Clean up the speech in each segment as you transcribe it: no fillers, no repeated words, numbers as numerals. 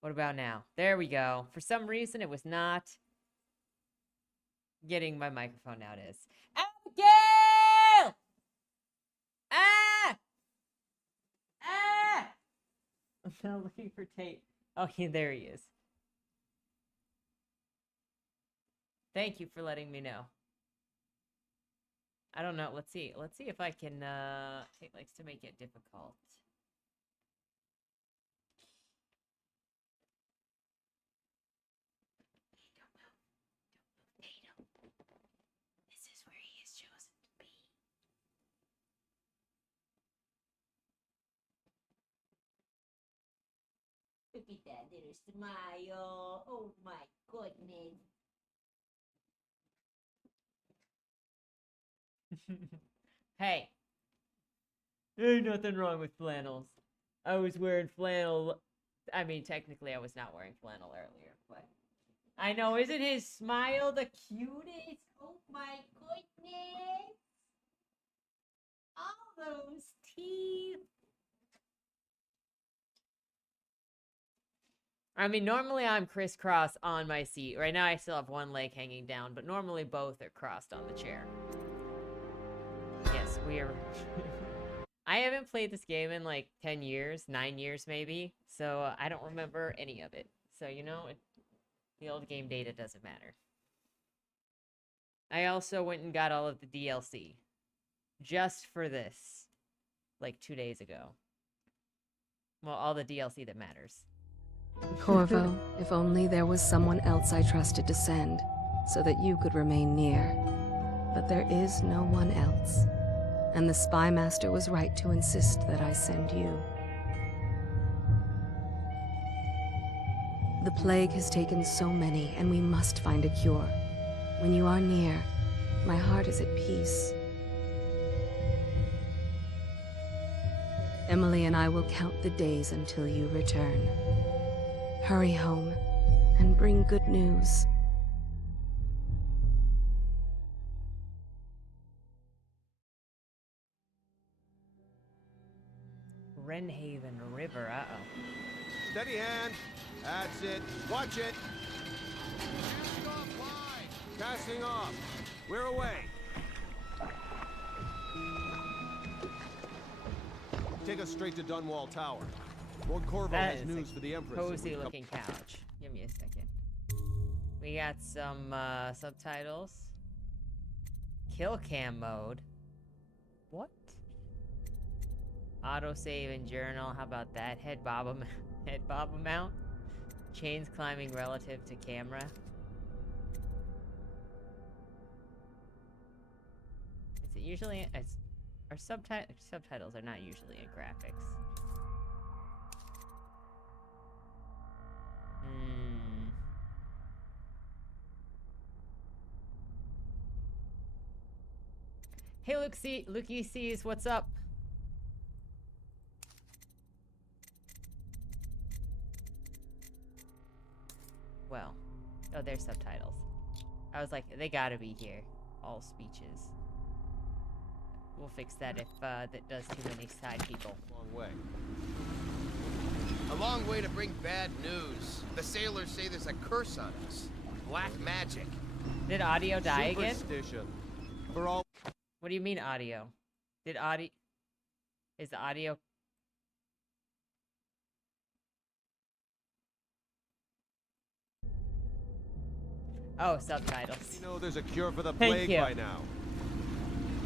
What about now? There we go. For some reason, it was not getting my microphone out is. Abigail! Ah! Ah! I'm now looking for Tate. Oh, there he is. Thank you for letting me know. I don't know. Let's see. Let's see if I can, Tate likes to make it difficult. This is where he is chosen to be. Look at that little smile. Oh my goodness. Hey. Ain't nothing wrong with flannels. I was wearing flannel. I mean, technically, I was not wearing flannel earlier, but I know. Isn't his smile the cutest? Oh my goodness. All those teeth. I mean, normally I'm crisscross on my seat. Right now I still have one leg hanging down, but normally both are crossed on the chair. Yes, we are... I haven't played this game in like 10 years, 9 years maybe, so I don't remember any of it. So, you know, the old game data doesn't matter. I also went and got all of the DLC. Just for this. Like 2 days ago. Well, all the DLC that matters. Corvo, if only there was someone else I trusted to send, so that you could remain near. But there is no one else. And the Spy Master was right to insist that I send you. The plague has taken so many, and we must find a cure. When you are near, my heart is at peace. Emily and I will count the days until you return. Hurry home, and bring good news. Wrenhaven River, uh-oh. Steady hand. That's it. Watch it. Casting off. We're away. Take us straight to Dunwall Tower. Lord Corvo has news for the Empress. Cozy looking couch. Give me a second. We got some subtitles. Kill cam mode. What? Autosave and journal. How about that? Head bob mount. Chains climbing relative to camera. Is it usually? Our subtitles are not usually in graphics. Hey, Lukey sees what's up. Well, oh, there's subtitles. I was like, they gotta be here. All speeches. We'll fix that if that does too many side people. Long way. A long way to bring bad news. The sailors say there's a curse on us. Black magic. Did audio die again? Superstition. For all. What do you mean audio? Did audio... Is the audio... Oh, subtitles. You know there's a cure for the plague by now.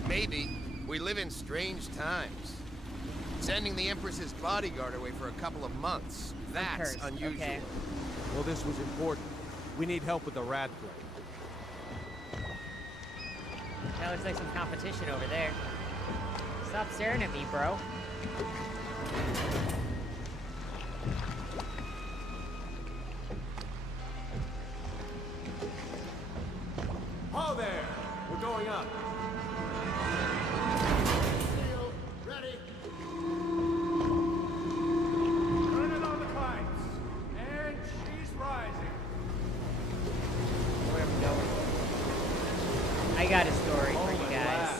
Maybe. We live in strange times. Sending the Empress's bodyguard away for a couple of months. That's unusual. Okay. Well, this was important. We need help with the rat plague. That looks like some competition over there. Stop staring at me, bro. Oh, there! We're going up. Ready? Turning on the pipes. And she's rising. Where are we going? I got a story for you guys.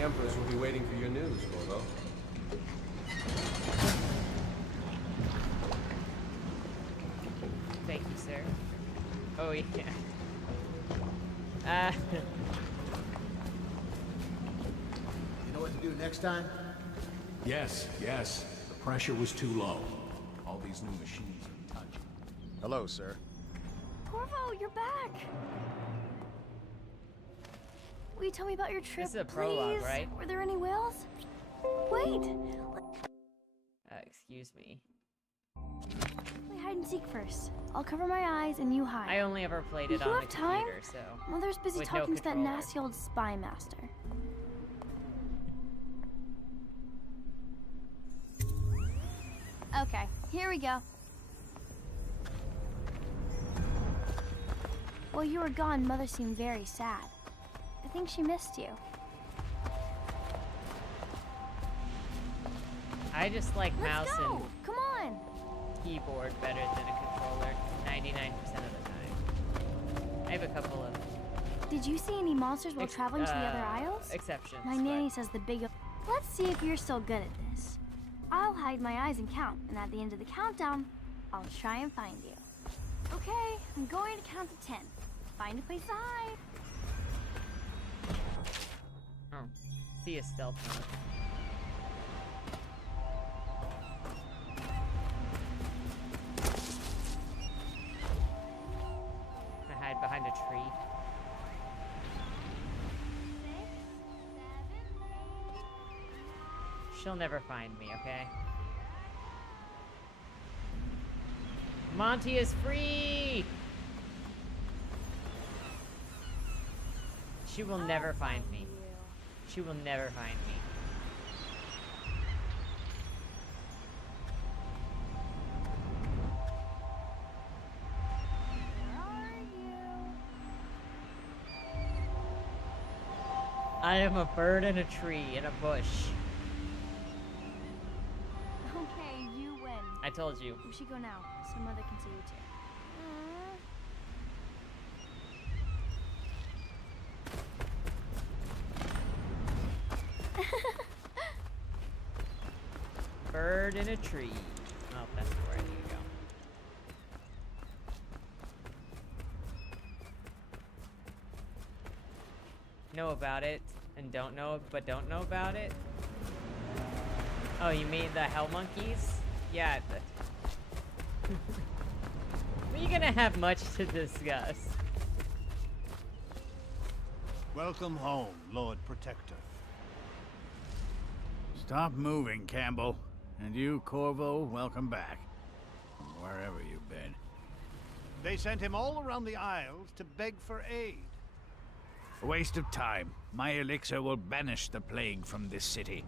The Empress will be waiting for your news, Corvo. Thank you, sir. Oh, yeah. You know what to do next time? Yes, yes. The pressure was too low. All these new machines are touchy. Hello, sir. Corvo, you're back! Will you tell me about your trip, This is a prologue, please? right? Were there any whales? Wait! Excuse me. Play hide and seek first. I'll cover my eyes and you hide. I only ever played it You on the have time? computer, so... Mother's busy with no talking to that controller. nasty old spy master. Okay, here we go. While you were gone, Mother seemed very sad. I think she missed you. I just like Let's mouse go! and Come on! keyboard better than a controller 99% of the time. I have a couple of Did you see any monsters while traveling to the other aisles? exceptions. My but- nanny says the big... Let's see if you're still good at this. I'll hide my eyes and count, and at the end of the countdown, I'll try and find you. Okay, I'm going to count to 10. Find a place to hide. Oh, see a stealth mode. I hide behind a tree. She'll never find me, okay? Monty is free! She will never find me. She will never find me. Where are you? I am a bird in a tree in a bush. Okay, you win. I told you. We should go now, so Mother can see you too. Bird in a tree. Oh, that's where I need to go. Know about it and don't know, but don't know about it. Oh, you mean the hell monkeys? Yeah. We're gonna have much to discuss. Welcome home, Lord Protector. Stop moving, Campbell. And you, Corvo, welcome back. From wherever you've been. They sent him all around the Isles to beg for aid. A waste of time. My elixir will banish the plague from this city.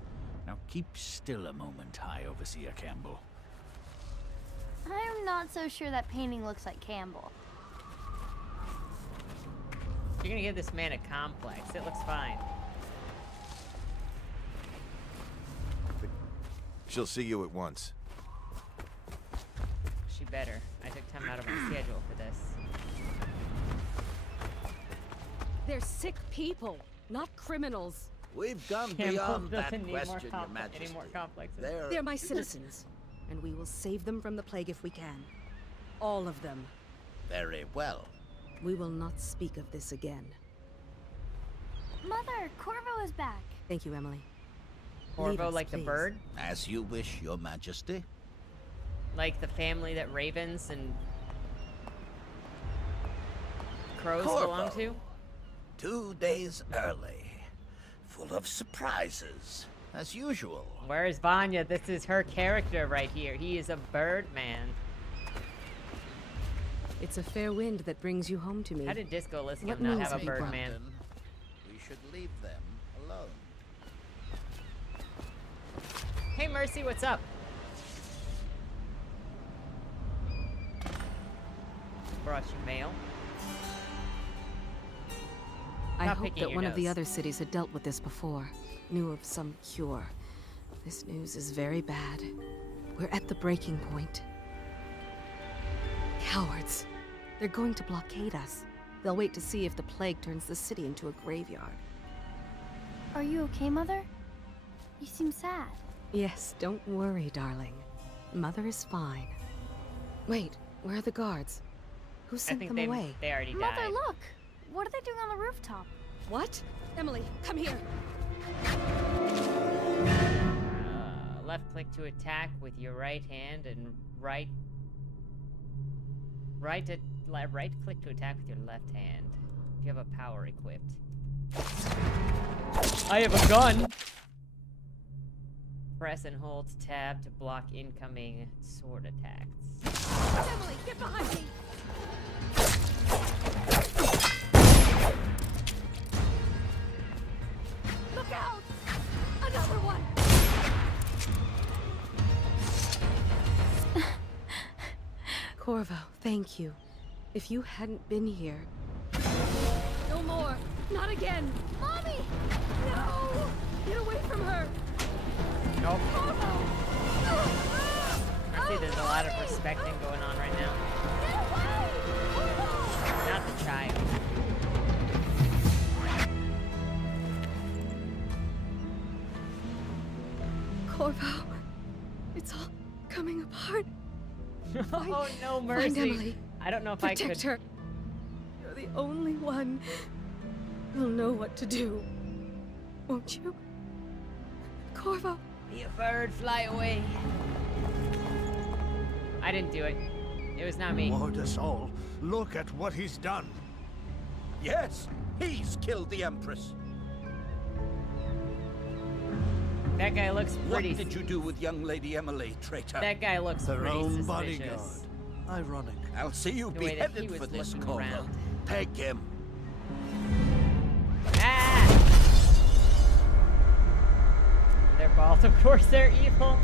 Now keep still a moment, High Overseer Campbell. I'm not so sure that painting looks like Campbell. You're gonna give this man a complex. It looks fine. She'll see you at once. She better. I took time out of my schedule for this. They're sick people, not criminals. We've gone Campbell beyond that doesn't need more question, Your Majesty. any more complexes. They're my citizens, and we will save them from the plague if we can. All of them. Very well. We will not speak of this again. Mother, Corvo is back. Thank you, Emily. Leave Corvo us, like the please. bird? As you wish, Your Majesty. Like the family that ravens and crows Corvo. belong to? 2 days early. Full of surprises, as usual. Where is Vanya? This is her character right here. He is a bird man. It's a fair wind that brings you home to me. How did Disco Elysium What not news have a have you bird brought? man? We should leave them alone. Hey Mercy, what's up? Brought you mail. I Stop hope picking that your one of the nose. other cities had dealt with this before, knew of some cure. This news is very bad. We're at the breaking point. Cowards. They're going to blockade us. They'll wait to see if the plague turns the city into a graveyard. Are you okay, Mother? You seem sad. Yes, don't worry, darling. Mother is fine. Wait, where are the guards? Who I sent think them they away? already Mother, died. look! What are they doing on the rooftop? What? Emily, come here. Left click to attack with your right hand and right click to attack with your left hand. You have a power equipped. I have a gun. Press and hold tab to block incoming sword attacks. Emily, get behind me! Look out! Another one! Corvo, thank you. If you hadn't been here... No more! Not again! Mommy! No! Get away from her! Nope. Corvo! I see there's a lot of respecting going on right now. Get away! Corvo! Not the child. Corvo, it's all coming apart. Oh, no Find mercy. Emily. I don't know if Protect I could. her. You're the only one who'll know what to do. Won't you? Corvo. Be a bird, fly away. I didn't do it. It was not me. Mordasol, look at what he's done. Yes, he's killed the Empress. That guy looks What pretty. did you do with young Lady Emily, traitor? That guy looks Her pretty own suspicious. bodyguard. Ironic. I'll see you The way that he beheaded was for this, looking Corvo. around. Peg him. Ah! They're bald. Of course they're evil.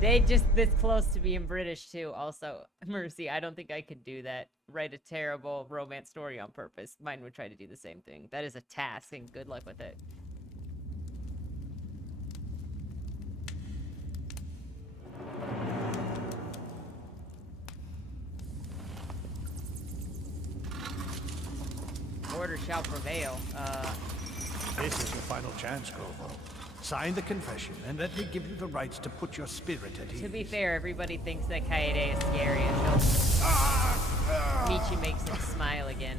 They just this close to being British too. Also, mercy, I don't think I could do that. Write a terrible romance story on purpose. Mine would try to do the same thing. That is a task, and good luck with it. Order shall prevail. This is your final chance, Corvo. Sign the confession, and let me give you the rights to put your spirit at ease. To be fair, everybody thinks that Kaede is scary until Michi makes him smile again.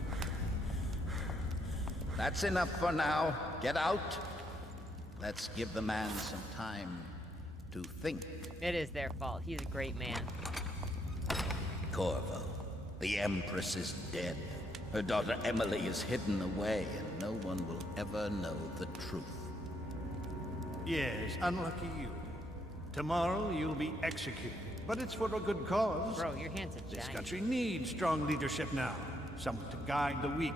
That's enough for now. Get out. Let's give the man some time to think. It is their fault. He's a great man. Corvo, the Empress is dead. Her daughter Emily is hidden away, and no one will ever know the truth. Yes, unlucky you. Tomorrow you'll be executed, but it's for a good cause. Bro, your hands are This giant. country needs strong leadership now. Someone to guide the weak.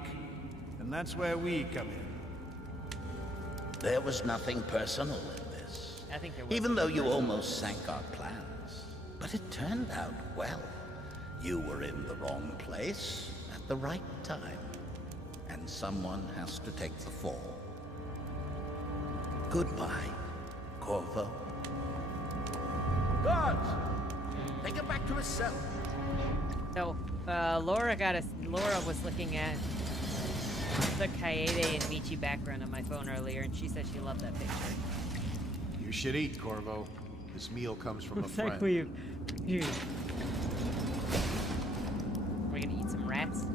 And that's where we come in. There was nothing personal in this. I think there was. Even though you almost sank our plans. But it turned out well. You were in the wrong place at the right time. And someone has to take the fall. Goodbye, Corvo. Guards! Take him back to his cell. So, Laura was looking at the Kaede and Michi background on my phone earlier, and she said she loved that picture. You should eat, Corvo. This meal comes from a Looks like friend. we're gonna eat some rats.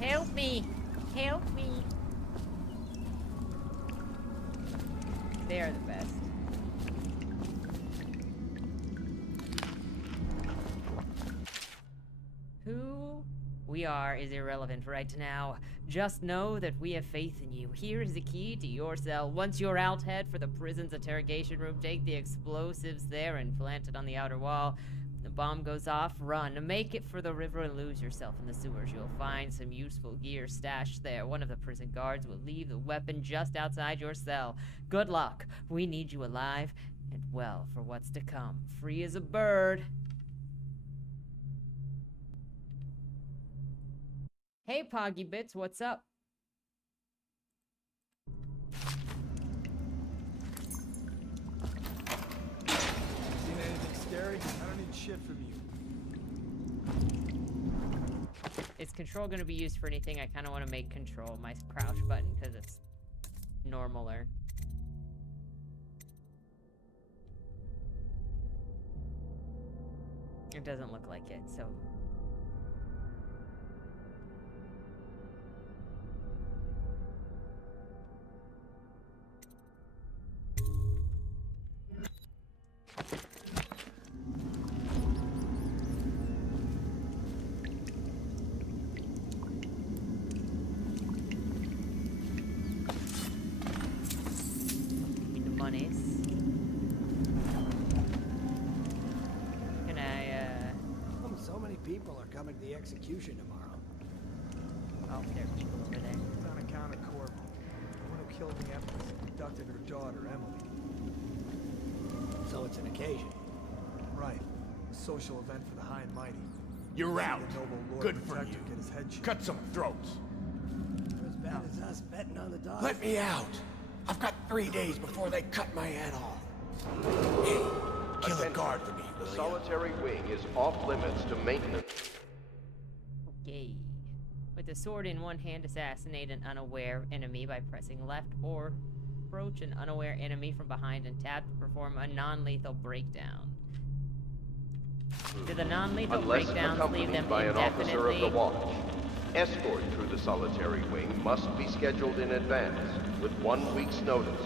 Help me! Help me! They are the best. Who we are is irrelevant right now. Just know that we have faith in you. Here is the key to your cell. Once you're out, head for the prison's interrogation room. Take the explosives there and plant it on the outer wall. The bomb goes off, run. Make it for the river and lose yourself in the sewers. You'll find some useful gear stashed there. One of the prison guards will leave the weapon just outside your cell. Good luck. We need you alive and well for what's to come. Free as a bird. Hey, Poggy Bits, what's up? Seen anything scary? I don't need shit from you. is control going to be used for anything? I kind of want to make control my crouch button because it's normaler. It doesn't look like it, so... Coming to the execution tomorrow. Oh, there are people over there. It's on account of Corvo, the one who killed the Empress and abducted her daughter, Emily. So it's an occasion. Right. A social event for the high and mighty. You're See out. the noble Lord Good for Protector you. Get his head shaved. Cut some throats. As bad as us betting on the dog. Let me out. I've got 3 days before they cut my head off. Hey, kill a guard for me, The will ya? solitary wing is off limits to maintenance. Okay. With a sword in one hand, assassinate an unaware enemy by pressing left, or approach an unaware enemy from behind and tap to perform a non-lethal breakdown. Do the non-lethal Unless breakdowns leave them accompanied by an officer of the indefinitely? watch. Escort through the solitary wing must be scheduled in advance, with 1 week's notice.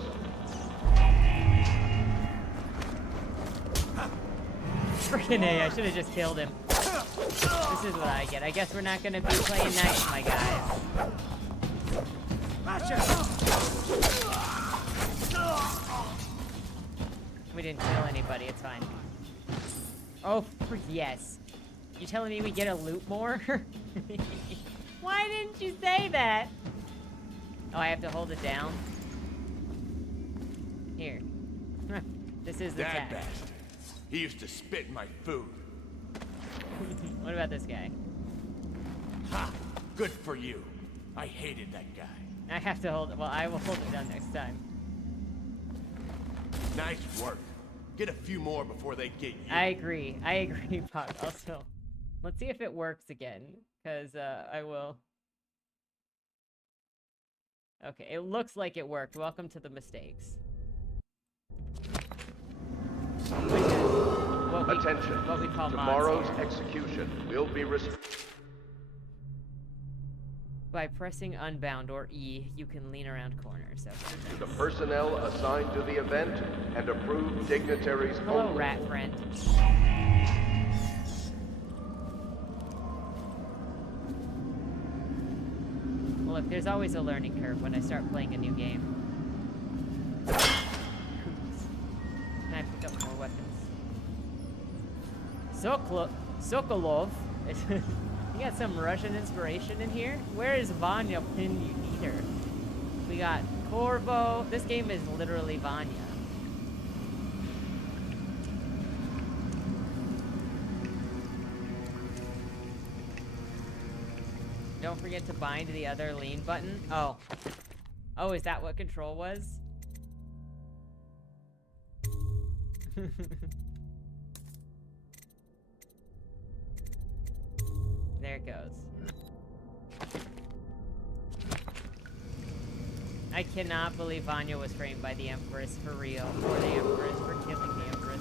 Freaking A, I should have just killed him. This is what I get. I guess we're not gonna be playing nice, my guys. We didn't kill anybody, it's fine. Oh, yes. You telling me we get a loot more? Why didn't you say that? Oh, I have to hold it down? Here. This is the That tag. bastard. He used to spit in my food. What about this guy? Ha! Good for you. I hated that guy. I have to hold it. Well, I will hold it down next time. Nice work. Get a few more before they get you. I agree, Pop. Also, let's see if it works again, because I will. Okay, it looks like it worked. Welcome to the mistakes. Attention. What we call Tomorrow's mods here. execution will be By pressing unbound or E, you can lean around corners. Okay. to the personnel assigned to the event and approved dignitaries Hello, only. rat friend. Well, look, there's always a learning curve when I start playing a new game. Can I pick up more weapons? Sokolov. You got some Russian inspiration in here? Where is Vanya when you need her? We got Corvo. This game is literally Vanya. Don't forget to bind the other lean button. Oh. Oh, is that what control was? There it goes. I cannot believe Vanya was framed by the Empress for real. Or the Empress for killing the Empress.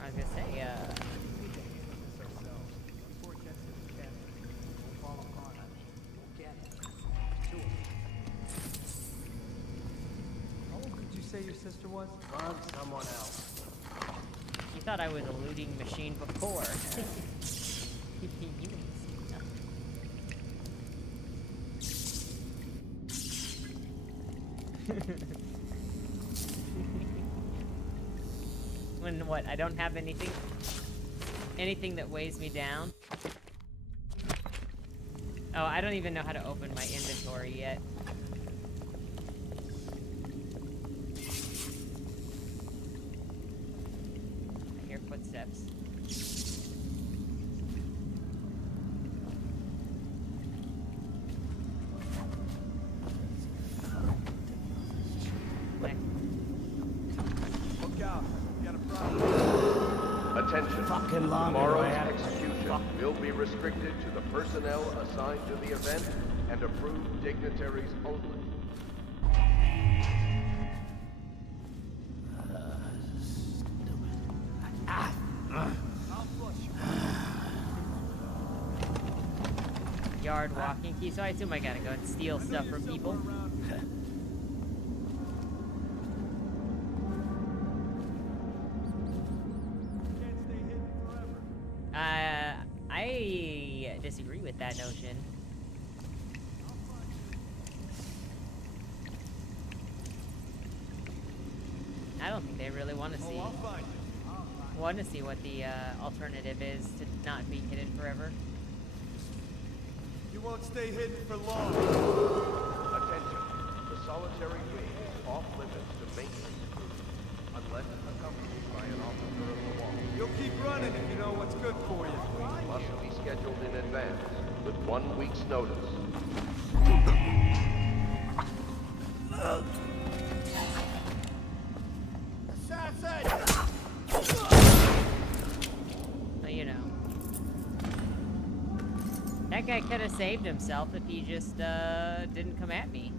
I was gonna say, How old did you say your sister was? Find someone else. you thought I was a looting machine before. You ain't seen nothing. When what? I don't have anything that weighs me down. Oh, I don't even know how to open my inventory yet. I hear footsteps. Look out. You got a problem. Attention. Fucking longer do I Tomorrow's have to execution will be restricted to the personnel assigned to the event and approved dignitaries only. Yard walking key, so I assume I gotta go and steal stuff from people. I disagree with that notion. I don't think they really want to see what the alternative is to not being hidden forever. You won't stay hidden for long. Attention. The solitary wing is off limits to maintenance crew, unless accompanied by an officer of the wall. You'll keep running if you know what's good for you. Must be scheduled in advance, with 1 week's notice. Well, you know. That guy could have saved himself if he just didn't come at me.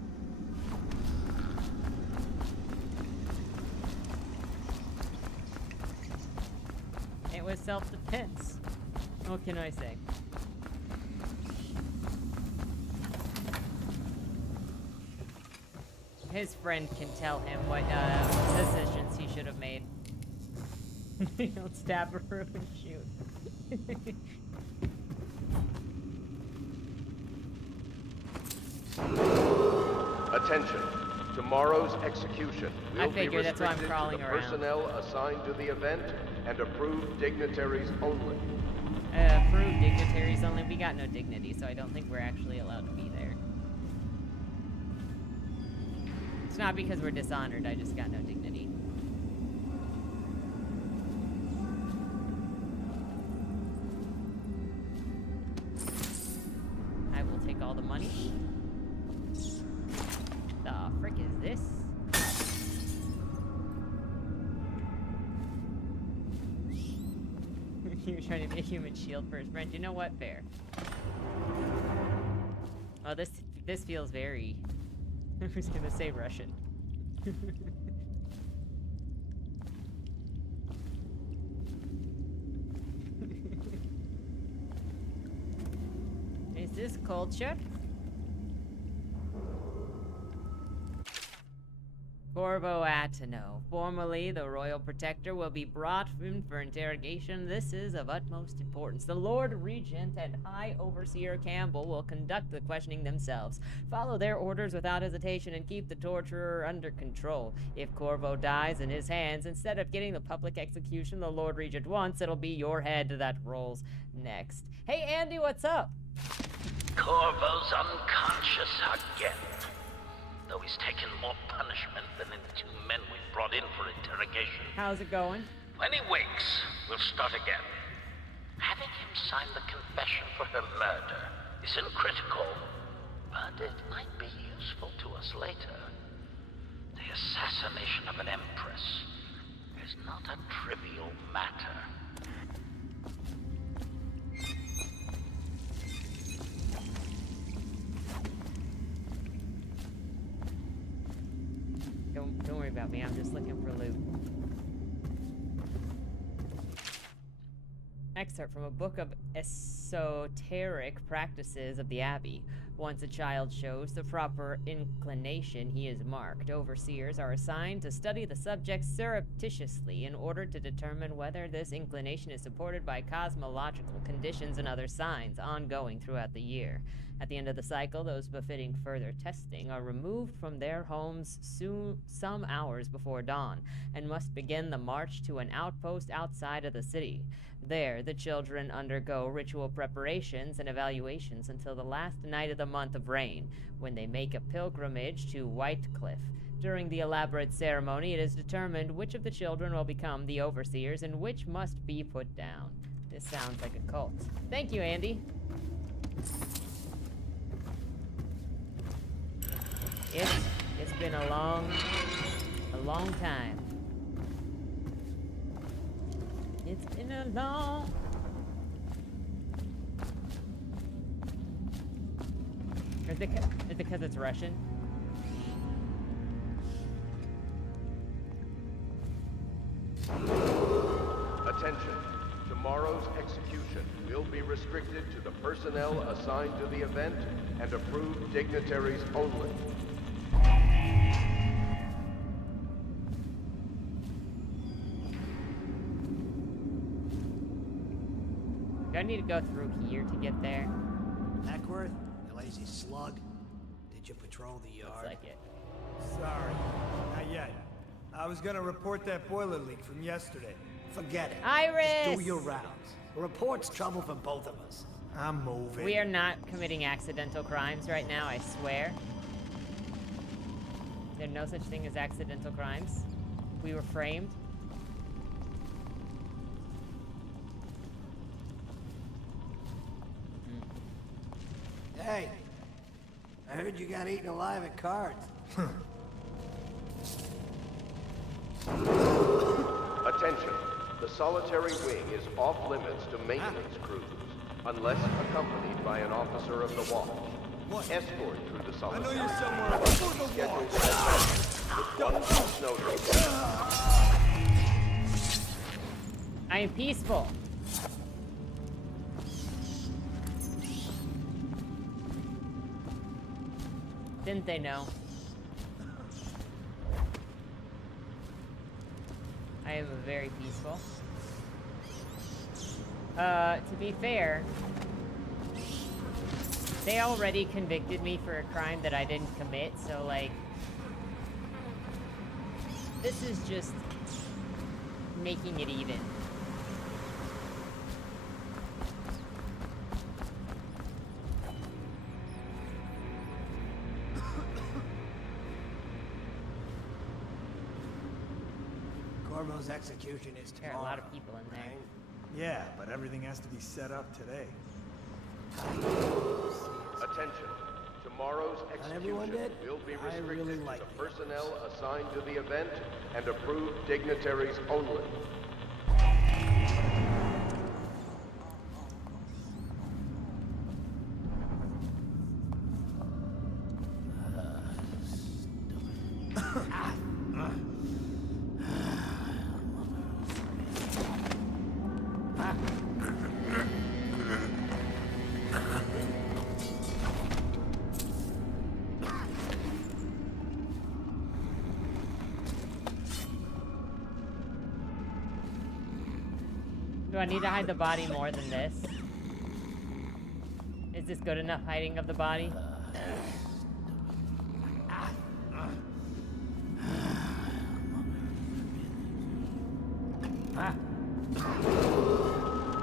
It was self-defense. What can I say? His friend can tell him what decisions he should have made. Don't stab her and shoot. Attention. Tomorrow's execution will be figure that's why I'm restricted to crawling the around. personnel assigned to the event and approved dignitaries only. Approved dignitaries only. We got no dignity, so I don't think we're actually allowed to be there. It's not because we're dishonored, I just got no dignity. I will take all the money. The frick is this? He was trying to be a human shield for his friend. You know what? Fair. Oh, this feels very... I was gonna say Russian. Is this culture? Corvo Atano, formerly the Royal Protector, will be brought in for interrogation. This is of utmost importance. The Lord Regent and High Overseer Campbell will conduct the questioning themselves. Follow their orders without hesitation and keep the torturer under control. If Corvo dies in his hands, instead of getting the public execution the Lord Regent wants, it'll be your head that rolls next. Hey Andy, what's up? Corvo's unconscious again. Though he's taken more punishment than the 2 men we brought in for interrogation. How's it going? When he wakes, we'll start again. Having him sign the confession for her murder isn't critical, but it might be useful to us later. The assassination of an empress is not a trivial matter. Don't worry about me, I'm just looking for loot. Excerpt from a book of esoteric practices of the Abbey. Once a child shows the proper inclination, he is marked. Overseers are assigned to study the subject surreptitiously in order to determine whether this inclination is supported by cosmological conditions and other signs ongoing throughout the year. At the end of the cycle, those befitting further testing are removed from their homes some hours before dawn and must begin the march to an outpost outside of the city. There, the children undergo ritual preparations and evaluations until the last night of the month of rain, when they make a pilgrimage to Whitecliff. During the elaborate ceremony, it is determined which of the children will become the overseers and which must be put down. This sounds like a cult. Thank you, Andy. It's been a long time. It's been a long... Is it because it's Russian? Attention. Tomorrow's execution will be restricted to the personnel assigned to the event and approved dignitaries only. Do I need to go through here to get there? Eckworth, you lazy slug. Did you patrol the yard? Looks like it. Sorry, not yet. I was gonna report that boiler leak from yesterday. Forget it. Iris! Just do your rounds. A report's trouble for both of us. I'm moving. We are not committing accidental crimes right now, I swear. There's no such thing as accidental crimes. We were framed. Hey, I heard you got eaten alive at cards. Attention. The solitary wing is off limits to maintenance crews, unless accompanied by an officer of the watch. Escort through the solitary you're somewhere must be scheduled in advance with 1 week's notice. I am peaceful. Didn't they know? I am very peaceful. To be fair, they already convicted me for a crime that I didn't commit, so like, this is just making it even. Corvo's execution is There tomorrow. are a lot of people in there. right? Yeah, but everything has to be set up today. Attention. Tomorrow's everyone execution did? will be I restricted really to like the it. personnel assigned to the event and approved dignitaries only. Do I need to hide the body more than this? Is this good enough hiding of the body?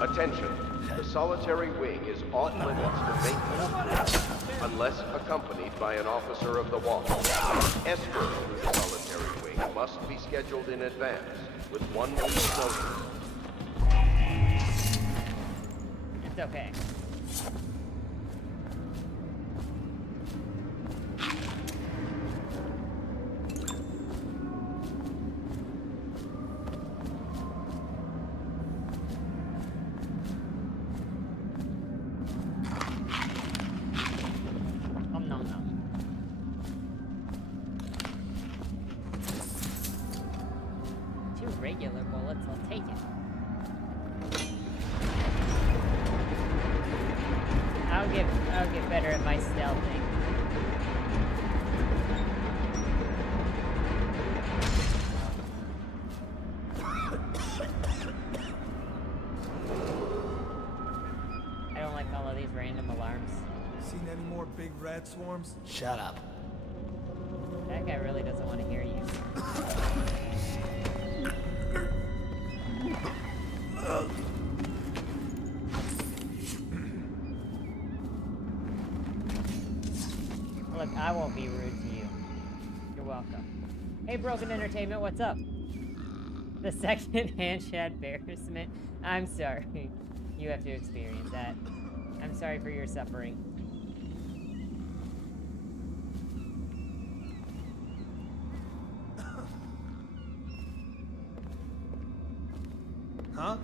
Attention. The solitary wing is off limits to maintenance unless accompanied by an officer of the watch. Escort through the solitary wing must be scheduled in advance with 1 week's notice. It's okay. No, no. Two regular bullets, I'll take it. I'll get better at my stealthing. I don't like all of these random alarms. Seen any more big rat swarms? Shut up. That guy really doesn't want to hear you. Look, I won't be rude to you. You're welcome. Hey, Broken Entertainment, what's up? The second-hand embarrassment. I'm sorry. You have to experience that. I'm sorry for your suffering. Huh?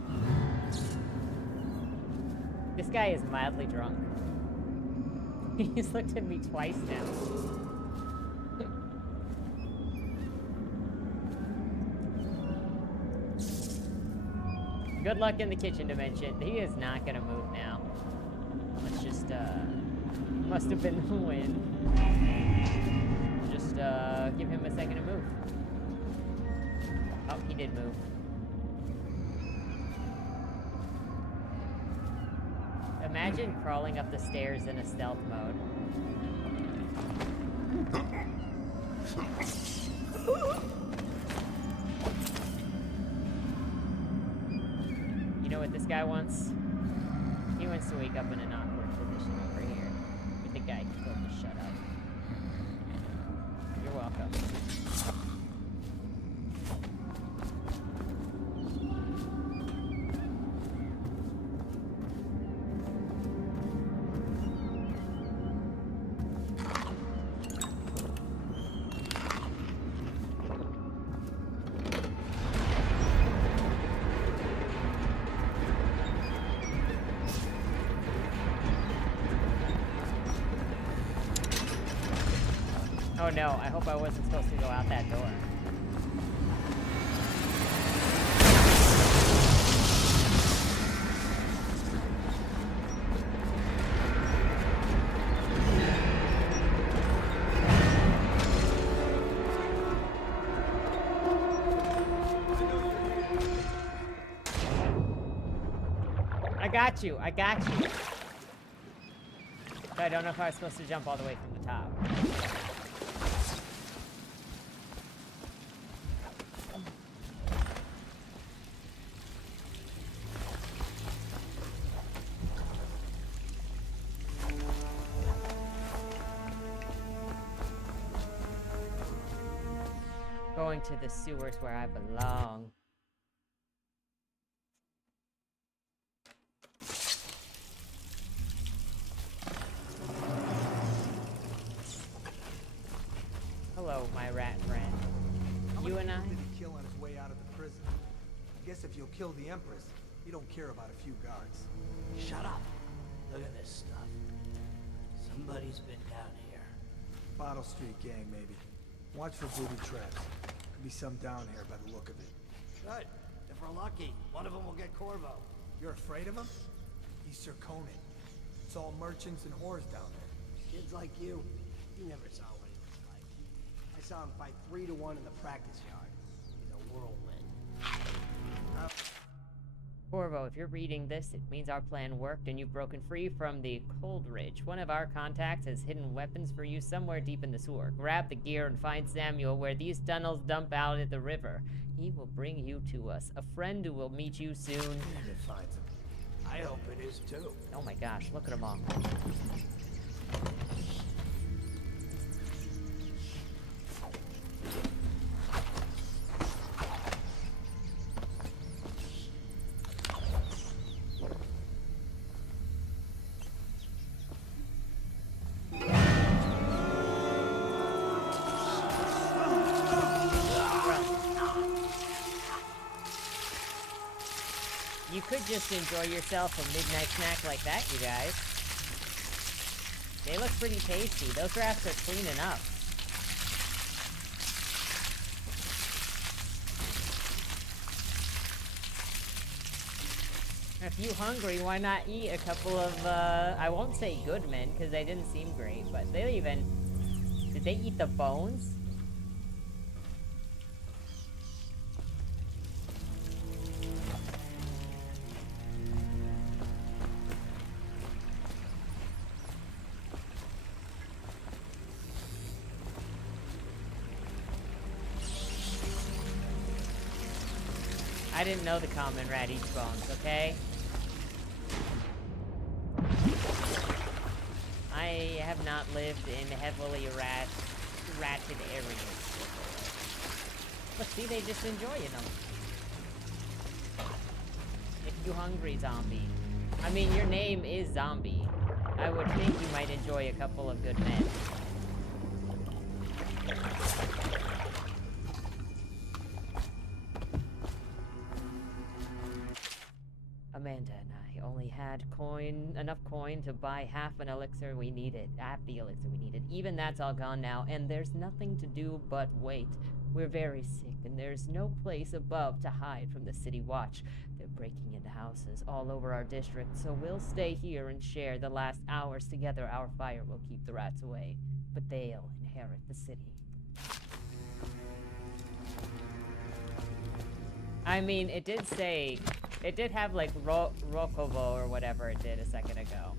This guy is mildly drunk. He's looked at me twice now. Good luck in the kitchen dimension. He is not gonna move now. Let's just, must have been the wind. Just, give him a second to move. Oh, he did move. Imagine crawling up the stairs in a stealth mode. You know what this guy wants? He wants to wake up in an awkward position over here. But the guy told him to shut up. You're welcome. Oh no, I hope I wasn't supposed to go out that door. I got you, I got you. But I don't know if I was supposed to jump all the way from the top. Going to the sewers where I belong. Hello, my rat friend. You and I? Did he kill on his way out of the prison? I guess if you'll kill the Empress, you don't care about a few guards. Shut up. Look at this stuff. Somebody's been down here. Bottle Street gang, maybe. Watch for booby traps. Could be some down here by the look of it. Good. If we're lucky, one of them will get Corvo. You're afraid of him? He's Sir Conan. It's all merchants and whores down there. Kids like you never saw what he was like. I saw him fight 3-to-1 in the practice yard. He's a whirlwind. Corvo, if you're reading this, it means our plan worked and you've broken free from the Cold Ridge. One of our contacts has hidden weapons for you somewhere deep in the sewer. Grab the gear and find Samuel where these tunnels dump out at the river. He will bring you to us. A friend who will meet you soon. It finds him. I hope it is too. Oh my gosh, look at them all. You could just enjoy yourself a midnight snack like that, you guys. They look pretty tasty. Those rafts are cleaning up. If you're hungry, why not eat a couple of, I won't say good men, because they didn't seem great, but they even... Did they eat the bones? I didn't know the common rat eats bones, okay? I have not lived in heavily ratted areas before. But see, they just enjoying them. If you hungry, zombie. I mean, your name is Zombie. I would think you might enjoy a couple of good men. Amanda and I only had enough coin to buy half the elixir we needed. Even that's all gone now, and there's nothing to do but wait. We're very sick, and there's no place above to hide from the city watch. They're breaking into houses all over our district, so we'll stay here and share the last hours together. Our fire will keep the rats away, but they'll inherit the city. I mean, it did say, it did have like Rokovo or whatever it did a second ago.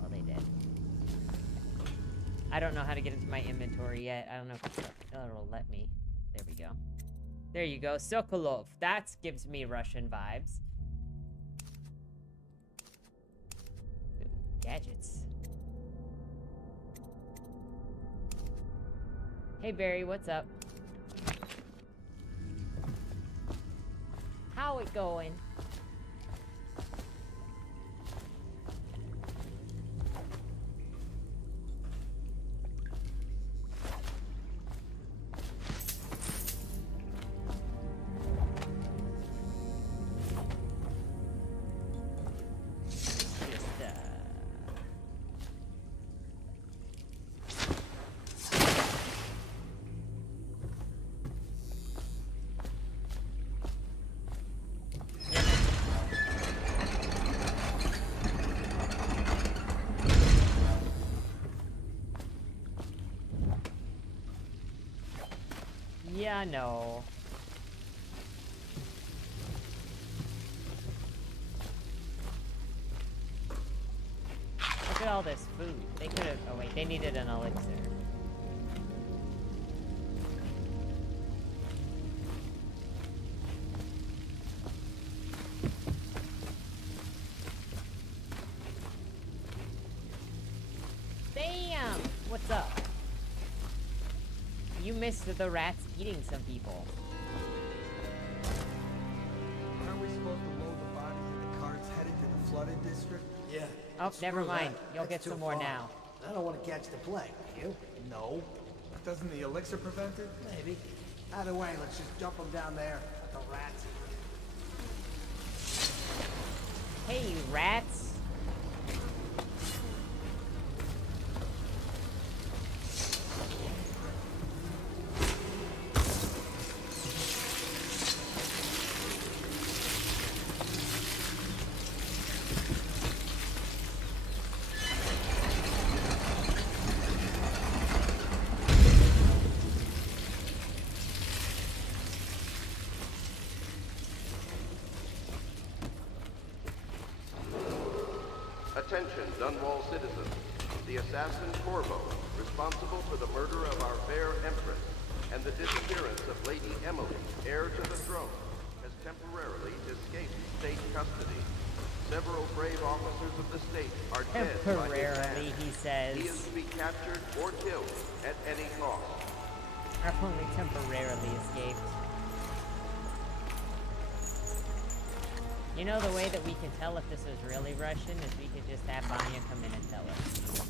Well, they did. I don't know how to get into my inventory yet. I don't know if it'll let me. There we go. There you go. Sokolov. That gives me Russian vibes. Ooh, gadgets. Hey, Barry, what's up? How it going? Yeah, no. Look at all this food. They could have. Oh, wait, they needed an elixir. Damn! What's up? You missed the rats eating some people. Aren't we supposed to load the bodies in the carts headed to the flooded district? Yeah. Oh, never screw mind. that. You'll That's get some too more far. now. I don't want to catch the plague. You? No. Doesn't the elixir prevent it? Maybe. Either way, let's just jump them down there at the rats. Hey, you rats. Attention, Dunwall citizens. The assassin Corvo, responsible for the murder of our fair Empress and the disappearance of Lady Emily, heir to the throne, has temporarily escaped state custody. Several brave officers of the state are dead by his Temporarily, hand. he says. He is to be captured or killed at any cost. I've only temporarily escaped. You know, the way that we can tell if this is really Russian is we could just have Vanya come in and tell us.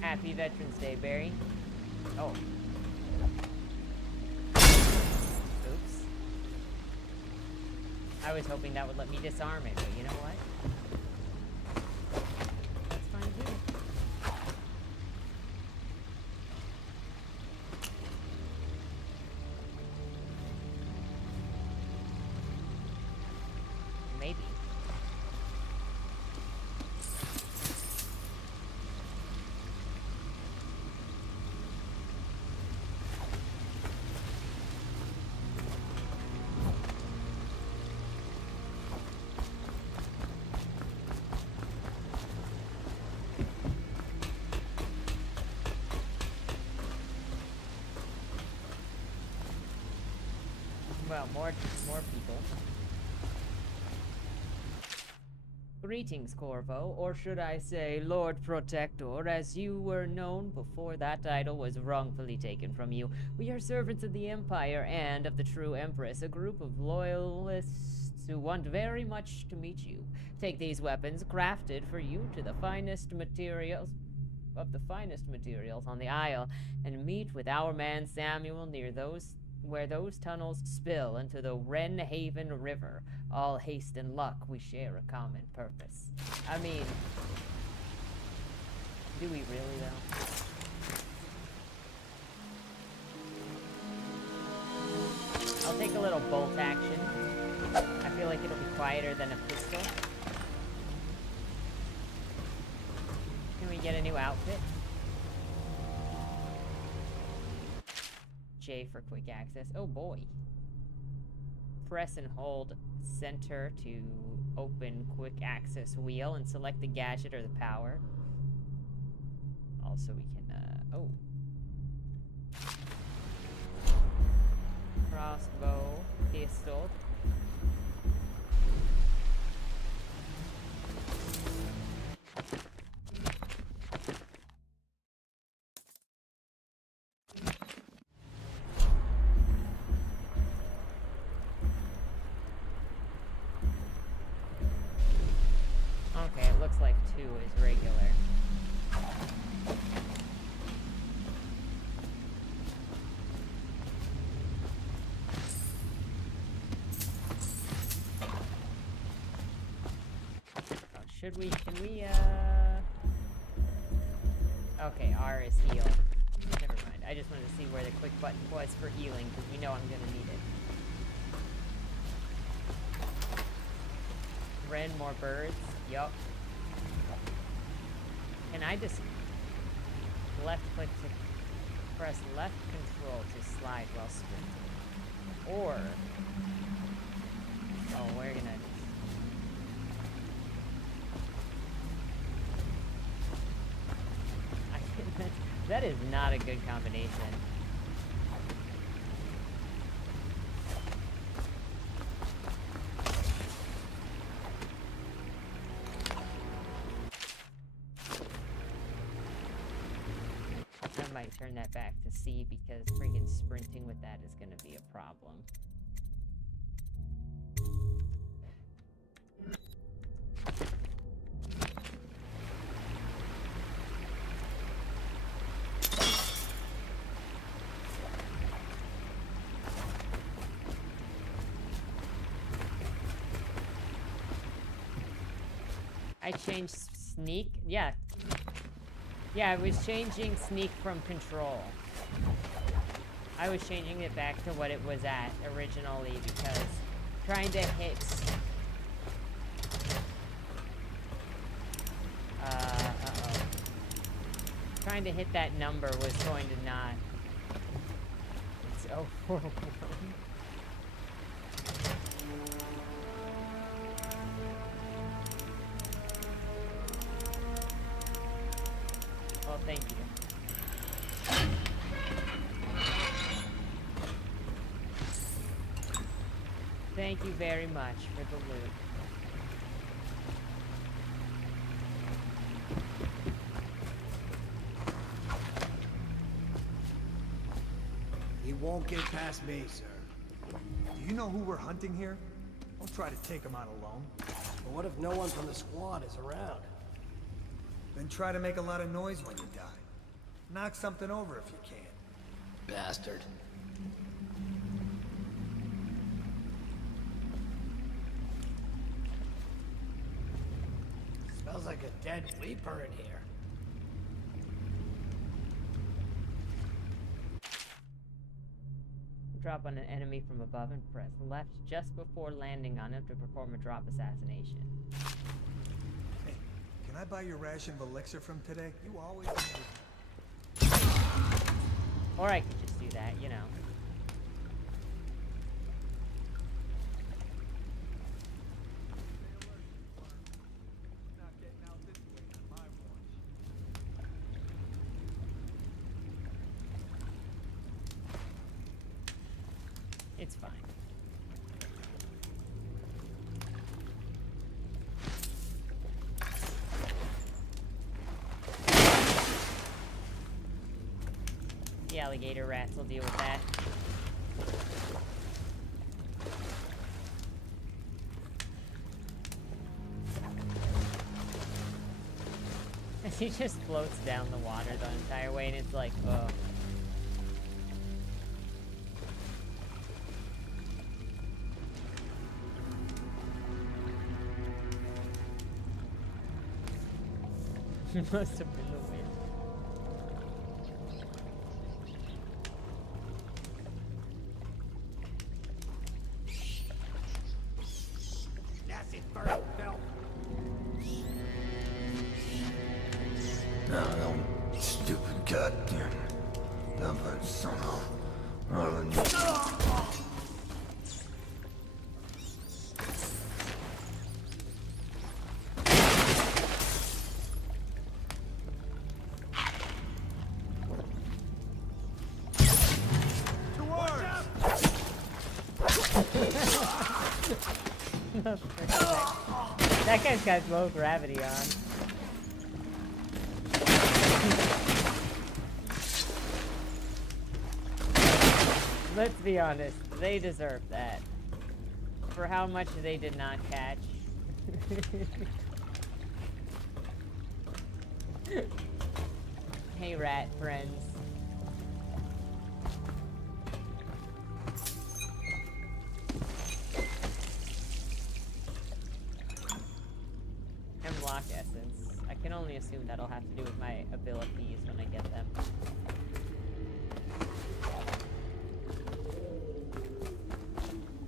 Happy Veterans Day, Barry. Oh. Oops. I was hoping that would let me disarm it, but you know what? That's fine too. Maybe. Well, more people. Greetings, Corvo, or should I say Lord Protector, as you were known before that title was wrongfully taken from you. We are servants of the Empire and of the true Empress, a group of loyalists who want very much to meet you. Take these weapons, crafted for you to the finest materials of the finest materials on the Isle, and meet with our man Samuel near where those tunnels spill into the Wren Haven River. All haste and luck, we share a common purpose. I mean, do we really though? I'll take a little bolt action. I feel like it'll be quieter than a pistol. Can we get a new outfit? J for quick access. Oh boy. Press and hold center to open quick access wheel and select the gadget or the power. Also we can, oh. Crossbow, pistol. Okay, it looks like 2 is regular. Can we, okay, R is heal. Never mind. I just wanted to see where the quick button was for healing, because we know I'm gonna need it. Ren, more birds. Yup. Can I just left click to press left control to slide while sprinting? Or, oh, we're gonna that is not a good combination. I might turn that back to C because friggin' sprinting with that is gonna be a problem. I changed sneak? Yeah. Yeah, I was changing sneak from control. I was changing it back to what it was at originally because trying to hit... uh-oh. Trying to hit that number was going to not... It's 041. Well, thank you. Thank you very much for the loot. He won't get past me, sir. Do you know who we're hunting here? Don't try to take him out alone. But what if no one from the squad is around? Then try to make a lot of noise when you die. Knock something over if you can. Bastard. Smells like a dead Reaper in here. Drop on an enemy from above and press left just before landing on him to perform a drop assassination. Hey, can I buy your ration of elixir from today? You always... Or I could just do that, you know. It's fine. The alligator rats will deal with that. She just floats down the water the entire way, and it's like, oh. Must have been the wind. That's it, first, Phil. No, stupid goddamn. Never son of. That guy's got low gravity on. Let's be honest, they deserve that. For how much they did not catch. Hey, rat friends. Hemlock essence. I can only assume that'll have to do with my abilities when I get them.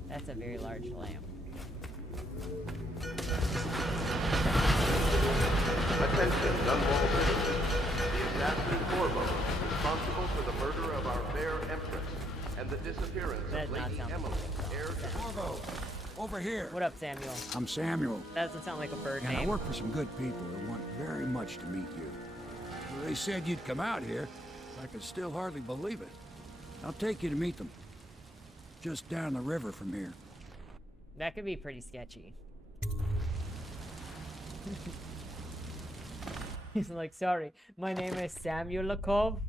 That's a very large lamp. Attention, Dunwall citizens. The assassin Corvo, responsible for the murder of our fair Empress and the disappearance of Lady Emily, heir to Corvo, over here. What up, Samuel? I'm Samuel. That doesn't sound like a bird And name. I work for some good people who want very much to meet you. Well, they said you'd come out here. I could still hardly believe it. I'll take you to meet them. Just down the river from here. That could be pretty sketchy. He's like, sorry, my name is Samuel Lakov.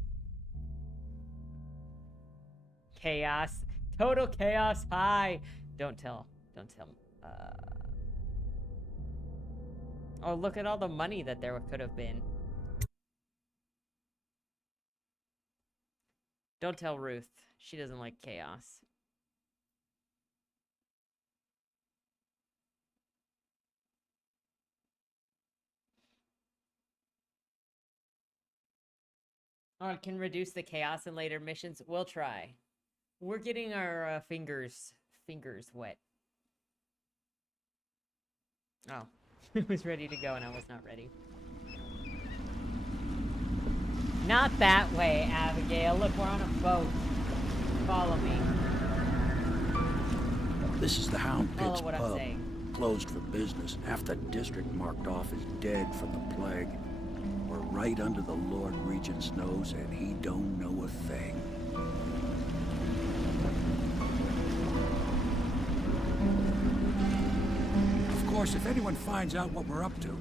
Chaos. Total chaos. Hi. Don't tell. Don't tell. Oh, look at all the money that there could have been. Don't tell Ruth. She doesn't like chaos. Or it can reduce the chaos in later missions. We'll try. We're getting our fingers wet. Oh, it was ready to go and I was not ready. Not that way, Abigail. Look, we're on a boat. Follow me. This is the Hound Follow Pit's what I'm pub. saying. Closed for business. Half the district marked off as dead from the plague. We're right under the Lord Regent's nose, and he don't know a thing. Of course, if anyone finds out what we're up to,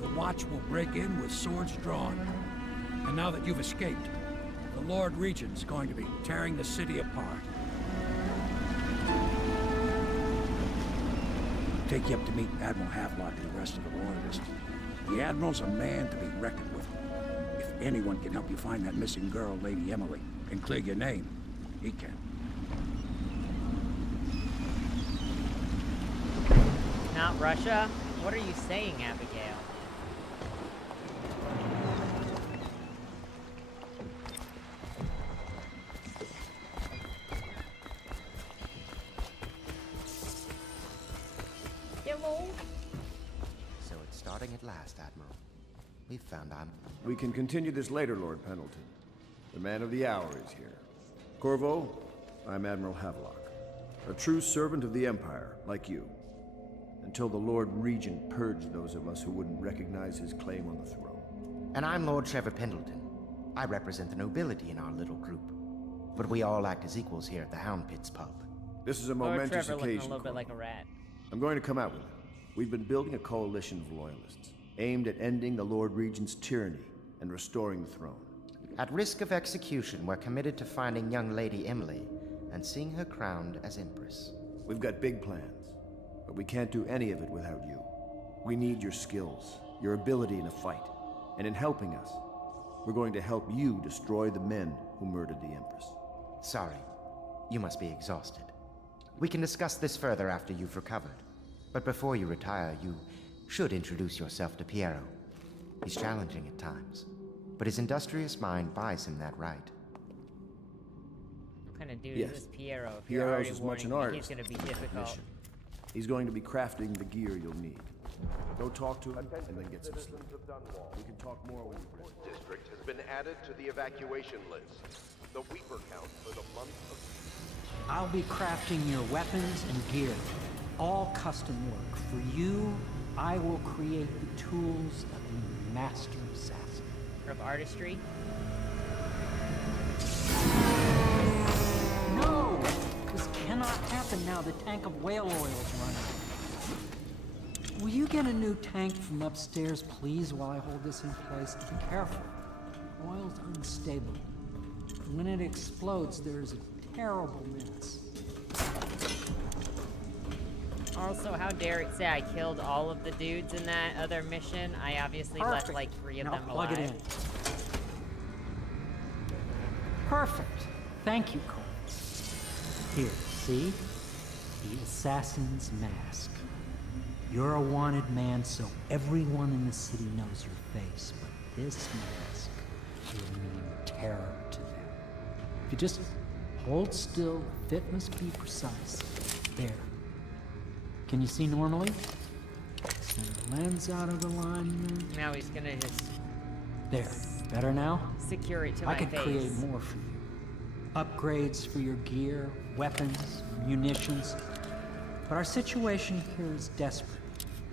the Watch will break in with swords drawn. And now that you've escaped, the Lord Regent's going to be tearing the city apart. Take you up to meet Admiral Havelock and the rest of the Royalists. The Admiral's a man to be reckoned with. If anyone can help you find that missing girl, Lady Emily, and clear your name, he can. Not Russia? What are you saying, Abigail? Hello? So it's starting at last, Admiral. We've found our... We can continue this later, Lord Pendleton. The man of the hour is here. Corvo, I'm Admiral Havelock. A true servant of the Empire, like you. Until the Lord Regent purged those of us who wouldn't recognize his claim on the throne. And I'm Lord Trevor Pendleton. I represent the nobility in our little group. But we all act as equals here at the Hound Pit's pub. This is a Lord momentous Trevor looking occasion, a little bit Corvo. like a rat. I'm going to come out with it. We've been building a coalition of loyalists, aimed at ending the Lord Regent's tyranny and restoring the throne. At risk of execution, we're committed to finding young Lady Emily and seeing her crowned as Empress. We've got big plans, but we can't do any of it without you. We need your skills, your ability in a fight, And in helping us, we're going to help you destroy the men who murdered the Empress. Sorry. You must be exhausted. We can discuss this further after you've recovered. But before you retire, you should introduce yourself to Piero. He's challenging at times, but his industrious mind buys him that right. What kind of dude Yes. is this Piero? If Piero's you're already as much an warning me artist he's gonna be as a difficult. technician. He's going to be crafting the gear you'll need. Go talk to him and then get some sleep. Citizens of Dunwall. We can talk more when you're ready. District has been added to the evacuation list. The Weeper count for the month of... I'll be crafting your weapons and gear. All custom work. For you, I will create the tools of a master assassin. Of artistry? No! This cannot happen now. The tank of whale oil is running. Will you get a new tank from upstairs, please, while I hold this in place? Be careful. Oil's unstable. When it explodes, there's a terrible mess. Also, how dare it say I killed all of the dudes in that other mission? I obviously left Perfect. like 3 of Now them plug alive. it in. Perfect. Thank you, Cole. Here, see? The assassin's mask. You're a wanted man, so everyone in the city knows your face, but this mask will mean terror to them. If you just hold still, the fit must be precise. There. Can you see normally? Send the lens out of alignment. Now he's gonna just There. Better now? secure it to I my could face. create more for you. Upgrades for your gear, weapons, munitions. But our situation here is desperate.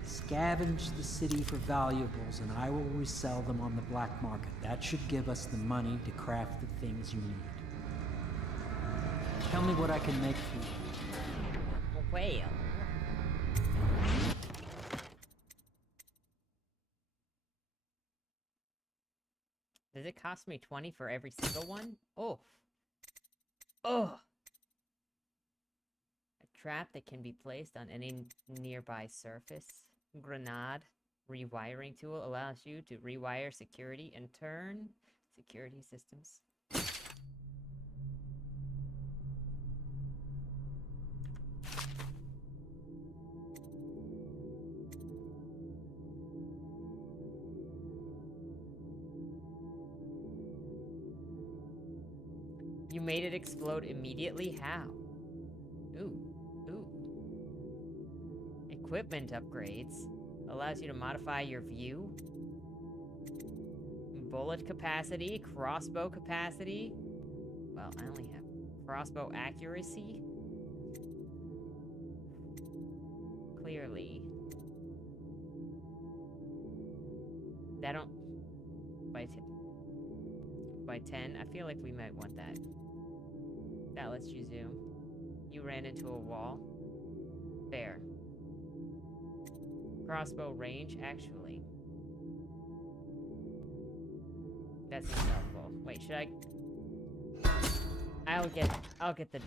Scavenge the city for valuables and I will resell them on the black market. That should give us the money to craft the things you need. Tell me what I can make for you. Whale. Does it cost me 20 for every single one? Oh. Oh. A trap that can be placed on any nearby surface. Grenade. Rewiring tool allows you to rewire security and turn security systems. You made it explode immediately? How? Ooh. Ooh. Equipment upgrades. Allows you to modify your view. Bullet capacity. Crossbow capacity. Well, I only have crossbow accuracy. Clearly. That don't... By 10? I feel like we might want that. That lets you zoom. You ran into a wall. There. Crossbow range, actually. That seems helpful. Wait, should I... I'll get the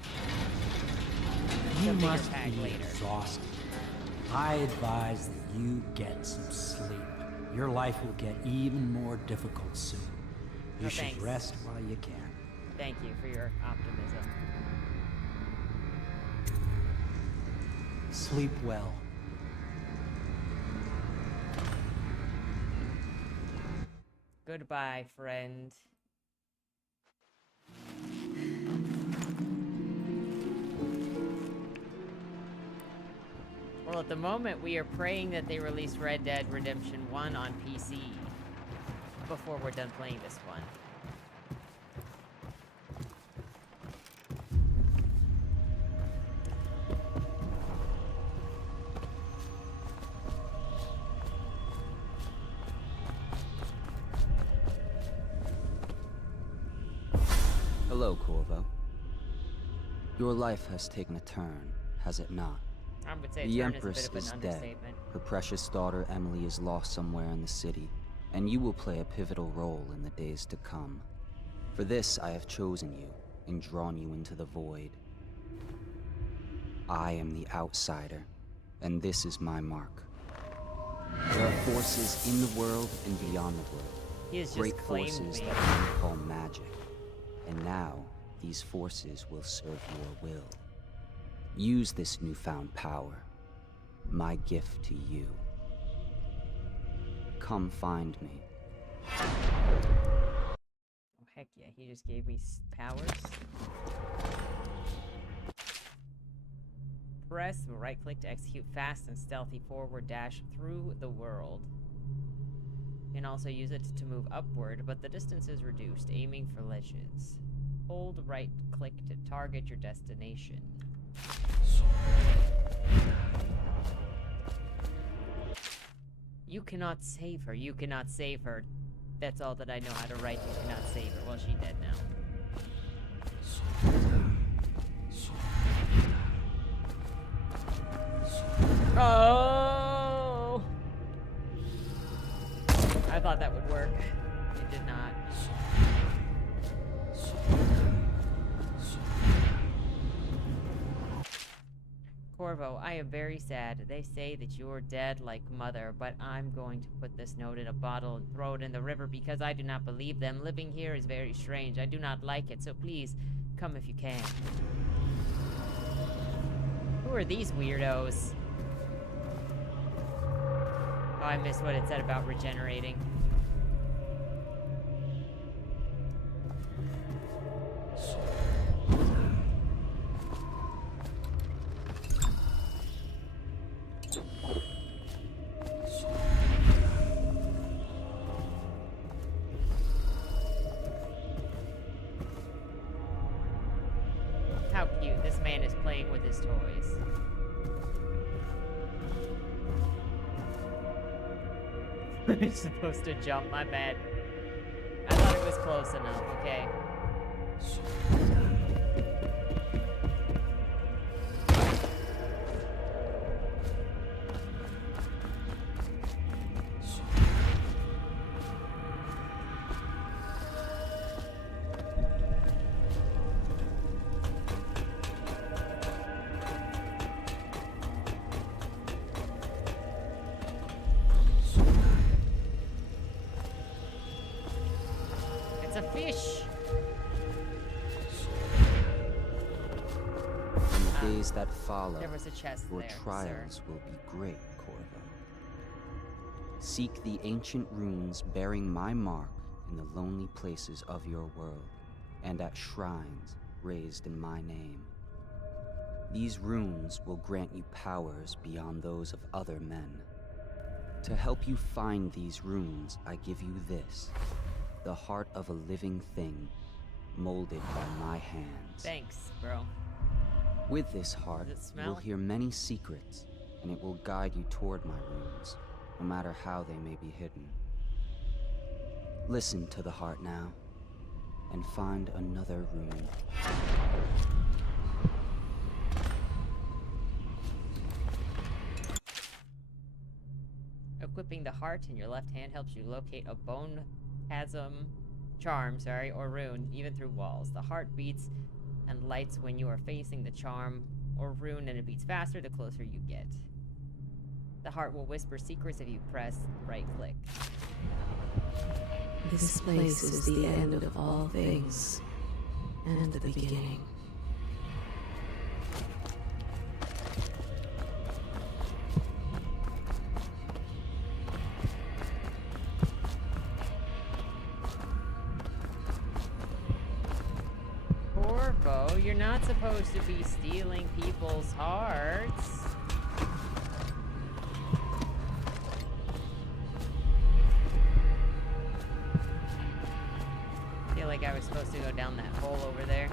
You bigger must pack be later. exhausted. I advise that you get some sleep. Your life will get even more difficult soon. You No, should thanks. rest while you can. Thank you for your optimism. Sleep well. Goodbye, friend. Well, at the moment, we are praying that they release Red Dead Redemption 1 on PC before we're done playing this one. Hello, Corvo. Your life has taken a turn, has it not? I would say The turn Empress is a bit is of an dead. understatement. Her precious daughter Emily is lost somewhere in the city, and you will play a pivotal role in the days to come. For this, I have chosen you and drawn you into the void. I am the outsider, and this is my mark. There are forces in the world and beyond the world, He has just Great claimed forces me. that men call magic. And now, these forces will serve your will. Use this newfound power. My gift to you. Come find me. Oh, heck yeah, he just gave me powers. Press right click to execute fast and stealthy forward dash through the world. You can also use it to move upward, but the distance is reduced, aiming for ledges. Hold right click to target your destination. You cannot save her. You cannot save her. That's all that I know how to write. You cannot save her. Well, she's dead now. Oh! I thought that would work. It did not. Corvo, I am very sad. They say that you're dead like mother, but I'm going to put this note in a bottle and throw it in the river because I do not believe them. Living here is very strange. I do not like it, so please, come if you can. Who are these weirdos? Oh, I missed what it said about regenerating. How cute. This man is playing with his toys. I'm supposed to jump, my bad. I thought it was close enough, okay. It's a fish. In the days that follow, There was a chest your there, trials will be great, Corvo. Seek the ancient runes bearing my mark in the lonely places of your world, and at shrines raised in my name. These runes will grant you powers beyond those of other men. To help you find these runes, I give you this. The heart of a living thing, molded by my hands. Thanks, bro. With this heart, Does it you will smell? hear many secrets, and it will guide you toward my runes, no matter how they may be hidden. Listen to the heart now, and find another rune. Equipping the heart in your left hand helps you locate a bone charm, or rune, even through walls. The heart beats and lights when you are facing the charm or rune, and it beats faster the closer you get. The heart will whisper secrets if you press right click. This place is the end of all things, and the beginning. Corvo, you're not supposed to be stealing people's hearts. I feel like I was supposed to go down that hole over there.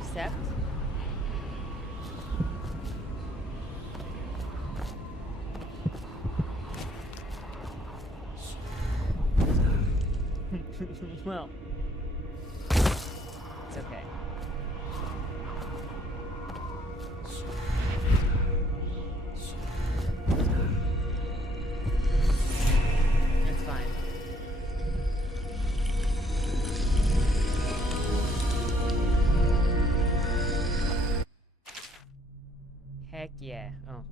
Accept. Well, it's okay. Oh.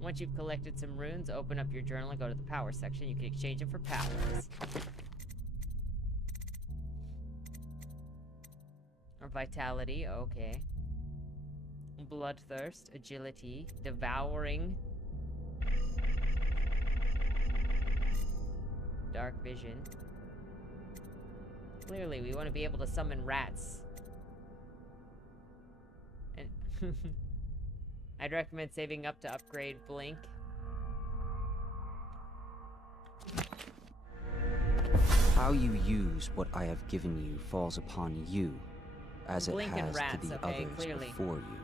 Once you've collected some runes, open up your journal and go to the power section. You can exchange them for powers. Or vitality, okay. Bloodthirst, agility, devouring. Dark vision. Clearly, we want to be able to summon rats. And I'd recommend saving up to upgrade Blink. How you use what I have given you falls upon you, as it Blink and has rats, to the okay, others clearly. before you.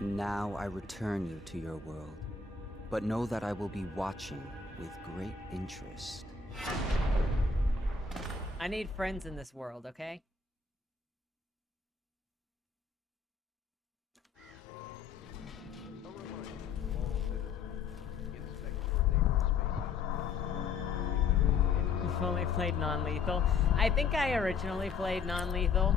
And now I return you to your world, but know that I will be watching with great interest. I need friends in this world, okay? You've only played non-lethal. I think I originally played non-lethal.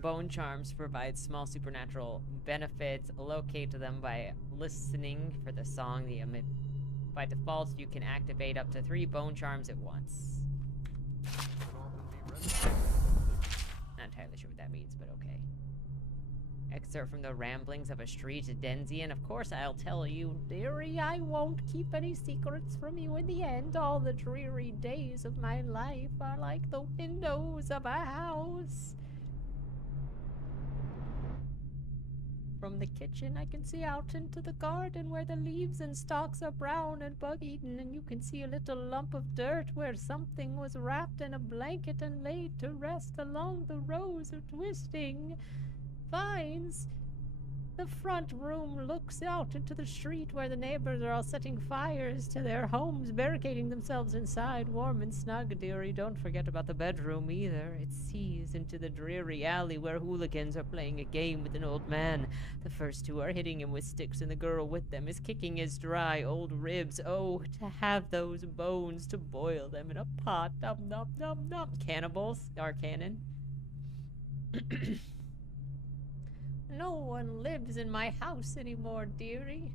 Bone charms provide small supernatural benefits. Locate them by listening for the song they emit. By default, you can activate up to 3 bone charms at once. Not entirely sure what that means, but okay. Excerpt from the ramblings of a street Denzian. Of course I'll tell you, dearie, I won't keep any secrets from you in the end. All the dreary days of my life are like the windows of a house. From the kitchen, I can see out into the garden where the leaves and stalks are brown and bug-eaten, and you can see a little lump of dirt where something was wrapped in a blanket and laid to rest along the rows of twisting vines. The front room looks out into the street where the neighbors are all setting fires to their homes, barricading themselves inside, warm and snug, dearie. Don't forget about the bedroom either. It sees into the dreary alley where hooligans are playing a game with an old man. The first 2 are hitting him with sticks, and the girl with them is kicking his dry old ribs. Oh, to have those bones, to boil them in a pot. Nom nom nom nom. Cannibals are canon. No one lives in my house anymore, dearie.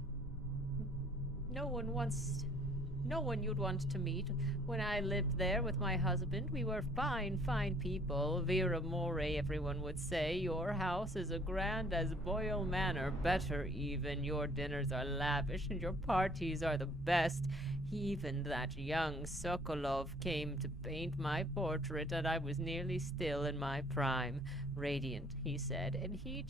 No one you'd want to meet. When I lived there with my husband, we were fine, fine people. Vera More, everyone would say. Your house is as grand as Boyle Manor, better even. Your dinners are lavish, and your parties are the best. Even that young Sokolov came to paint my portrait, and I was nearly still in my prime. Radiant, he said, and he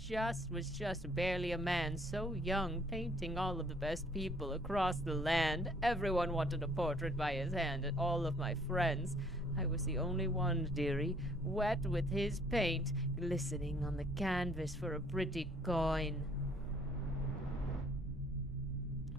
was just barely a man, so young, painting all of the best people across the land. Everyone wanted a portrait by his hand, and all of my friends. I was the only one, dearie, wet with his paint, glistening on the canvas for a pretty coin.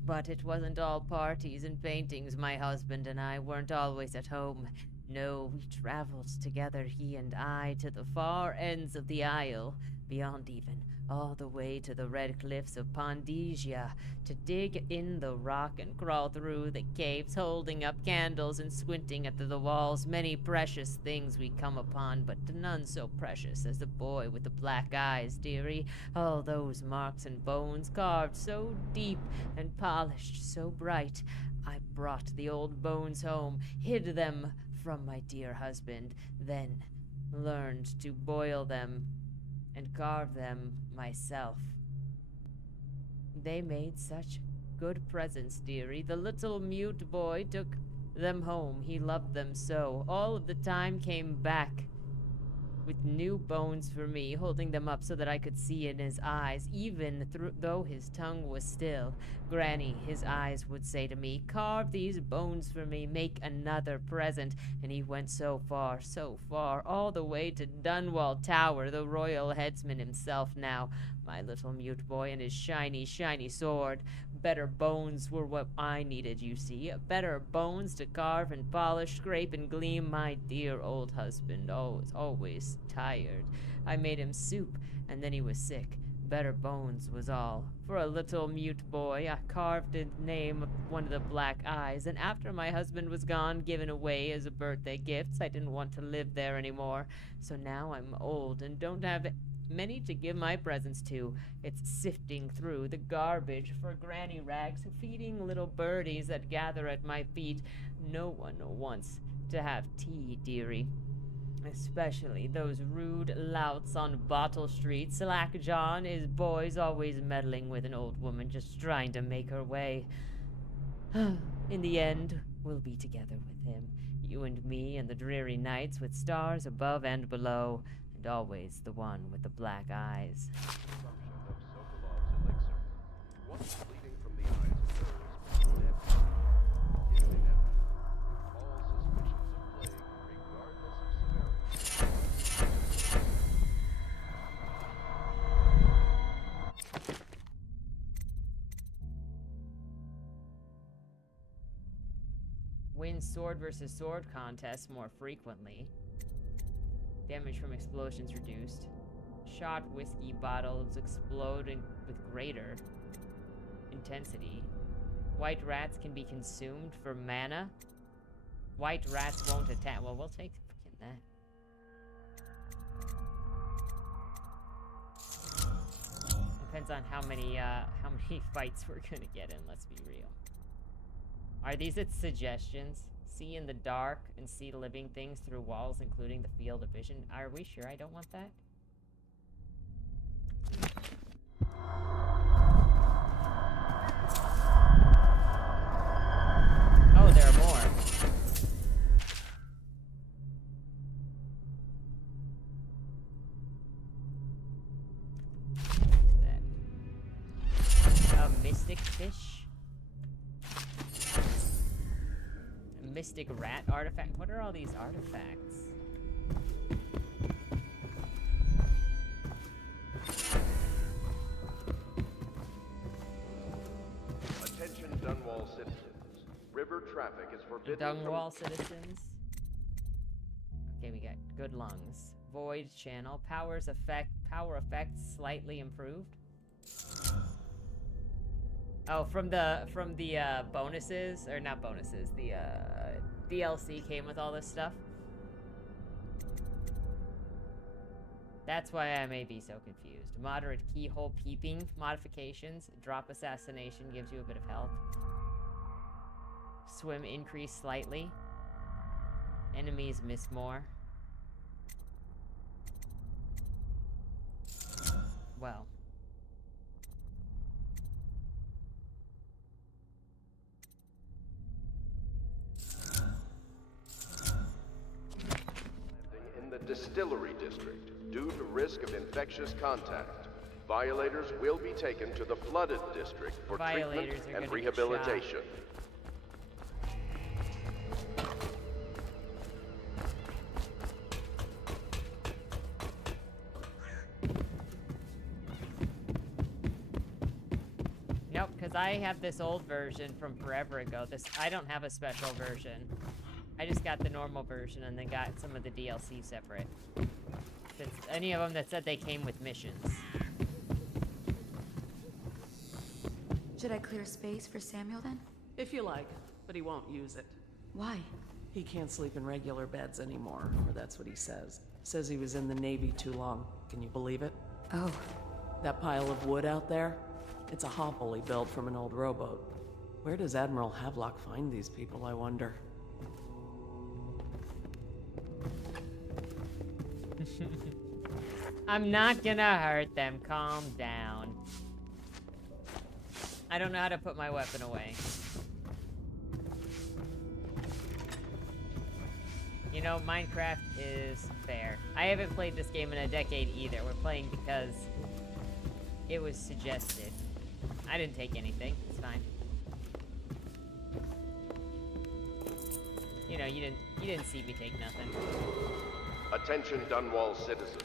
But it wasn't all parties and paintings. My husband and I weren't always at home. No, we traveled together, he and I, to the far ends of the Isle, beyond even, all the way to the red cliffs of Pondesia, to dig in the rock and crawl through the caves, holding up candles and squinting at the walls. Many precious things we come upon, but none so precious as the boy with the black eyes, dearie. All those marks and bones carved so deep and polished so bright. I brought the old bones home, hid them from my dear husband, then learned to boil them and carve them myself. They made such good presents, dearie. The little mute boy took them home. He loved them so. All of the time came back with new bones for me, holding them up so that I could see in his eyes, even though his tongue was still. Granny, his eyes would say to me, carve these bones for me, make another present. And he went so far, all the way to Dunwall Tower, the royal headsman himself now. My little mute boy and his shiny, shiny sword. Better bones were what I needed, you see. Better bones to carve and polish, scrape and gleam. My dear old husband, always tired. I made him soup, and then he was sick. better bones was all. For a little mute boy, I carved the name of one of the black eyes, and after my husband was gone, given away as a birthday gift, I didn't want to live there anymore. So now I'm old and don't have many to give my presents to. It's sifting through the garbage for granny rags, feeding little birdies that gather at my feet. No one wants to have tea, dearie. Especially those rude louts on Bottle Street. Slack John, his boys always meddling with an old woman just trying to make her way. In the end, we'll be together with him. You and me and the dreary nights with stars above and below, and always the one with the black eyes. Once bleeding from the eyes occurs, death. If they have all suspicions of plague, regardless of severity. Win sword versus sword contests more frequently. Damage from explosions reduced. Shot whiskey bottles exploding with greater intensity. White rats can be consumed for mana. White rats won't attack. Well, we'll take that. Depends on how many fights we're gonna get in, let's be real. Are these its suggestions? See in the dark and see living things through walls, including the field of vision. Are we sure I don't want that? Oh, there are more. A mystic fish? A mystic rat artifact? What are all these artifacts? Attention Dunwall citizens. River traffic is forbidden. Dunwall citizens. Okay, we got good lungs. Void channel. Power effects slightly improved. Oh, from the bonuses, or not bonuses, the DLC came with all this stuff. That's why I may be so confused. Moderate keyhole peeping modifications. Drop assassination gives you a bit of health. Swim increase slightly. Enemies miss more. Well. In the distillery district, due to risk of infectious contact, violators will be taken to the flooded district for treatment and rehabilitation. Nope, because I have this old version from forever ago. I don't have a special version. I just got the normal version and then got some of the DLC separate. It's any of them that said they came with missions. Should I clear space for Samuel then? If you like, but he won't use it. Why? He can't sleep in regular beds anymore, or that's what he says. Says he was in the Navy too long. Can you believe it? Oh. That pile of wood out there? It's a hovel he built from an old rowboat. Where does Admiral Havelock find these people, I wonder? I'm not gonna hurt them. Calm down. I don't know how to put my weapon away. You know, Minecraft is fair. I haven't played this game in a decade either. We're playing because it was suggested. I didn't take anything. It's fine. You know, you didn't see me take nothing. Attention Dunwall citizens.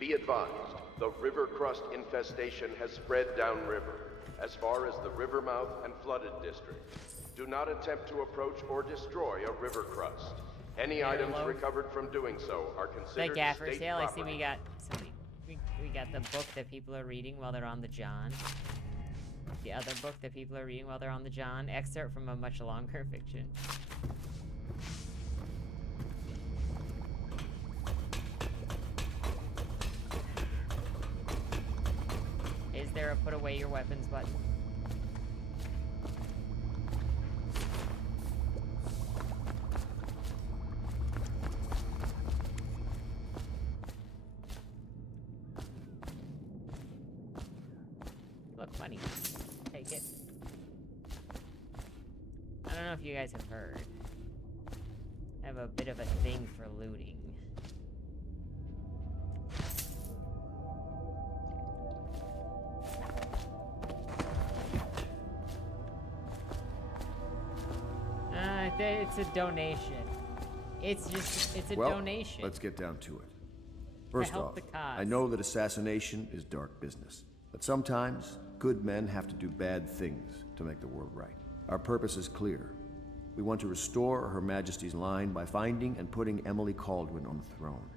Be advised, the river crust infestation has spread downriver, as far as the river mouth and flooded district. Do not attempt to approach or destroy a river crust. Any items recovered from doing so are considered Like Gaffer state Sale, I see property. we got somebody. We We got the book that people are reading while they're on the John. The other book that people are reading while they're on the John. Excerpt from a much longer fiction. Is there a put away your weapons button? Look, money. Take it. I don't know if you guys have heard. I have a bit of a thing for looting. It's a donation. It's a donation. Let's get down to it. First help off, the cause. I know that assassination is dark business, but sometimes good men have to do bad things to make the world right. Our purpose is clear. We want to restore Her Majesty's line by finding and putting Emily Kaldwin on the throne.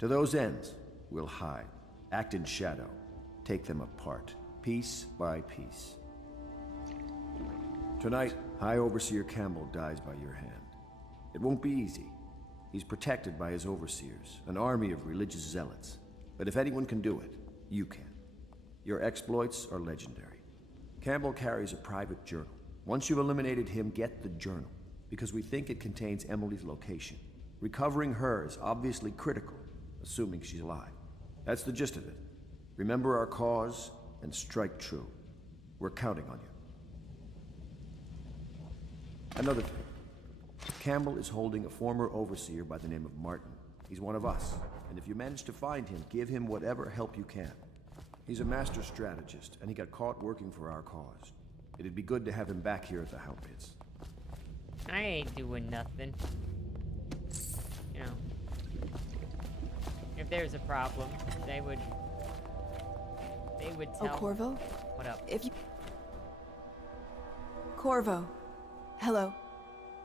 To those ends, we'll hide, act in shadow, take them apart, piece by piece. Tonight, High Overseer Campbell dies by your hand. It won't be easy. He's protected by his overseers, an army of religious zealots. But if anyone can do it, you can. Your exploits are legendary. Campbell carries a private journal. Once you've eliminated him, get the journal, because we think it contains Emily's location. Recovering her is obviously critical, assuming she's alive. That's the gist of it. Remember our cause and strike true. We're counting on you. Another thing. Campbell is holding a former overseer by the name of Martin. He's one of us, and if you manage to find him, give him whatever help you can. He's a master strategist, and he got caught working for our cause. It'd be good to have him back here at the Hound Pits. I ain't doing nothing. You know. If there's a problem, they would tell. Oh, Corvo? What up? If you... Corvo. Hello.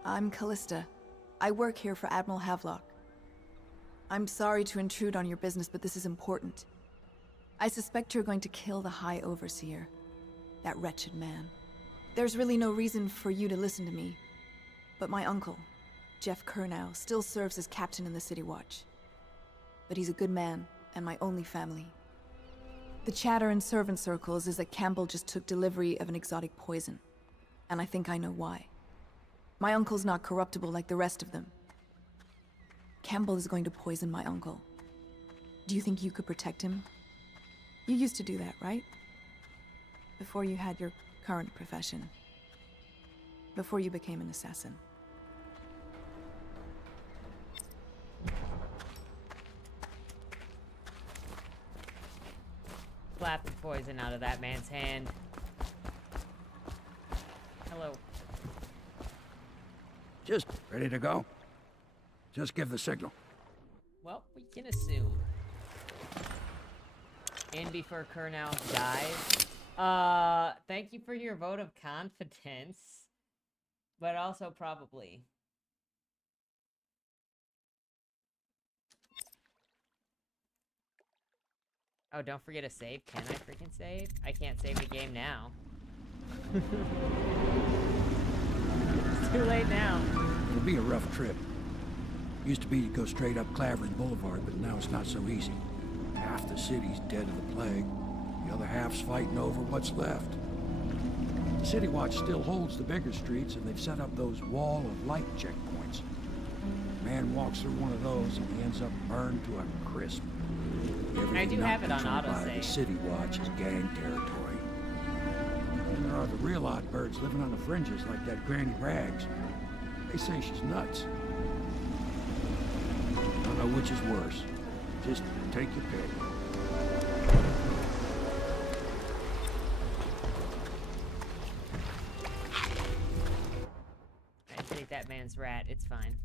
I'm Callista. I work here for Admiral Havelock. I'm sorry to intrude on your business, but this is important. I suspect you're going to kill the High Overseer. That wretched man. There's really no reason for you to listen to me. But my uncle, Jeff Kernow, still serves as captain in the City Watch. But he's a good man, and my only family. The chatter in servant circles is that Campbell just took delivery of an exotic poison. And I think I know why. My uncle's not corruptible like the rest of them. Campbell is going to poison my uncle. Do you think you could protect him? You used to do that, right? Before you had your current profession. Before you became an assassin. Slap the poison out of that man's hand. Hello. Just ready to go? Just give the signal. Well, we can assume. And before Kernow dies. Thank you for your vote of confidence. But also probably. Oh, don't forget to save. Can I freaking save? I can't save the game now. It's too late now. It'll be a rough trip. Used to be to go straight up Clavering Boulevard, but now it's not so easy. Half the city's dead of the plague. The other half's fighting over what's left. The City Watch still holds the bigger streets, and they've set up those wall of light checkpoints. A man walks through one of those, and he ends up burned to a crisp. Everything I do not have it on controlled by autosave. The City Watch is gang territory. And there are the real odd birds living on the fringes, like that Granny Rags. They say she's nuts. I don't know which is worse. Just take your pick. I take that man's rat. It's fine.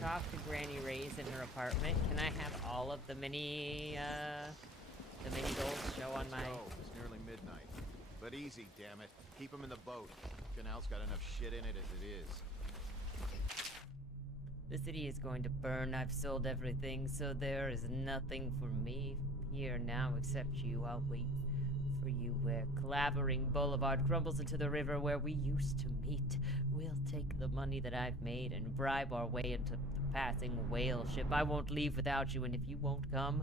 Talk to Granny Ray's in her apartment. Can I have all of the mini the mini goals show on my... Go. It's nearly midnight. But easy, damn it. Keep them in the boat. Canal's got enough shit in it as it is. The city is going to burn. I've sold everything, so there is nothing for me here now except you. I'll wait for you where Clavering Boulevard crumbles into the river where we used to meet. We'll take the money that I've made and bribe our way into the passing whale ship. I won't leave without you, and if you won't come,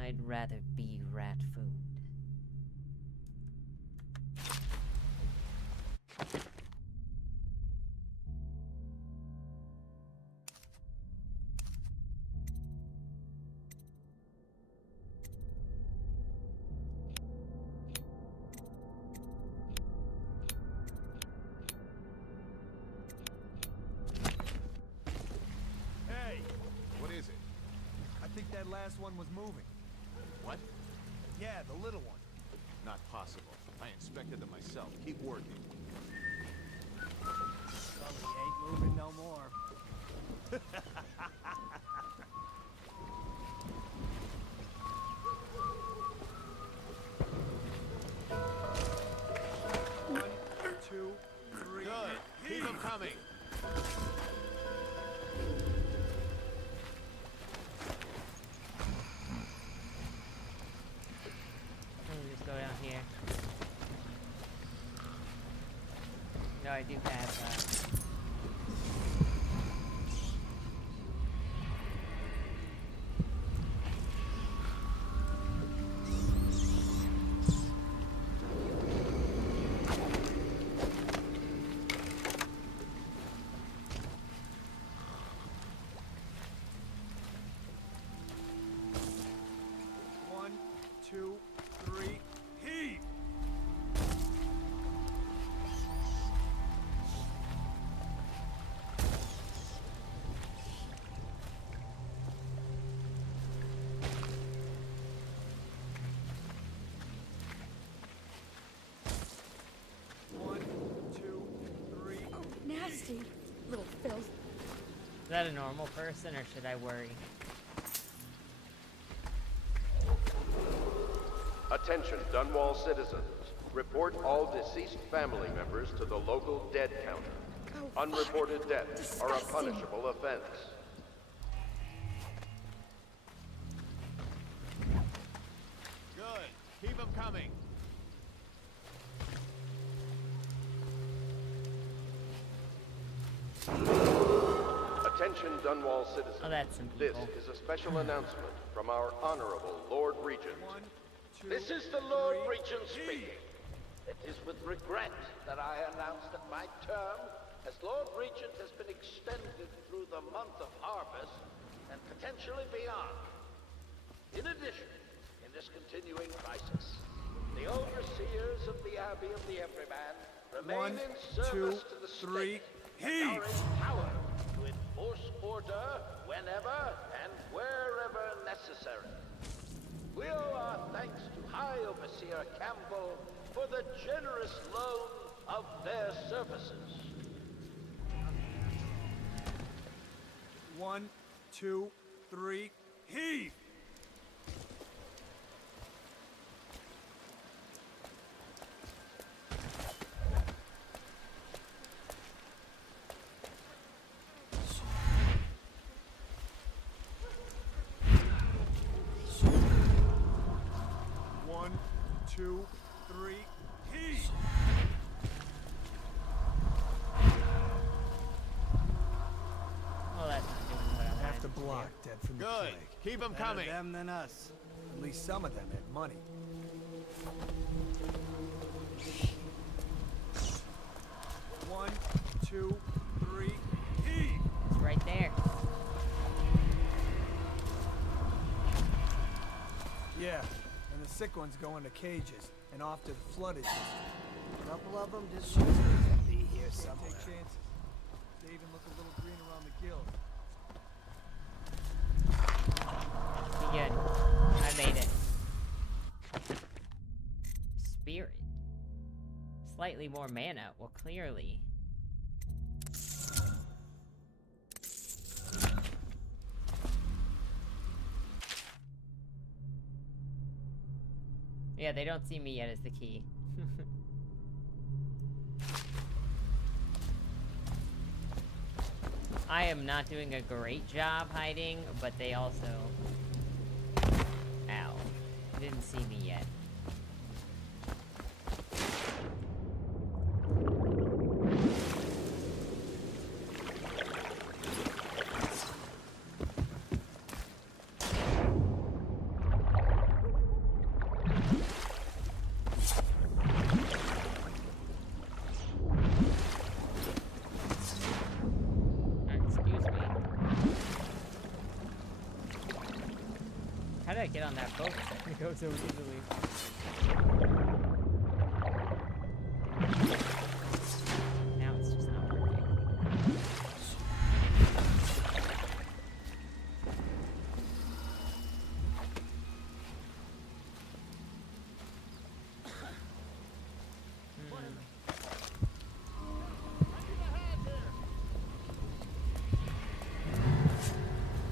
I'd rather be rat food. Hey! What is it? I think that last one was moving. What? Yeah, the little one. Not possible. I inspected them myself. Keep working. Sully ain't moving no more. One, two, three. Good. Keep them coming. Let me just go down here. No, I do have, One, two, three. Heave! One, two, three. Oh, nasty. Little filth. is that a normal person, or should I worry? Attention, Dunwall citizens. Report all deceased family members to the local dead counter. Unreported deaths are a punishable offense. Good. Keep them coming. Attention, Dunwall citizens. Oh, that's some This people. is a special announcement from our Honorable Lord Regent. This is the Lord Regent speaking. It is with regret that I announce that my term as Lord Regent has been extended through the month of harvest and potentially beyond. In addition, in this continuing crisis, the overseers of the Abbey of the Everyman remain One, in service two, to the three. state and Heave! are empowered to enforce order whenever and wherever necessary. We owe our thanks to High Overseer Campbell for the generous loan of their services. One, two, three. Heave! One, two, three. Heave! Oh, that's not doing what I wanted Half the to do. block dead from the Good. plague. Keep them Better coming. them than us. At least some of them had money. One, two, three. Heave! It's right there. Yeah, and the sick ones go into cages and off to the flooded district. A couple of them just should be here Can't somewhere. take chances. They even look a little green around the gills. Be good. I made it. Spirit. Slightly more mana. Well, clearly. Yeah, they don't see me yet as the key. I am not doing a great job hiding, but they also... Ow. Didn't see me yet. How did I get on that boat? It goes so easily. Now it's just not working.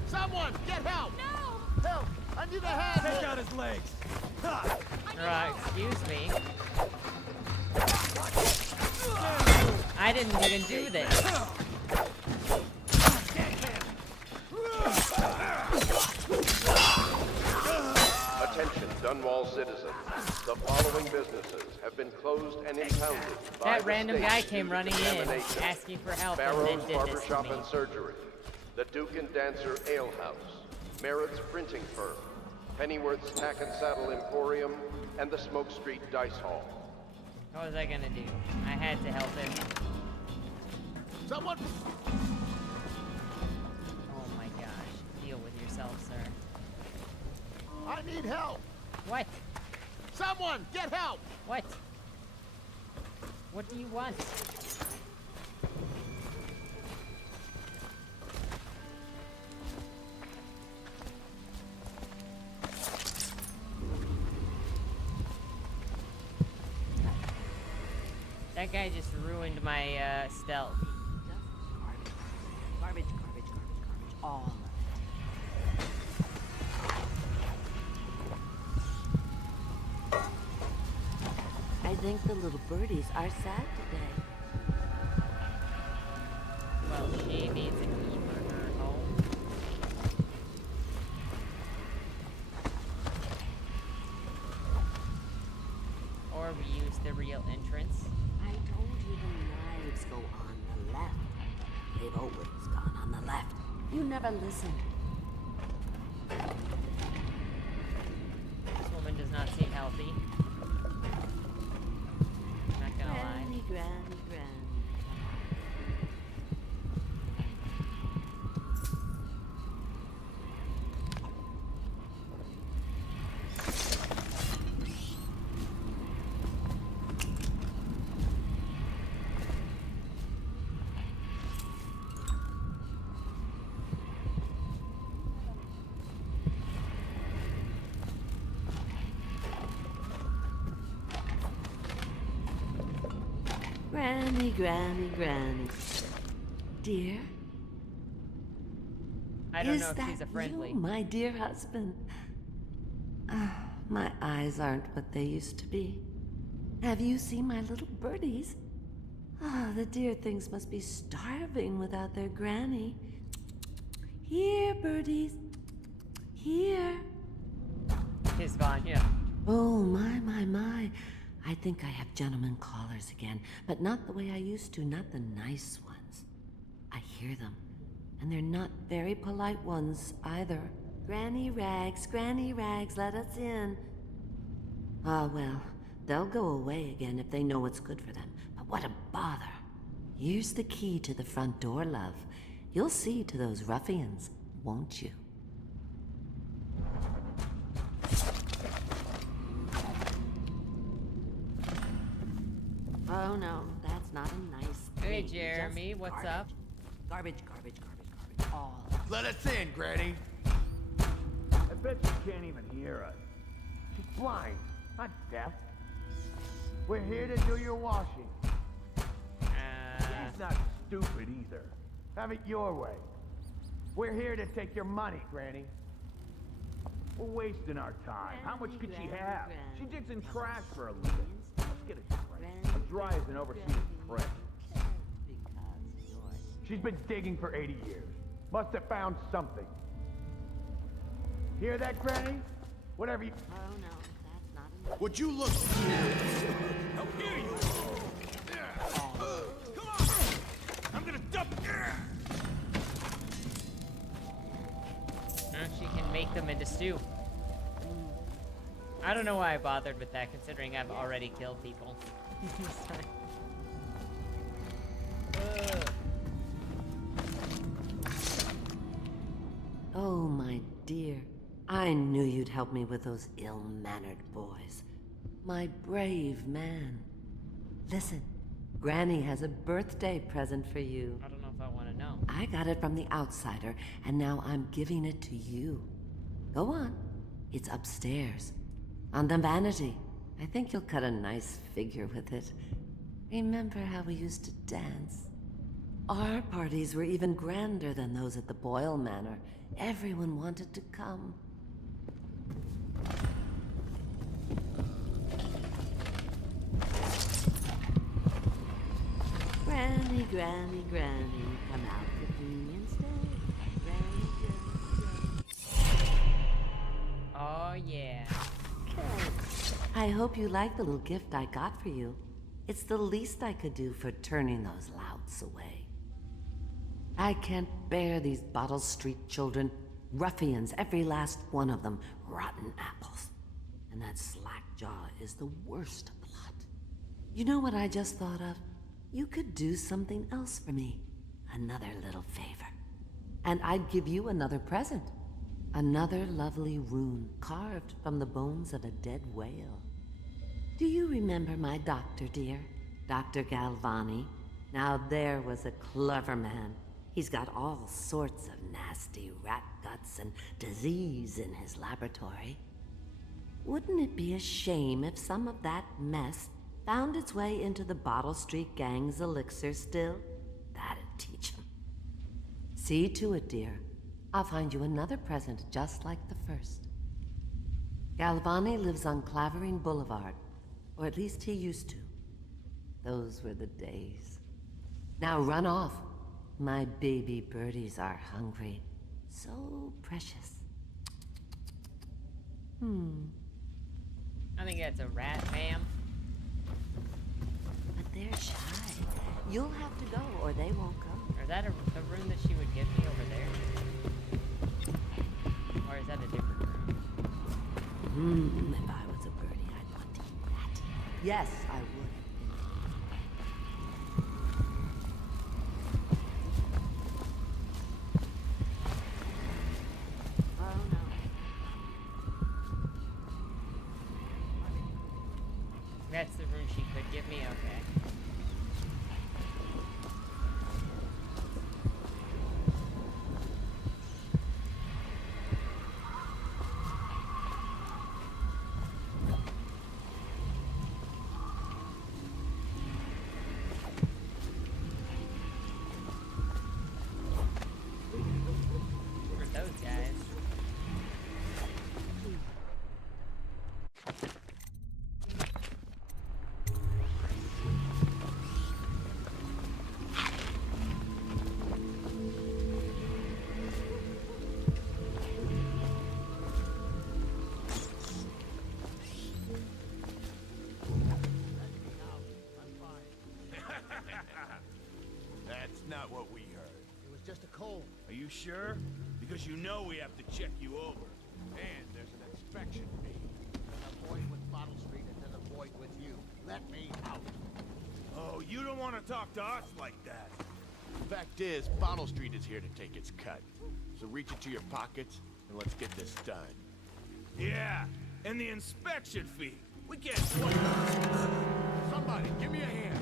Someone, get help! No! Help! I need a hand! Take out his legs! Excuse me. I didn't even do this. Attention, Dunwall citizens. The following businesses have been closed and impounded by That random the guy state came due to running in, contamination. asking for help, Barrow's and then did this to Barbershop me. and Surgery, the Duke and Dancer Ale House, Merritt's Printing Firm, Pennyworth's Tack and Saddle Emporium, and the Smoke Street Dice Hall. What was I gonna do? I had to help him. Someone! Oh my gosh. Deal with yourself, sir. I need help! What? Someone, get help! What? What do you want? That guy just ruined my stealth. Garbage, garbage, garbage, garbage, all of it. I think the little birdies are sad today. Well, she needs a key for her home. Or we use the real entrance. I told you the knives go on the left. They've always gone on the left. You never listened. This woman does not seem healthy. Not gonna lie. Granny, granny, granny. Granny, granny, granny. Dear? I don't Is know if that she's a friendly. you, my dear husband? Ah, my eyes aren't what they used to be. Have you seen my little birdies? Ah, the dear things must be starving without their granny. Here, birdies. Here. Here's Vanya. Oh, my. I think I have gentlemen callers again, but not the way I used to, not the nice ones. I hear them, and they're not very polite ones either. Granny Rags, let us in. Ah, well, they'll go away again if they know what's good for them, but what a bother. Here's the key to the front door, love. You'll see to those ruffians, won't you? Oh no, that's not a nice thing. Hey, Jeremy, Just what's garbage. up? Garbage, all. Let us in, Granny. I bet you can't even hear us. She's blind, not deaf. We're here to do your washing. She's not stupid either. Have it your way. We're here to take your money, Granny. We're wasting our time. How much could she have? She digs in trash for a living. Let's get it straight. I'm dry as an overseas prick. She's been digging for 80 years. Must have found something. Hear that, Granny? Whatever you... Oh, no, that's not enough. Would you look... How dare you? Come on! I'm gonna dump... She can make them into stew. I don't know why I bothered with that, considering I've already killed people. Oh, my dear. I knew you'd help me with those ill-mannered boys. My brave man. Listen, Granny has a birthday present for you. I don't know if I want to know. I got it from the outsider, and now I'm giving it to you. Go on. It's upstairs. On the vanity. I think you'll cut a nice figure with it. Remember how we used to dance? Our parties were even grander than those at the Boyle Manor. Everyone wanted to come. Granny, Granny, Granny, come out with me and stay. Granny, Granny, Granny. Oh, yeah. I hope you like the little gift I got for you. It's the least I could do for turning those louts away. I can't bear these Bottle Street children. Ruffians, every last one of them. Rotten apples. And that slack jaw is the worst lot. You know what I just thought of? You could do something else for me. Another little favor. And I'd give you another present. Another lovely rune carved from the bones of a dead whale. Do you remember my doctor, dear? Dr. Galvani? Now there was a clever man. He's got all sorts of nasty rat guts and disease in his laboratory. Wouldn't it be a shame if some of that mess found its way into the Bottle Street Gang's elixir still? That'd teach him. See to it, dear. I'll find you another present just like the first. Galvani lives on Clavering Boulevard, or at least he used to. Those were the days. Now run off. My baby birdies are hungry. So precious. I think that's a rat, ma'am. But they're shy. You'll have to go, or they won't come. Or is that a room that she would give me over there? Or is that a different room? If I was a birdie, I'd want to eat that. Yes, I would. That's the room she could give me? Okay. Who are those guys? That's not what we heard. It was just a cold. Are you sure? Because you know we have to check you over. And there's an inspection fee. Avoid with Bottle Street and then avoid with you. Let me out. Oh, you don't want to talk to us like that. Fact is, Bottle Street is here to take its cut. So reach into your pockets and let's get this done. Yeah, and the inspection fee. We can't... Somebody, give me a hand.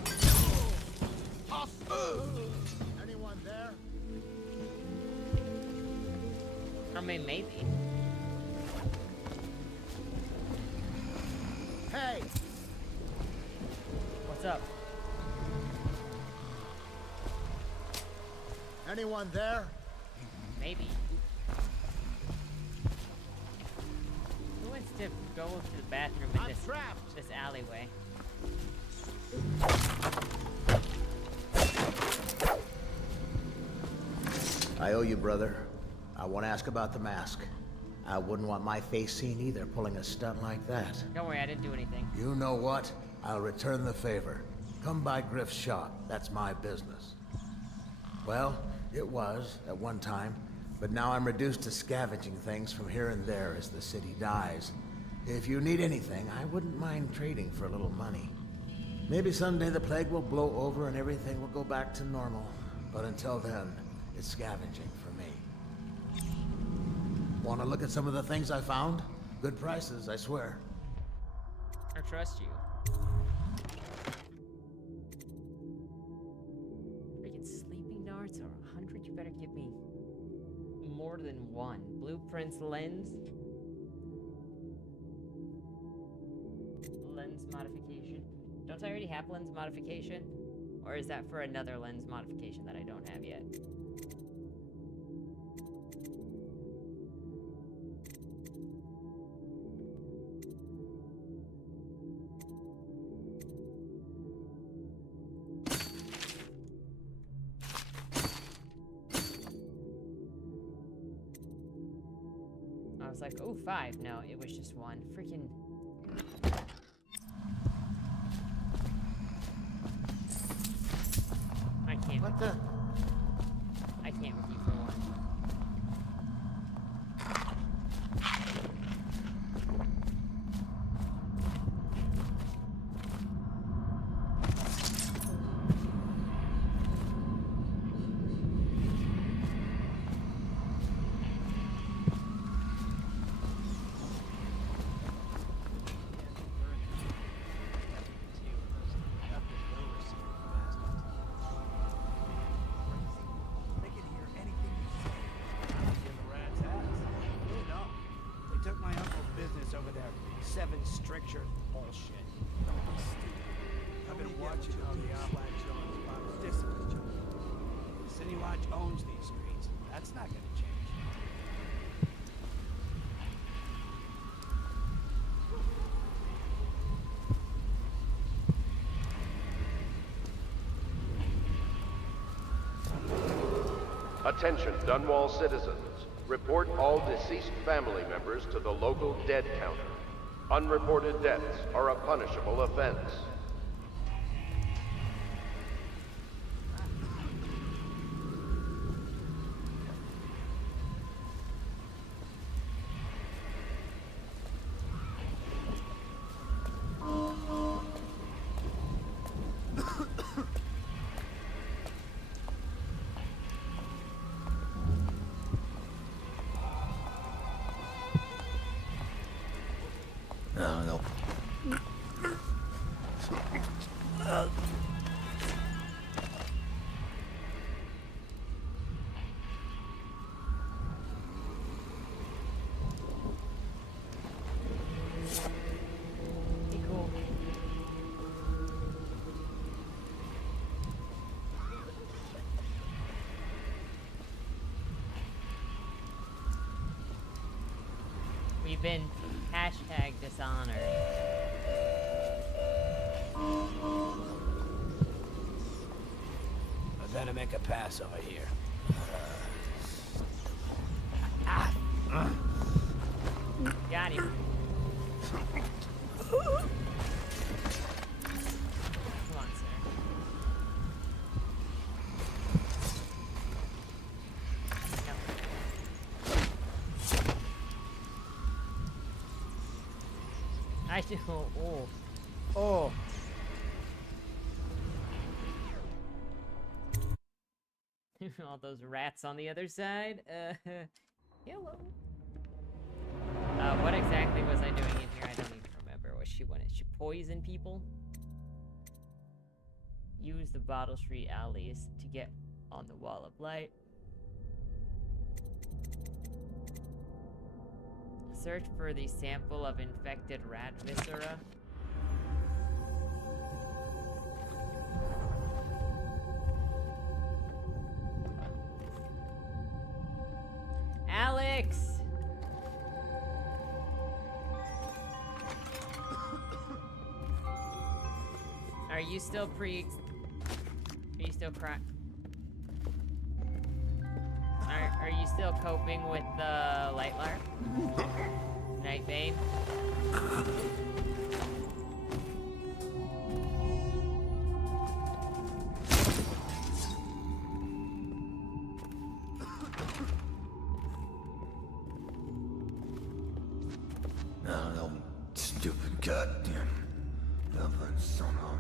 Anyone there? I mean, maybe. Hey! What's up? Anyone there? Maybe. go to the bathroom in this alleyway. I owe you, brother. I want to ask about the mask. I wouldn't want my face seen either, pulling a stunt like that. Don't worry, I didn't do anything. You know what? I'll return the favor. Come by Griff's shop. That's my business. Well, it was, at one time, but now I'm reduced to scavenging things from here and there as the city dies. If you need anything, I wouldn't mind trading for a little money. Maybe someday the plague will blow over and everything will go back to normal. But until then, it's scavenging for me. Want to look at some of the things I found? Good prices, I swear. I trust you. Freaking sleeping darts or 100? You better give me more than one. Blueprints lens. Lens modification. Don't I already have lens modification? Or is that for another lens modification that I don't have yet? I was like, oh, 5. No, it was just 1. Freaking... I can't. What the? I can't with you for one. Stricture bullshit. Don't be stupid. I've been watching how the Appalachians about discipline. The City Watch owns these streets. That's not gonna change. Attention, Dunwall citizens. Report all deceased family members to the local dead counter. Unreported deaths are a punishable offense. We've been hashtag Dishonored. I better make a pass over here. Got him. Come on, sir. I do. Oh. Oh. All those rats on the other side. Hello. What exactly was I doing in here? I don't even remember what she wanted. She poisoned people? Use the Bottle Street alleys to get on the Wall of Light. Search for the sample of infected rat viscera. Alex! Are you still Are you still crying? Are you still coping with the Lightlark? Nightbane? No, stupid goddamn. Son of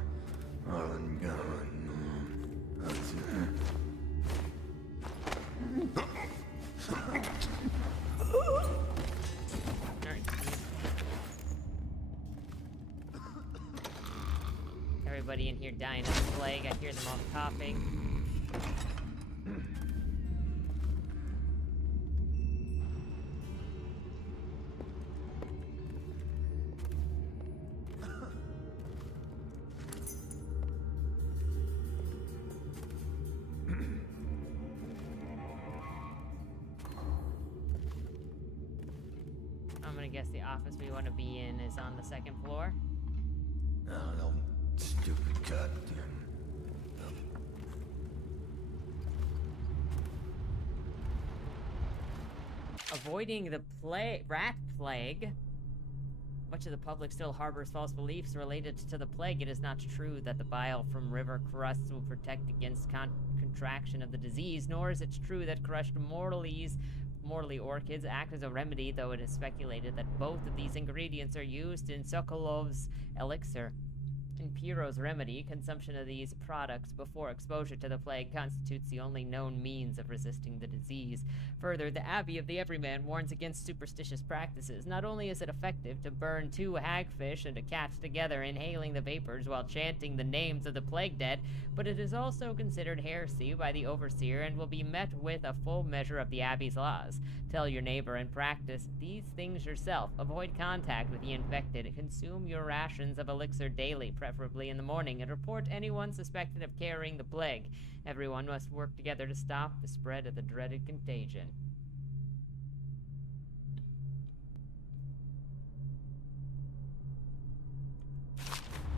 Everybody in here dying of the plague. I hear them all coughing. I'm gonna guess the office we want to be in is on the second floor. No, stupid goddamn. Avoiding the rat plague. Much of the public still harbors false beliefs related to the plague. It is not true that the bile from river crusts will protect against contraction of the disease, nor is it true that crushed mortally orchids act as a remedy, though it is speculated that both of these ingredients are used in Sokolov's elixir. In Piero's remedy, consumption of these products before exposure to the plague constitutes the only known means of resisting the disease. Further, the Abbey of the Everyman warns against superstitious practices. Not only is it effective to burn 2 hagfish and a cat together, inhaling the vapors while chanting the names of the plague dead, but it is also considered heresy by the overseer and will be met with a full measure of the Abbey's laws. Tell your neighbor and practice these things yourself. Avoid contact with the infected. Consume your rations of elixir daily, preferably in the morning, and report anyone suspected of carrying the plague. Everyone must work together to stop the spread of the dreaded contagion.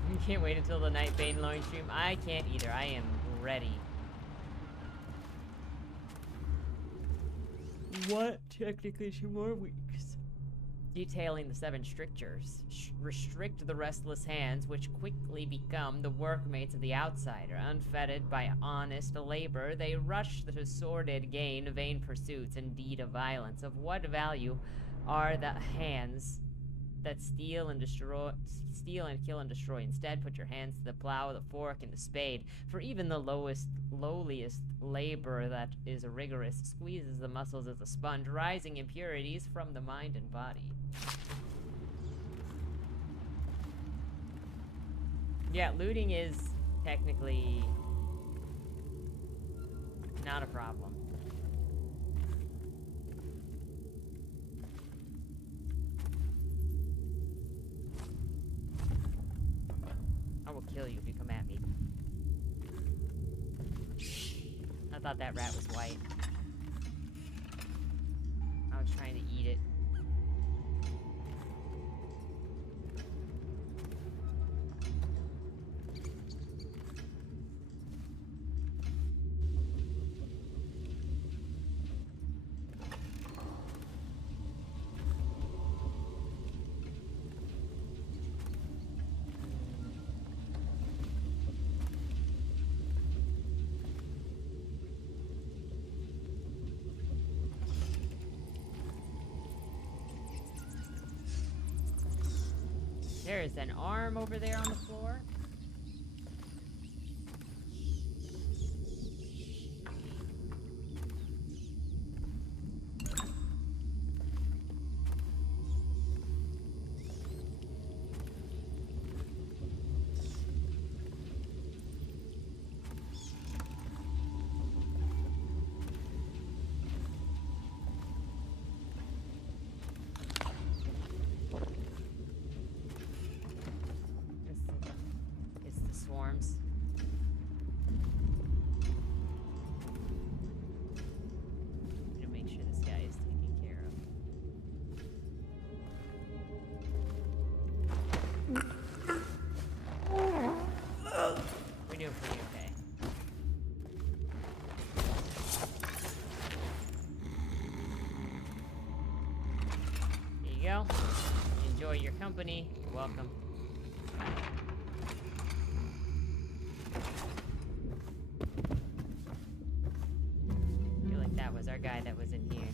You can't wait until the Nightbane loan stream. I can't either. I am ready. What? Technically 2 more weeks. Detailing the 7 strictures. Restrict the restless hands, which quickly become the workmates of the outsider. Unfettered by honest labor, they rush to sordid gain, vain pursuits, and deed of violence. Of what value are the hands that steal and kill and destroy? Instead, put your hands to the plow, the fork, and the spade. For even the lowliest labor that is rigorous squeezes the muscles as a sponge, rising impurities from the mind and body. Yeah, looting is technically not a problem. I will kill you if you come at me. I thought that rat was white. I was trying to eat it. There is an arm over there on the floor. Swarms. To make sure this guy is taken care of. your company. You're welcome. I feel like that was our guy that was in here.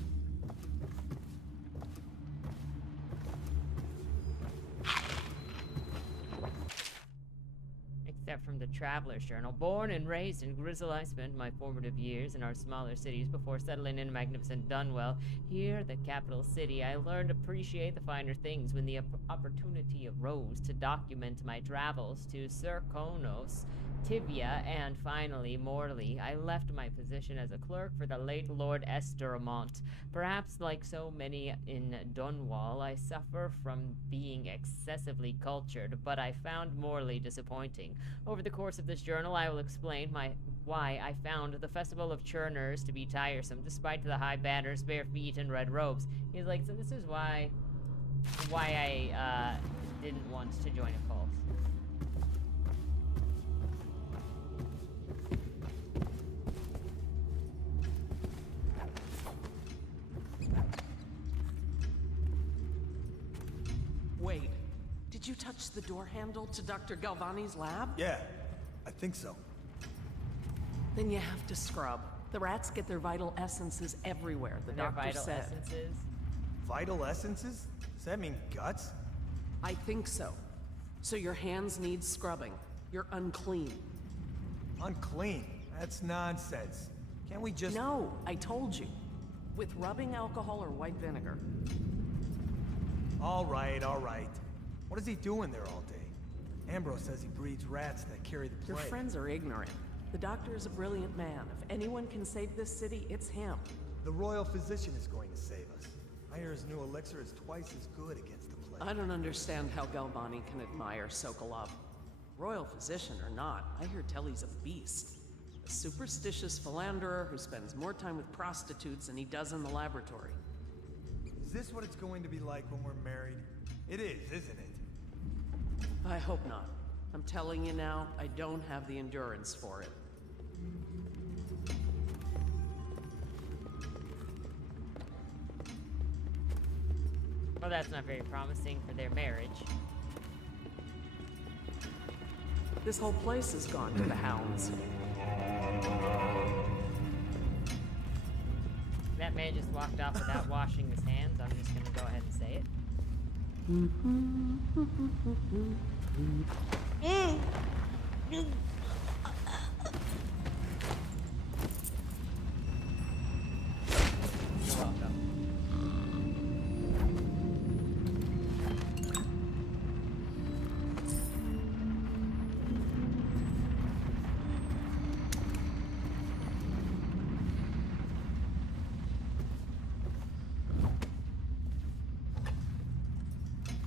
Except from the Traveler's Journal. Born and raised in Grizzle, I spent my formative years in our smaller cities before settling in magnificent Dunwell. Here, the capital city, I learned to appreciate the finer things when the opportunity arose to document my travels to Serkonos, Tivia, and finally Morley. I left my position as a clerk for the late Lord Estermont. Perhaps like so many in Dunwall, I suffer from being excessively cultured, but I found Morley disappointing. Over the course of this journal, I will explain why I found the Festival of Churners to be tiresome, despite the high banners, bare feet, and red robes. He's like, so this is why I didn't want to join a cult. Wait, did you touch the door handle to Dr. Galvani's lab? Yeah, I think so. Then you have to scrub. The rats get their vital essences everywhere, the doctor vital said. essences? Vital essences? Does that mean guts? I think so. So your hands need scrubbing. You're unclean. Unclean? That's nonsense. Can't we just... No, I told you. With rubbing alcohol or white vinegar. All right, all right. What is he doing there all day? Ambrose says he breeds rats that carry the Your plague. friends are ignorant. The doctor is a brilliant man. If anyone can save this city, it's him. The royal physician is going to save us. I hear his new elixir is twice as good against the plague. I don't understand how Galvani can admire Sokolov. Royal physician or not, I hear Telly's a beast. A superstitious philanderer who spends more time with prostitutes than he does in the laboratory. Is this what it's going to be like when we're married? It is, isn't it? I hope not. I'm telling you now, I don't have the endurance for it. Well, that's not very promising for their marriage. This whole place has gone to the hounds. That man just walked off without washing his hands. I'm just gonna go ahead and say it. You're welcome.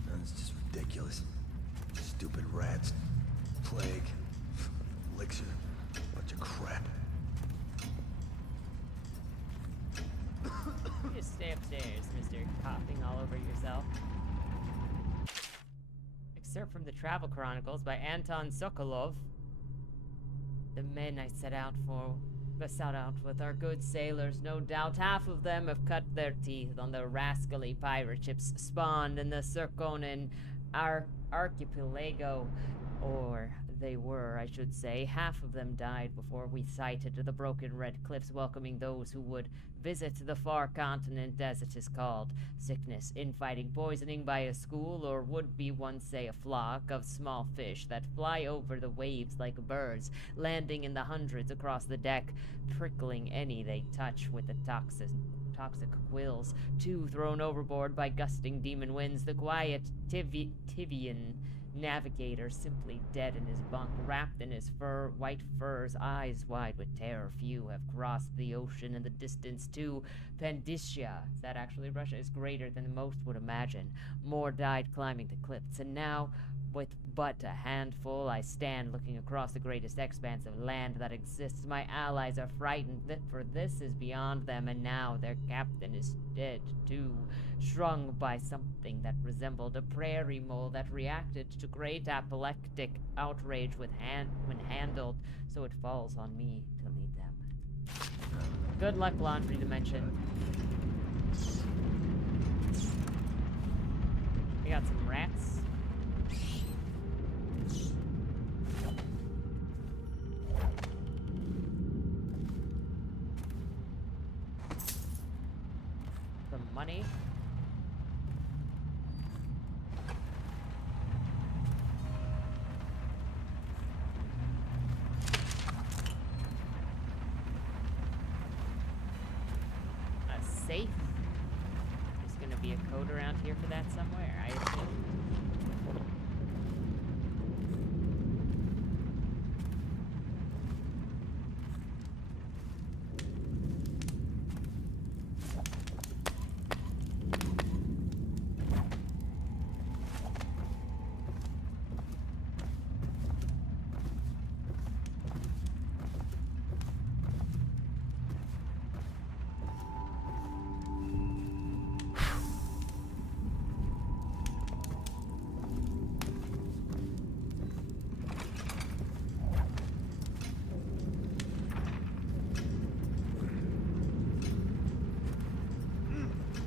That's just ridiculous. Stupid rats. Plague. Elixir. Bunch of crap. You just stay upstairs, Mr. Coughing all over yourself. Excerpt from the Travel Chronicles by Anton Sokolov. The men I set out with are good sailors, no doubt. Half of them have cut their teeth on the rascally pirate ships spawned in the Serkonan archipelago. Or they were, I should say. Half of them died before we sighted the broken red cliffs welcoming those who would visit the far continent, as it is called. Sickness, infighting, poisoning by a school, or would be one say a flock of small fish that fly over the waves like birds, landing in the hundreds across the deck, prickling any they touch with the toxic quills. Two thrown overboard by gusting demon winds, the quiet Tivian navigator simply dead in his bunk, wrapped in his white furs, eyes wide with terror. Few have crossed the ocean in the distance to Pandisha. That actually Russia is greater than most would imagine. More died climbing the cliffs, and now, with but a handful, I stand looking across the greatest expanse of land that exists. My allies are frightened, for this is beyond them, and now their captain is dead too, strung by something that resembled a prairie mole that reacted to great apoplectic outrage when handled, so it falls on me to lead them. Good luck, Laundry Dimension. We got some rats. Some money. A safe. There's gonna be a code around here for that somewhere, I assume.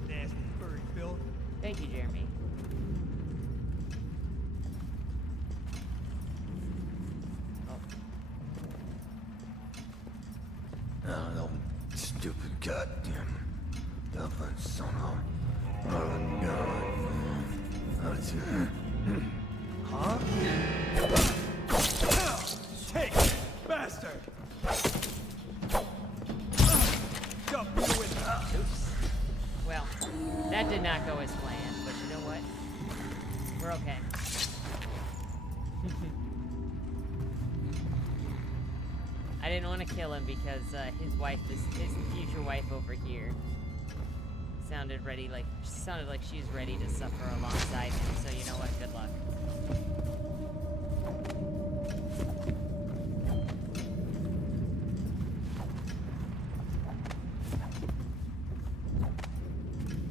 Nasty furry filth. Thank you, Jeremy. Oh, no stupid goddamn Dublin son of oh god. Huh? Hey, bastard! Jump you with Well, that did not go as planned, but you know what? We're okay. I didn't want to kill him because his wife, his future wife over here, sounded like she's ready to suffer alongside him. So you know what? Good luck.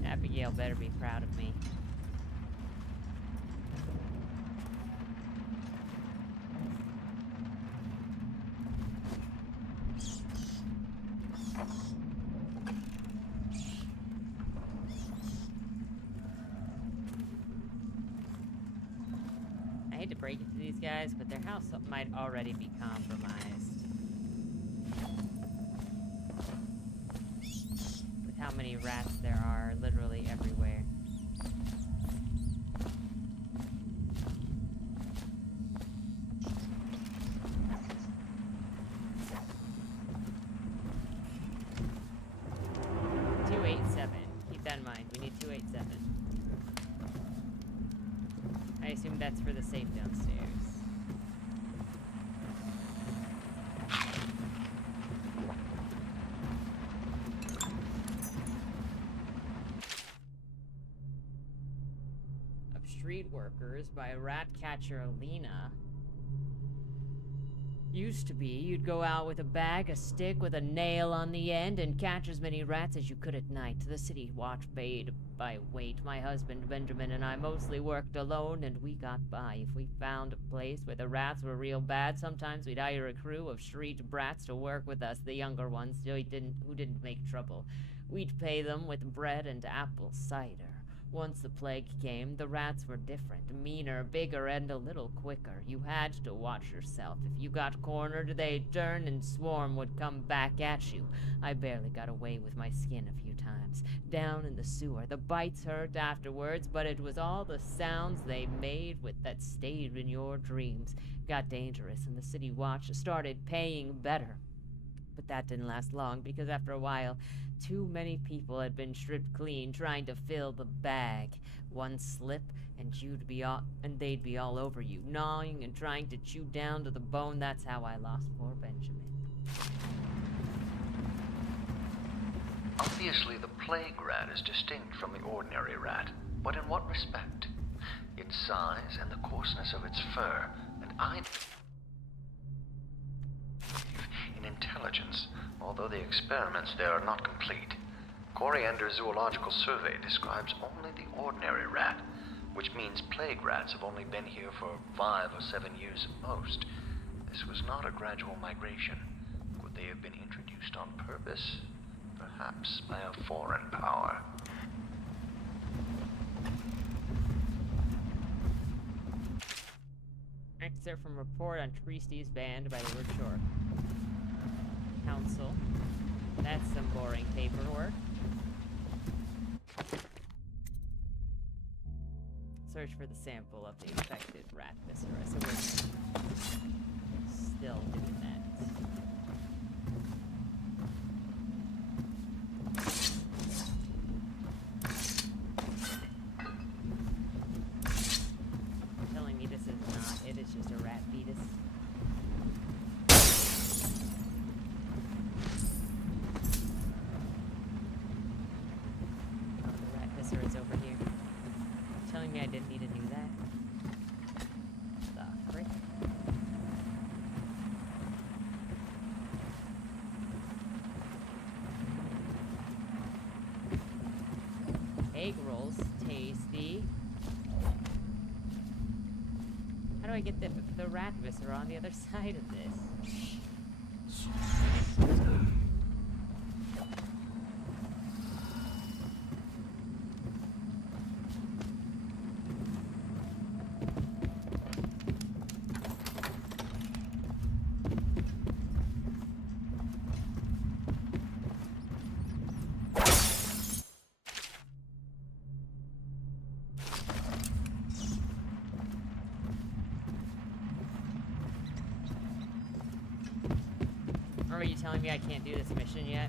Abigail better be proud of me. I hate to break it to these guys, but their house might already be compromised. With how many rats there are literally everywhere. Keep that in mind. We need 287. I assume that's for the safe downstairs. Of Street Workers by rat catcher Alina. Used to be, you'd go out with a bag, a stick with a nail on the end, and catch as many rats as you could at night. The city watch paid by weight. My husband, Benjamin, and I mostly worked alone, and we got by. If we found a place where the rats were real bad, sometimes we'd hire a crew of street brats to work with us, the younger ones who didn't make trouble. We'd pay them with bread and apple cider. Once the plague came, the rats were different, meaner, bigger, and a little quicker. You had to watch yourself. If you got cornered, they'd turn and swarm would come back at you. I barely got away with my skin a few times. Down in the sewer, the bites hurt afterwards, but it was all the sounds they made that stayed in your dreams. Got dangerous, and the city watch started paying better. But that didn't last long, because after a while, too many people had been stripped clean trying to fill the bag. One slip, and they'd be all over you, gnawing and trying to chew down to the bone. That's how I lost poor Benjamin. Obviously, the plague rat is distinct from the ordinary rat, but in what respect? Its size and the coarseness of its fur, and in intelligence, although the experiments there are not complete. Coriander's zoological survey describes only the ordinary rat, which means plague rats have only been here for 5 or 7 years at most. This was not a gradual migration. Could they have been introduced on purpose? Perhaps by a foreign power. Excerpt from report on Treasty's banned by the Ritual Council. That's some boring paperwork. Search for the sample of the infected rat viscera. So we're still doing that. Telling me this is not it, it's just a rat fetus. Oh, the rat viscera is over here. Telling me I didn't need to do that? The frick? Egg rolls, tasty. How do I get the rat viscera on the other side of this? Or are you telling me I can't do this mission yet?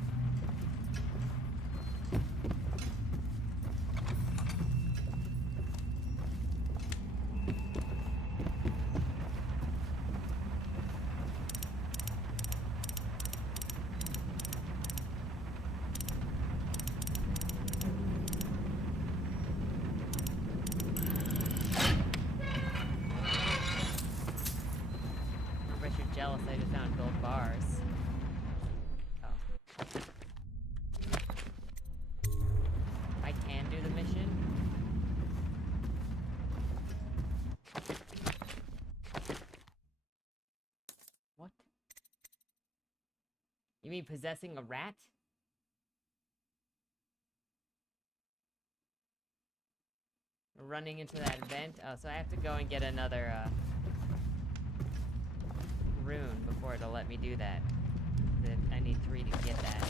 I bet you're jealous I just found gold bars. I can do the mission. What? You mean possessing a rat? Running into that vent? Oh, so I have to go and get another, rune before it'll let me do that. Then I need 3 to get that.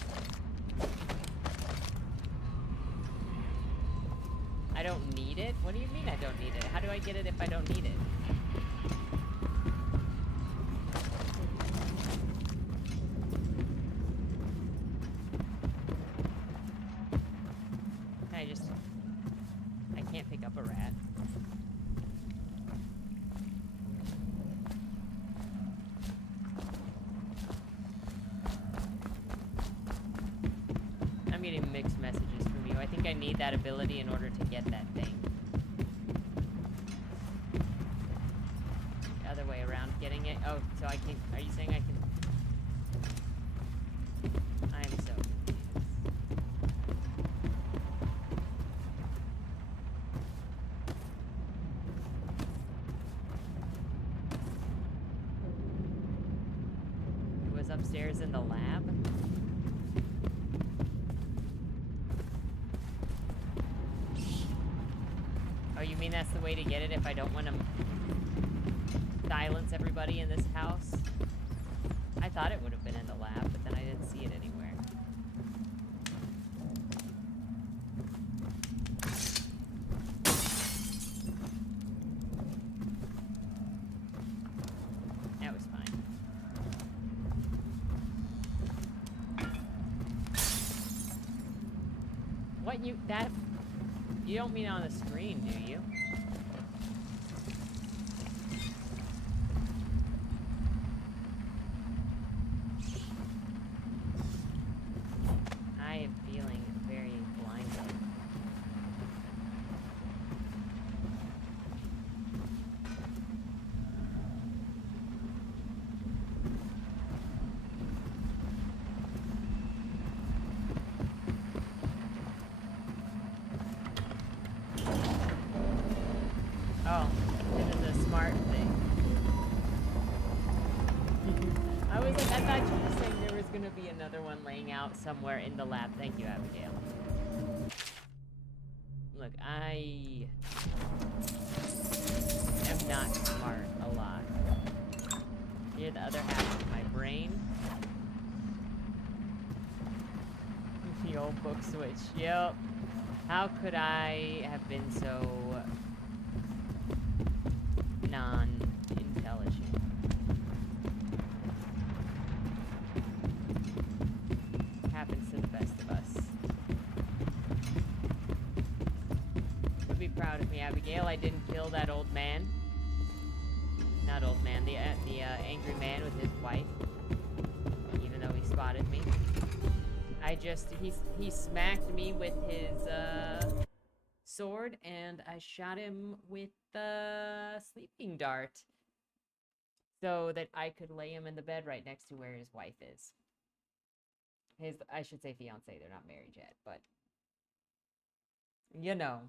I don't need it? What do you mean I don't need it? How do I get it if I don't need it? I can't pick up a rat. I'm getting mixed messages from you. I think I need that ability in order to get that thing. The other way around getting it. Oh, so I can. Are you saying I can? I am so confused. It was upstairs in the lab. Oh, you mean that's the way to get it if I don't want to silence everybody in this house? I thought it would have been in the lab, but then I didn't see it anywhere. That was fine. What you don't mean on the screen, do you? I am feeling very blinded. Oh, it is a smart thing. I was like, I thought you were saying there was gonna be another one laying out somewhere in the lab. Thank you, Abigail. Look, I am not smart a lot. Near the other half of my brain. The old book switch. Yep. How could I have been so non-intelligent? Happens to the best of us. You'll be proud of me, Abigail. I didn't kill that old man. Not old man, the angry man with his wife. Even though he spotted me. He smacked me with his sword, and I shot him with the sleeping dart. So that I could lay him in the bed right next to where his wife is. I should say fiance, they're not married yet, but you know.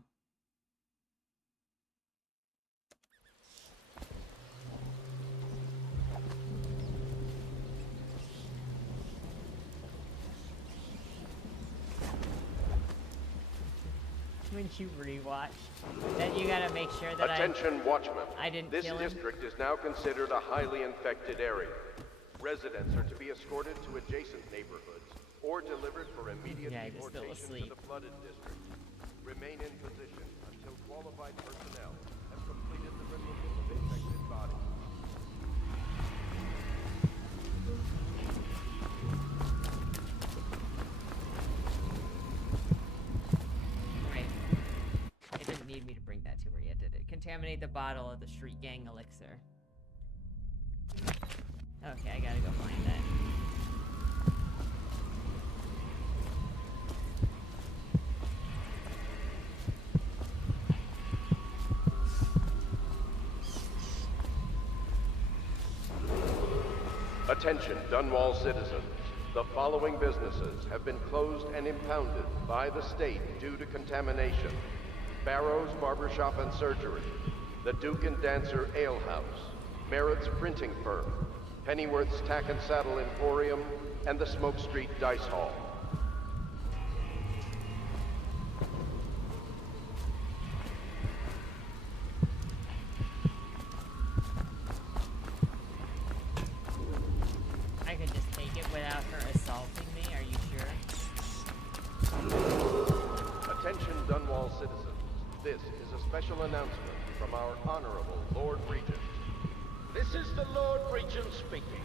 When you rewatch, then you gotta make sure that Attention, watchmen. I didn't This kill him. district is now considered a highly infected area. Residents are to be escorted to adjacent neighborhoods or delivered for immediate deportation to the flooded district. Remain in position until qualified personnel have completed the removal of infected bodies. It didn't need me to bring that to her yet, did it? Contaminate the bottle of the street gang elixir. Okay, I gotta go find that. Attention, Dunwall citizens. The following businesses have been closed and impounded by the state due to contamination. Barrow's Barbershop and Surgery, the Duke and Dancer Ale House, Merritt's Printing Firm, Pennyworth's Tack and Saddle Emporium, and the Smoke Street Dice Hall. I could just take it without her assaulting me, are you sure? Attention, Dunwall citizens. This is a special announcement from our Honorable Lord Regent. This is the Lord Regent speaking.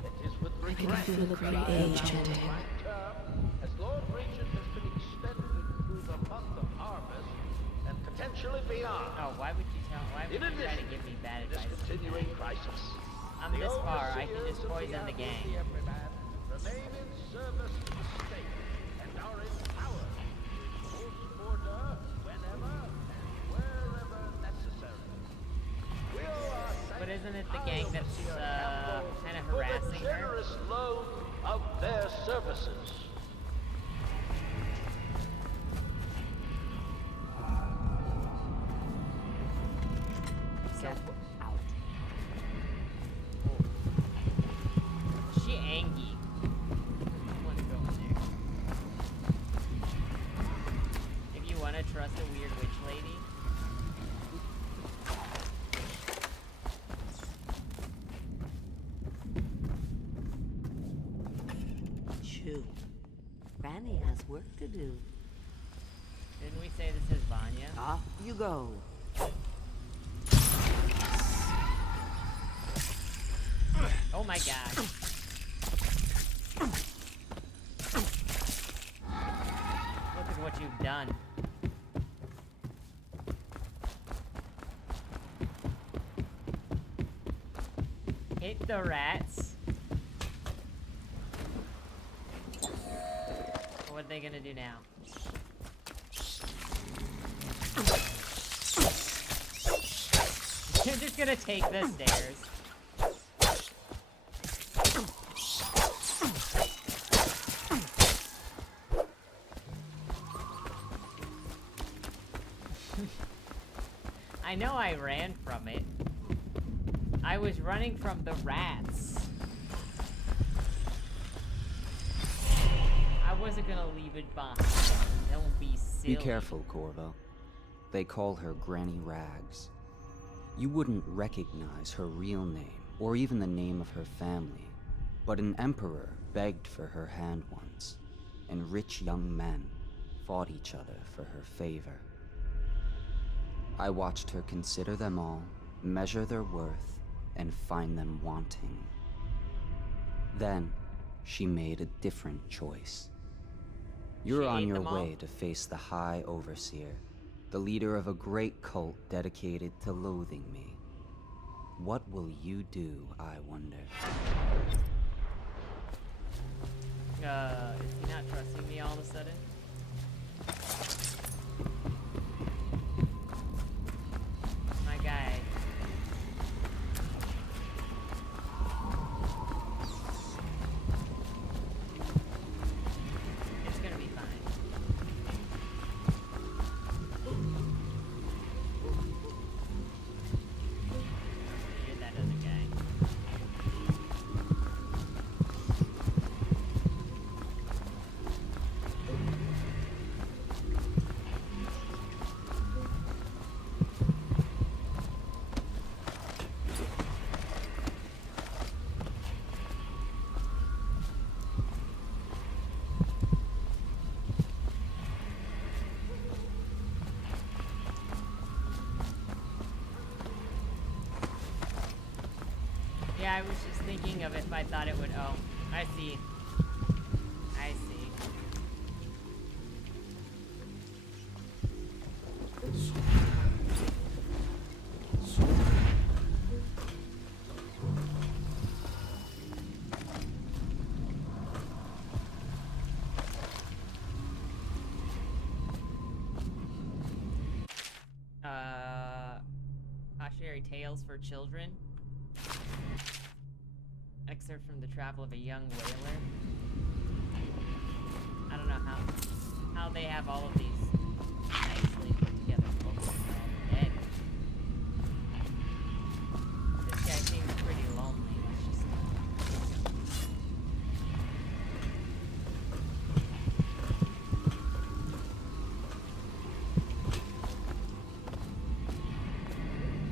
It is with regret that I announce my term as Lord Regent has been extended through the month of harvest and potentially beyond. Oh, why would you In try to addition give me bad to this advice? continuing crisis, I'm this far, I can just poison the gang. remain in service to the state and are empowered to enforce order whenever and wherever necessary. We owe our But thanks isn't it the gang that's kind of harassing for the her? generous loan of their services. So, out. She angry. I want to go in there. If you want to trust a weird witch lady. Shoo. Granny has work to do. Didn't we say this is Vanya? Off you go. Oh my god. Look at what you've done. Hit the rats. What are they gonna do now? You're just gonna take the stairs. I know I ran from it. I was running from the rats. I wasn't gonna leave it behind. Don't be silly. Be careful, Corvo. They call her Granny Rags. You wouldn't recognize her real name or even the name of her family, but an emperor begged for her hand once, and rich young men fought each other for her favor. I watched her consider them all, measure their worth, and find them wanting. Then, she made a different choice. You're on your way to face the High Overseer, the leader of a great cult dedicated to loathing me. What will you do, I wonder? Is he not trusting me all of a sudden? My guy. It's gonna be fine. You're that other guy. Yeah, I was just thinking of if I thought it would. Oh, I see. I see. Cautionary tales for children. Excerpt from the travel of a young whaler. I don't know how they have all of these nicely put together books. They're all dead. This guy seems pretty lonely. Let's just.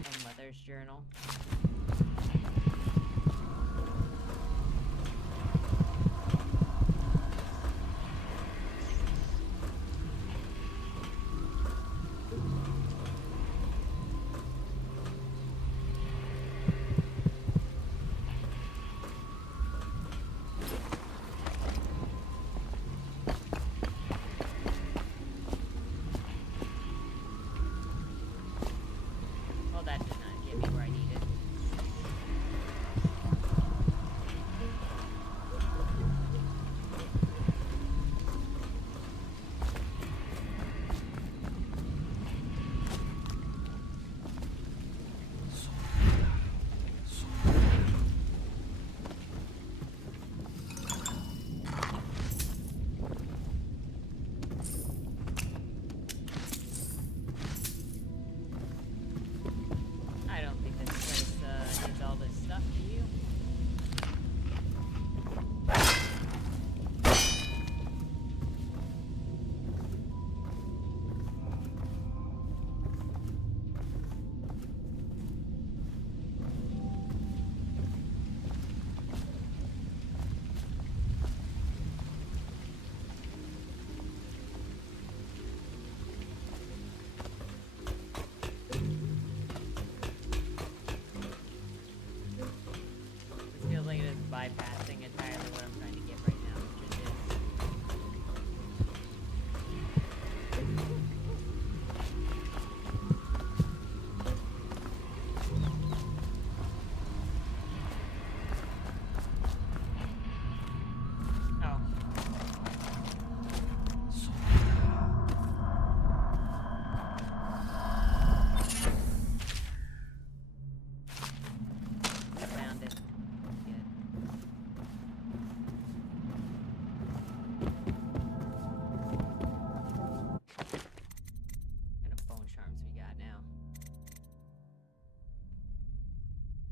A mother's journal. That did not get me where I needed. I don't think this place needs all this stuff, do you? This feels like it is bypassing entirely what I'm trying to get right now, which it is. Oh. I found it. Good. What kind of bone charms we got now?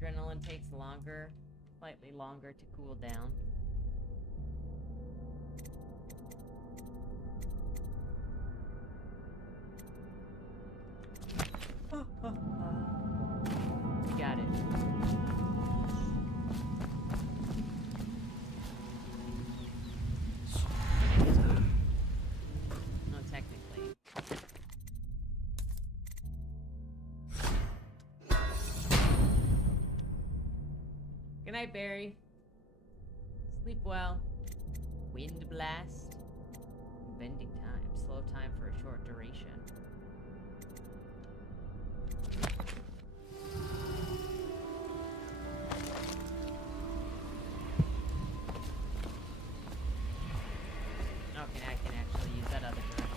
Adrenaline takes longer, slightly longer to cool down. We got it. night, Barry. Sleep well. Wind blast. Bending time. Slow time for a short duration. Okay, I can actually use that other direction.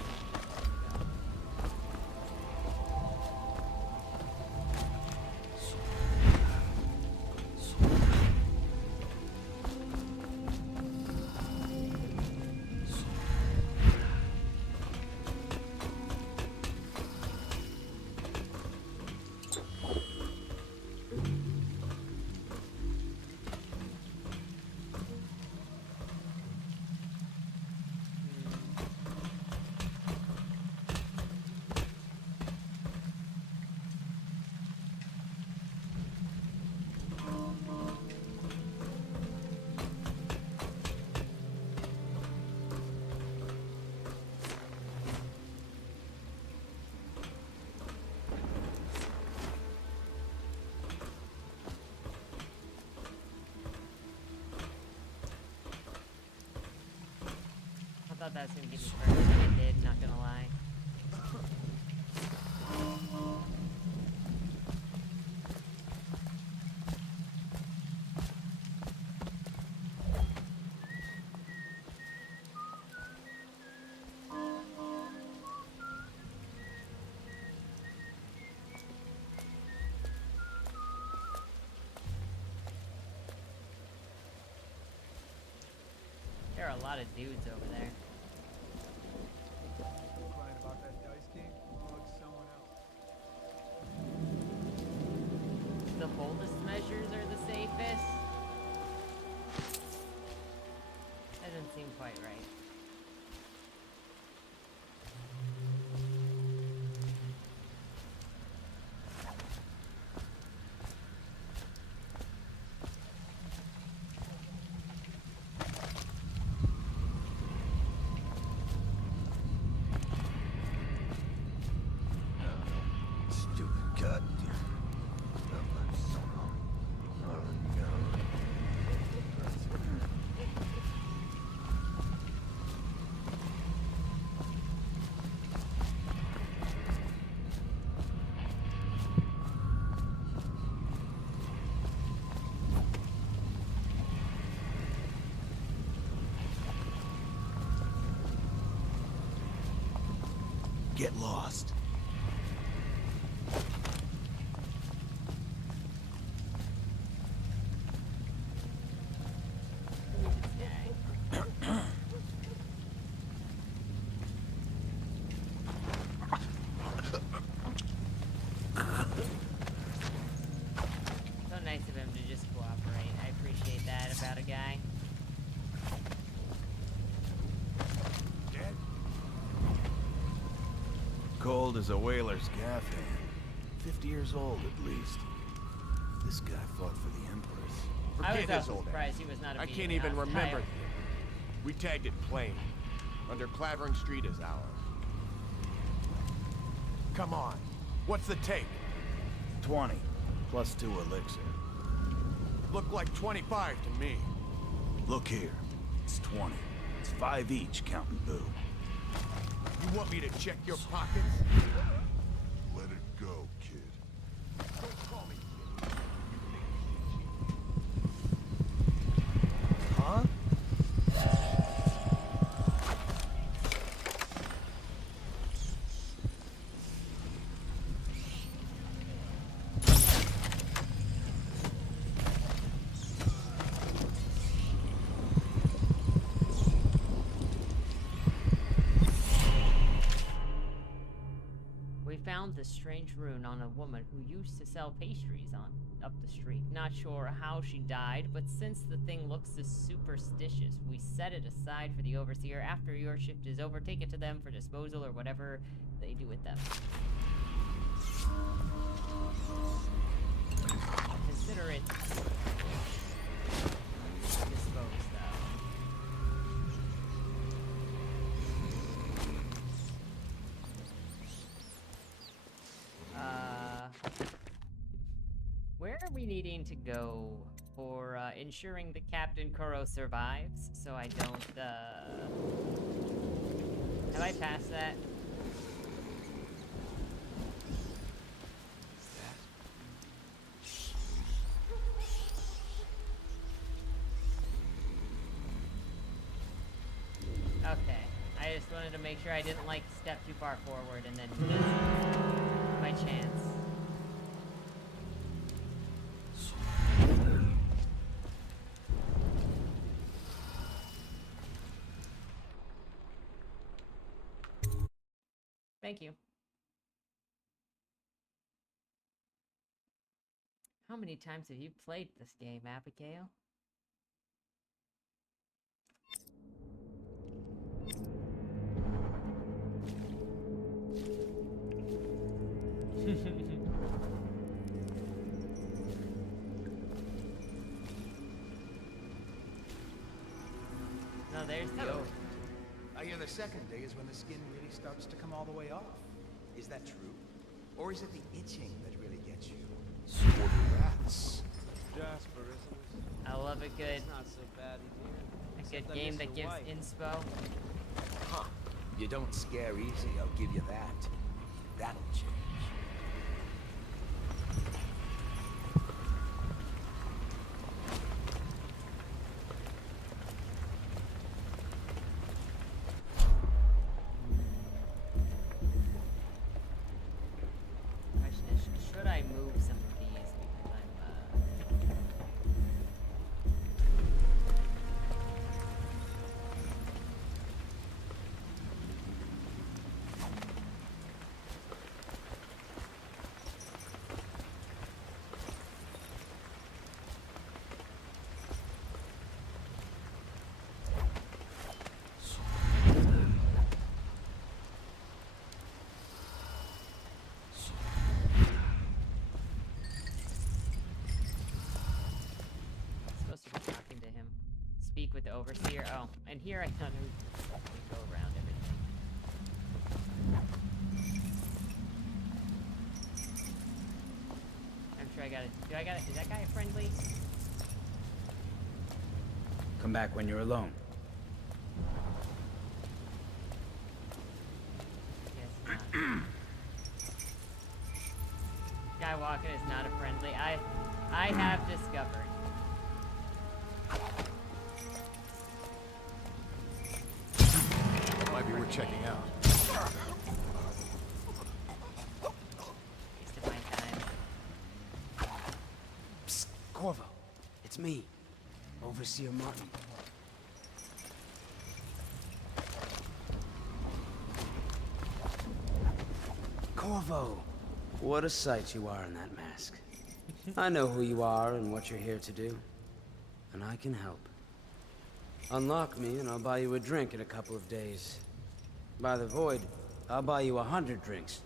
I thought that was gonna give me further than it did, not gonna lie. There are a lot of dudes over there. Crying about that dice game? Oh, it's someone else. The boldest measures are the safest. That doesn't seem quite right. Stupid goddamn. Get lost. So nice of him to just cooperate. I appreciate that about a guy. Cold as a whaler's gaff hand. 50 years old at least. This guy fought for the Empress. I was Forget his also old surprised ass. he was not a I meeting can't even house remember. type. We tagged it plain. Under Clavering Street is ours. Come on. What's the take? 20, plus 2 elixir. Look like 25 to me. Look here. It's 20. It's 5 each, counting boo. You want me to check your pockets? Let it go, kid. Don't call me kid. Huh? We found this strange rune on a woman who used to sell pastries on up the street. Not sure how she died, but since the thing looks this superstitious, we set it aside for the overseer. After your shift is over, take it to them for disposal or whatever they do with them. Consider it disposed of. Where are we needing to go for ensuring that Captain Kuro survives, so I don't, Have I passed that? Okay. I just wanted to make sure I didn't, like, step too far forward and then miss my chance. Thank you. How many times have you played this game, Abigail? No, there's the Hello. oak. I hear the second day is when the skin really starts to come all the way off. Is that true? Or is it the itching that really gets you? Sort of rats. Jasper, isn't it? I love a good, It's not so bad in here. a Except good I game miss that your gives wife. inspo. Huh. You don't scare easy, I'll give you that. That'll change. Question is, should I move some of these because I'm, supposed to be talking to him. Speak with the overseer. Oh, and here I kind of go around everything. I'm sure I gotta. Is that guy friendly? Come back when you're alone. Yes. Guy walking is not a friendly. I have discovered. Might be worth checking out. Wasted my time. Psst, Corvo. It's me, Overseer Martin. Corvo, what a sight you are in that mask. I know who you are and what you're here to do, and I can help. Unlock me and I'll buy you a drink in a couple of days. By the void, I'll buy you 100 drinks.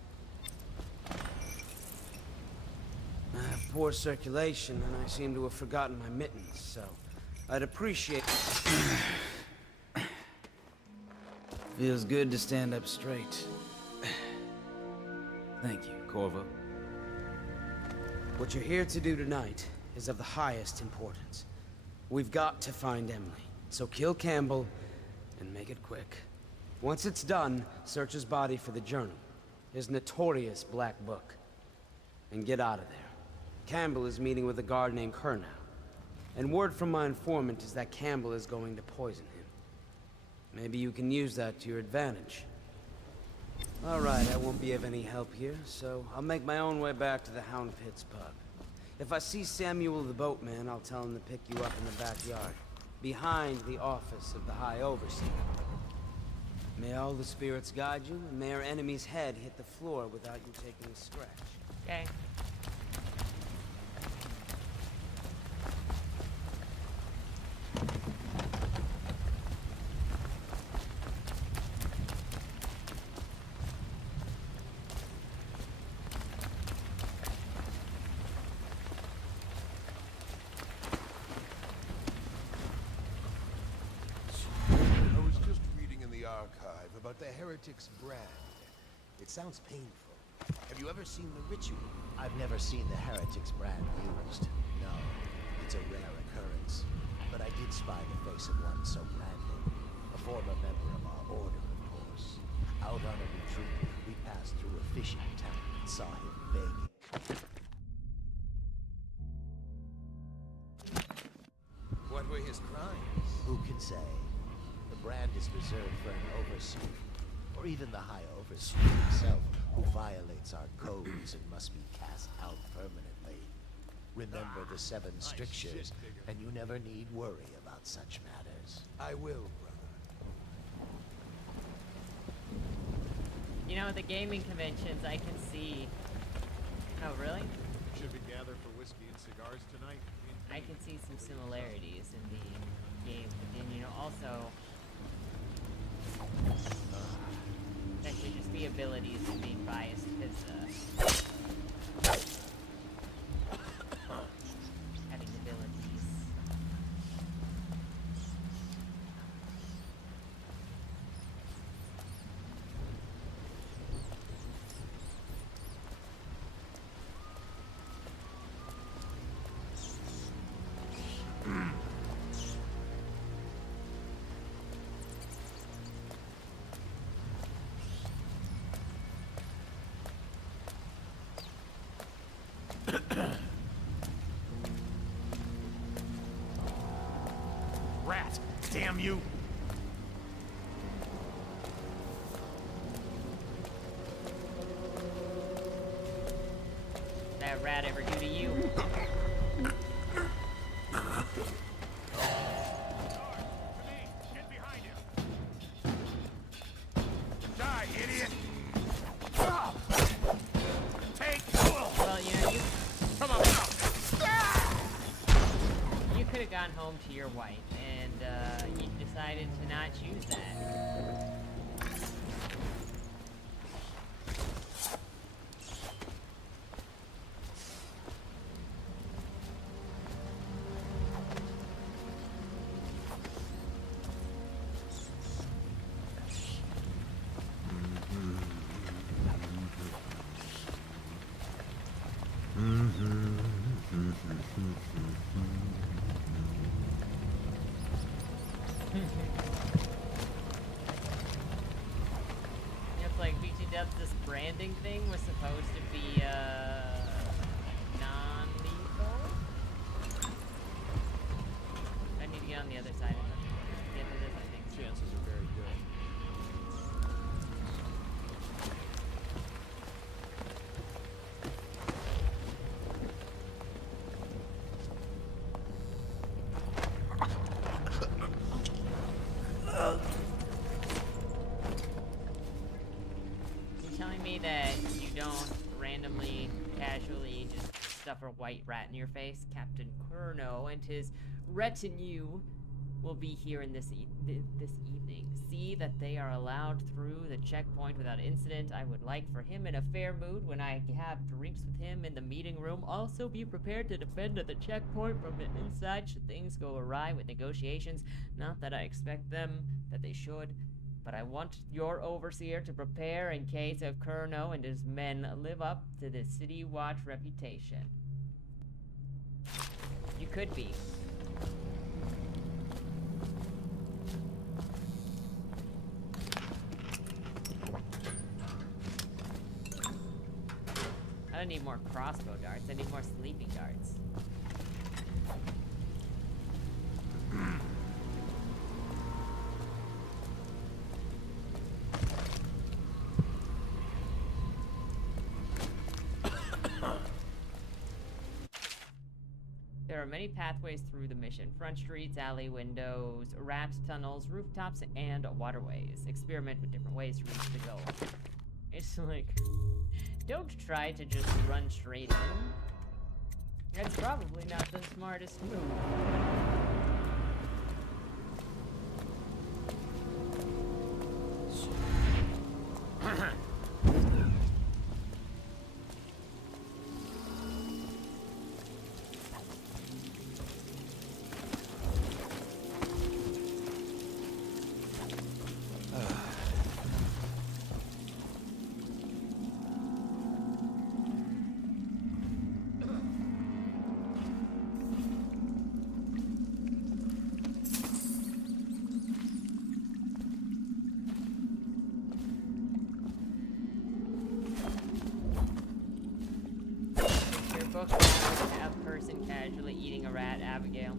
I have poor circulation and I seem to have forgotten my mittens, so I'd appreciate... Feels good to stand up straight. Thank you, Corvo. What you're here to do tonight is of the highest importance. We've got to find Emily, so kill Campbell and make it quick. Once it's done, search his body for the journal, his notorious black book, and get out of there. Campbell is meeting with a guard named Kernow, and word from my informant is that Campbell is going to poison him. Maybe you can use that to your advantage. All right, I won't be of any help here, so I'll make my own way back to the Hound Pits pub. If I see Samuel the boatman, I'll tell him to pick you up in the backyard, behind the office of the High Overseer. May all the spirits guide you, and may our enemy's head hit the floor without you taking a scratch. Okay. I was just reading in the archive about the heretic's brand. It sounds painful. Have you ever seen the ritual? I've never seen the heretic's brand used. No. It's a rare occurrence, but I did spy the face of one so branded. A former member of our order, of course. Out on a retreat, we passed through a fishing town and saw him begging. What were his crimes? Who can say? The brand is reserved for an overseer, or even the High Overseer himself, who violates our codes and must be cast out permanently. Remember the 7 strictures, and you never need worry about such matters. I will, brother. You know, at the gaming conventions, I can see... Oh, really? Should we gather for whiskey and cigars tonight? I can see some similarities in the game, but then, you know, also... That could just be abilities and being biased because, having abilities. Rat! Damn you! That rat ever do to you? Die, idiot! Take! Well, you know, Come on! you could have gone home to your wife, and you decided to not choose that. It's like BT Dubs, this branding thing was supposed to be non-lethal. I need to get on the other side of it. Get to this, I think. Chances are very good. You're telling me that you don't randomly, casually just stuff a white rat in your face? Captain Kurno and his retinue will be here in this evening. See that they are allowed through the checkpoint without incident. I would like for him in a fair mood when I have drinks with him in the meeting room. Also be prepared to defend at the checkpoint from the inside should things go awry with negotiations. Not that I expect them, that they should. But I want your overseer to prepare in case of Kurno and his men live up to the City Watch reputation. You could be. I don't need more crossbow darts, I need more sleeping darts. There are many pathways through the mission. Front streets, alley windows, rat tunnels, rooftops, and waterways. Experiment with different ways to reach the goal. It's like, don't try to just run straight in. That's probably not the smartest move. Abigail.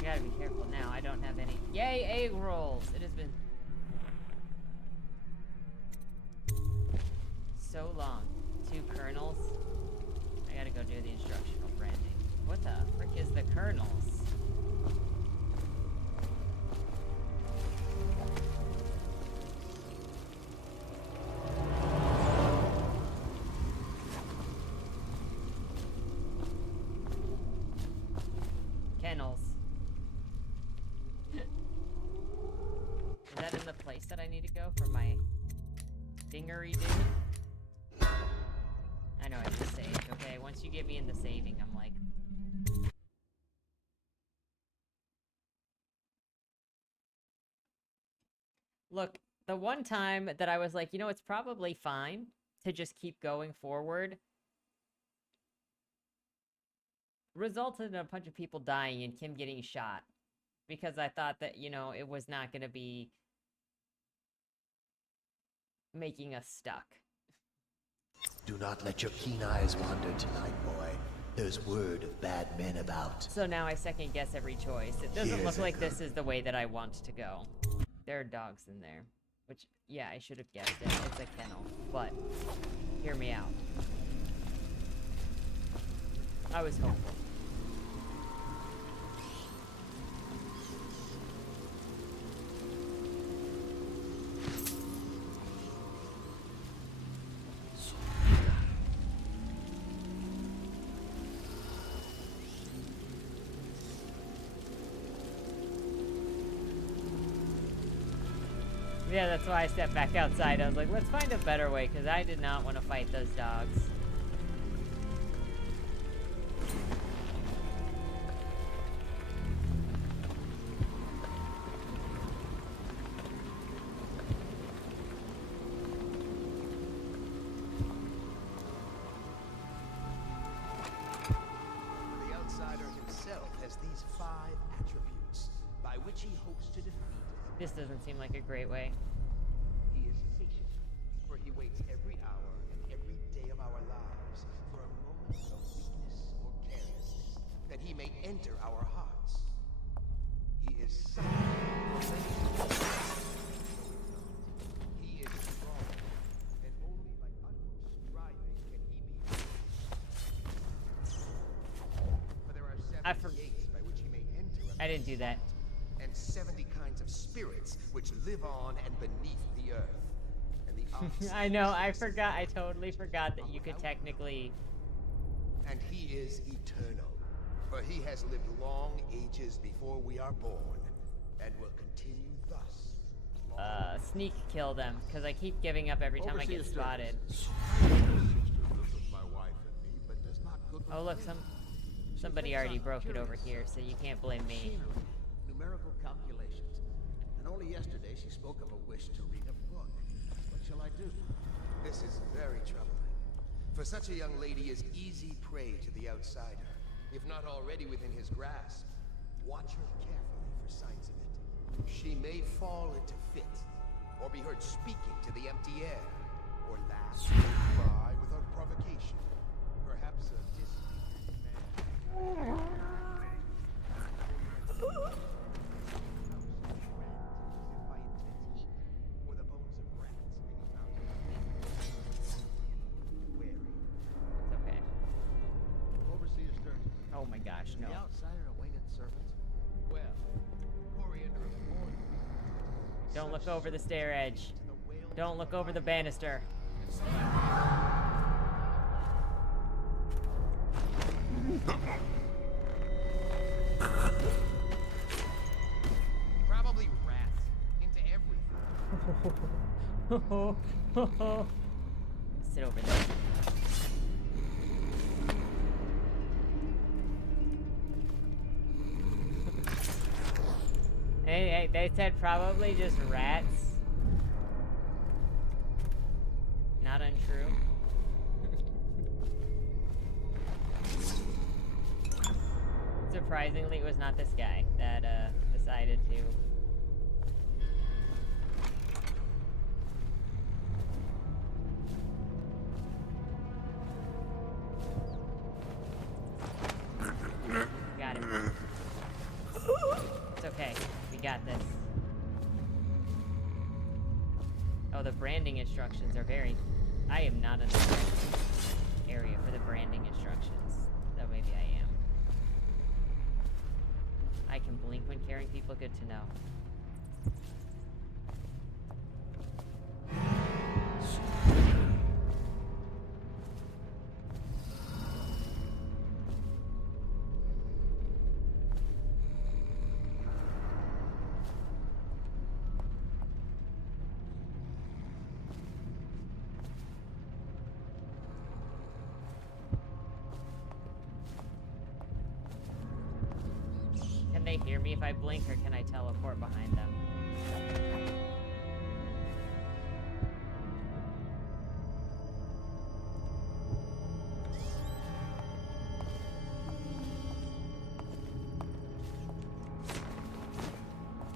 Gotta be careful now. I don't have any. Yay, egg rolls! It has been so long. 2 kernels. I gotta go do the instructional branding. What the frick is the kernels? Kennels. Is that in the place that I need to go for my dingery dude? I know I just saved, okay? Once you get me in the saving, I'm like... Look, the one time that I was like, you know, it's probably fine to just keep going forward, resulted in a bunch of people dying and Kim getting shot. Because I thought that, you know, it was not going to be making us stuck. Do not let your keen eyes wander tonight, boy. There's word of bad men about. So now I second guess every choice. It doesn't look like this is the way that I want to go. There are dogs in there. Which, yeah, I should have guessed it. It's a kennel. But, hear me out. I was hopeful. Yeah, that's why I stepped back outside. I was like, let's find a better way, because I did not want to fight those dogs. The outsider himself has these 5 attributes by which he hopes to defeat. This doesn't seem like a great way. He is patient, for he waits every hour and every day of our lives for a moment of weakness or carelessness, that he may enter our hearts. He is silent. He is strong, and only by utmost striving can he be free. For there are 7 gates by which he may enter. I didn't do that. And 70 kinds of spirits which live on and beneath the earth. And the I know, I forgot. I totally forgot that you could technically... And he is eternal, for he has lived long ages before we are born, and will continue thus. Sneak kill them, because I keep giving up every time I get spotted. Oh look, somebody already broke it over here, so you can't blame me. Numerical calculations. And only yesterday she spoke of a wish to read a book. What shall I do? This is very troubling, for such a young lady is easy prey to the outsider, if not already within his grasp. Watch her carefully for signs of it. She may fall into fit, or be heard speaking to the empty air, or laugh, cry without provocation. Perhaps a distant man. Oh my gosh, no. The outsider a winged servant? Well, Coriander of Morn. Don't look over the stair edge. Don't look over the banister. Probably rats into everything. Sit over there. Hey, they said probably just rats. Not untrue. Surprisingly, it was not this guy that decided to. Got it. It's okay. We got this. Oh, the branding instructions are very... I am not in the area for the branding instructions. Though maybe I am. I can blink when carrying people. Good to know. Can they hear me if I blink, or can I teleport behind them?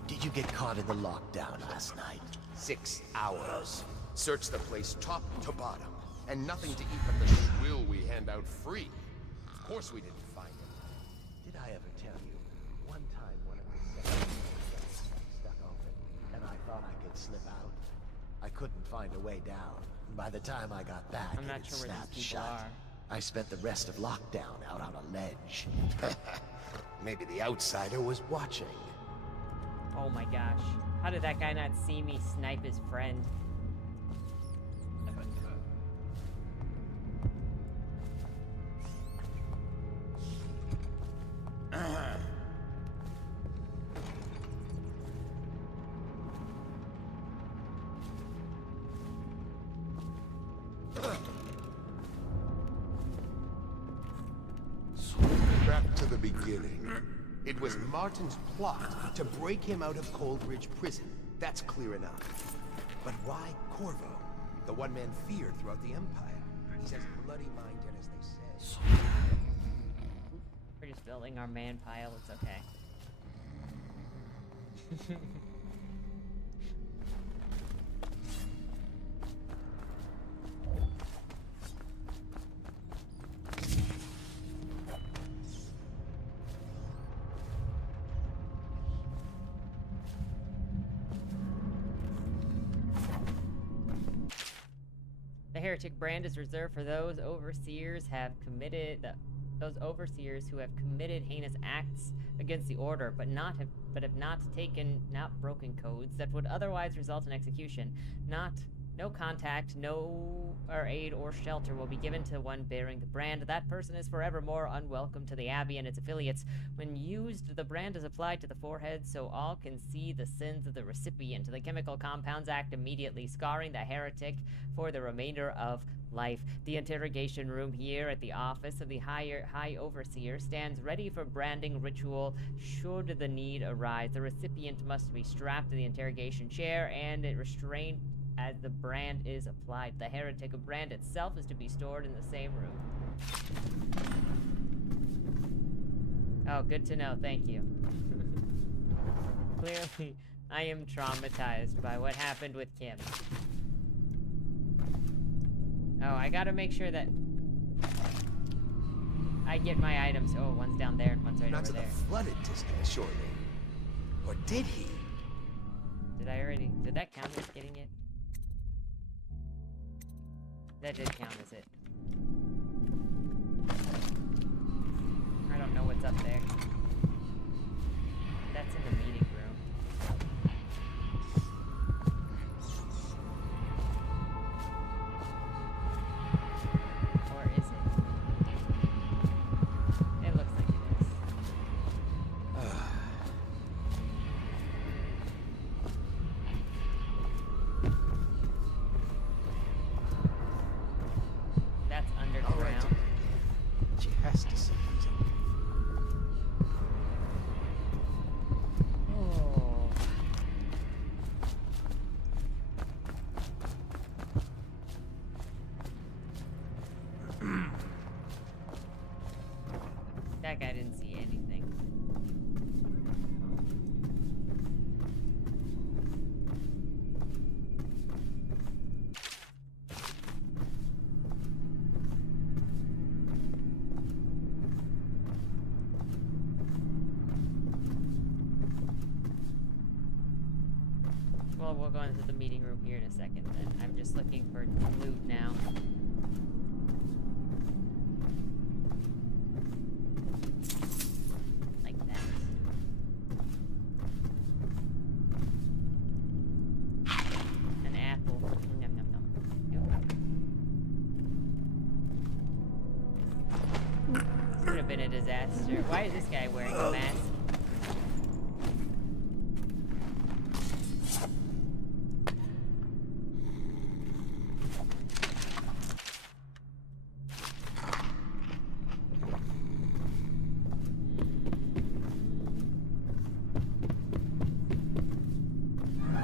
Did you get caught in the lockdown last night? 6 hours. Search the place top to bottom. And nothing to eat but the swill we hand out free. Of course we didn't find him. Did I ever tell you? One time one of the cells stuck open, and I thought I could slip out. I couldn't find a way down. And by the time I got back, I'm not it sure where snapped these people shut. are. I spent the rest of lockdown out on a ledge. Maybe the outsider was watching. Oh my gosh. How did that guy not see me snipe his friend? Back to the beginning. It was Martin's plot to break him out of Coldridge Prison. That's clear enough. But why Corvo? The one man feared throughout the Empire. He's as bloody-minded as they say. We're just building our man pile, it's okay. The heretic brand is reserved for those overseers who have committed heinous acts against the order, but have not broken codes that would otherwise result in execution. No contact, no aid or shelter will be given to one bearing the brand. That person is forevermore unwelcome to the Abbey and its affiliates. When used, the brand is applied to the forehead so all can see the sins of the recipient. The chemical compounds act immediately, scarring the heretic for the remainder of life. The interrogation room here at the office of the High Overseer stands ready for branding ritual should the need arise. The recipient must be strapped to the interrogation chair and restrained as the brand is applied. The heretic brand itself is to be stored in the same room. Oh, good to know. Thank you. Clearly, I am traumatized by what happened with Kim. Oh, I gotta make sure that I get my items. Oh, one's down there and one's right over there. Not to the flooded district, surely. Or did he? Did that count as getting it? That did count as it. I don't know what's up there. That's in the meeting room. Or is it? It looks like it is. like I didn't see anything. Well, we'll go into the meeting room here in a second, then. I'm just looking for loot now. Like that. An apple. Nom nom nom. This could have been a disaster. Why is this guy wearing a mask?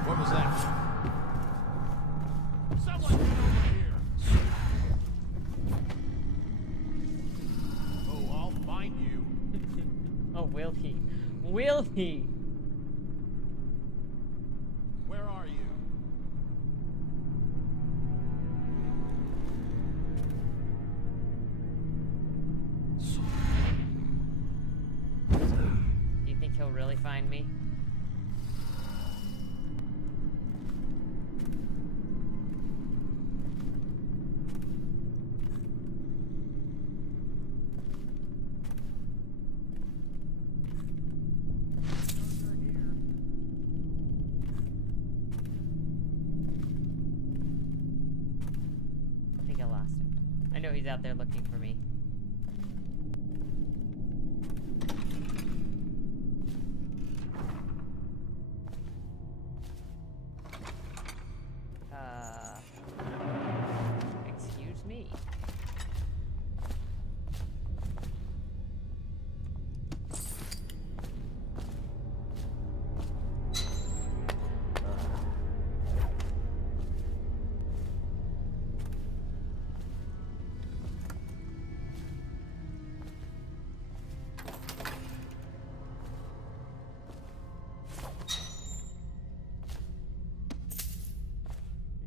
What was that? Someone get over here! Oh, I'll find you. Oh, will he? Will he? Where are you? Do you think he'll really find me? I think I lost him. I know he's out there looking for me. Excuse me.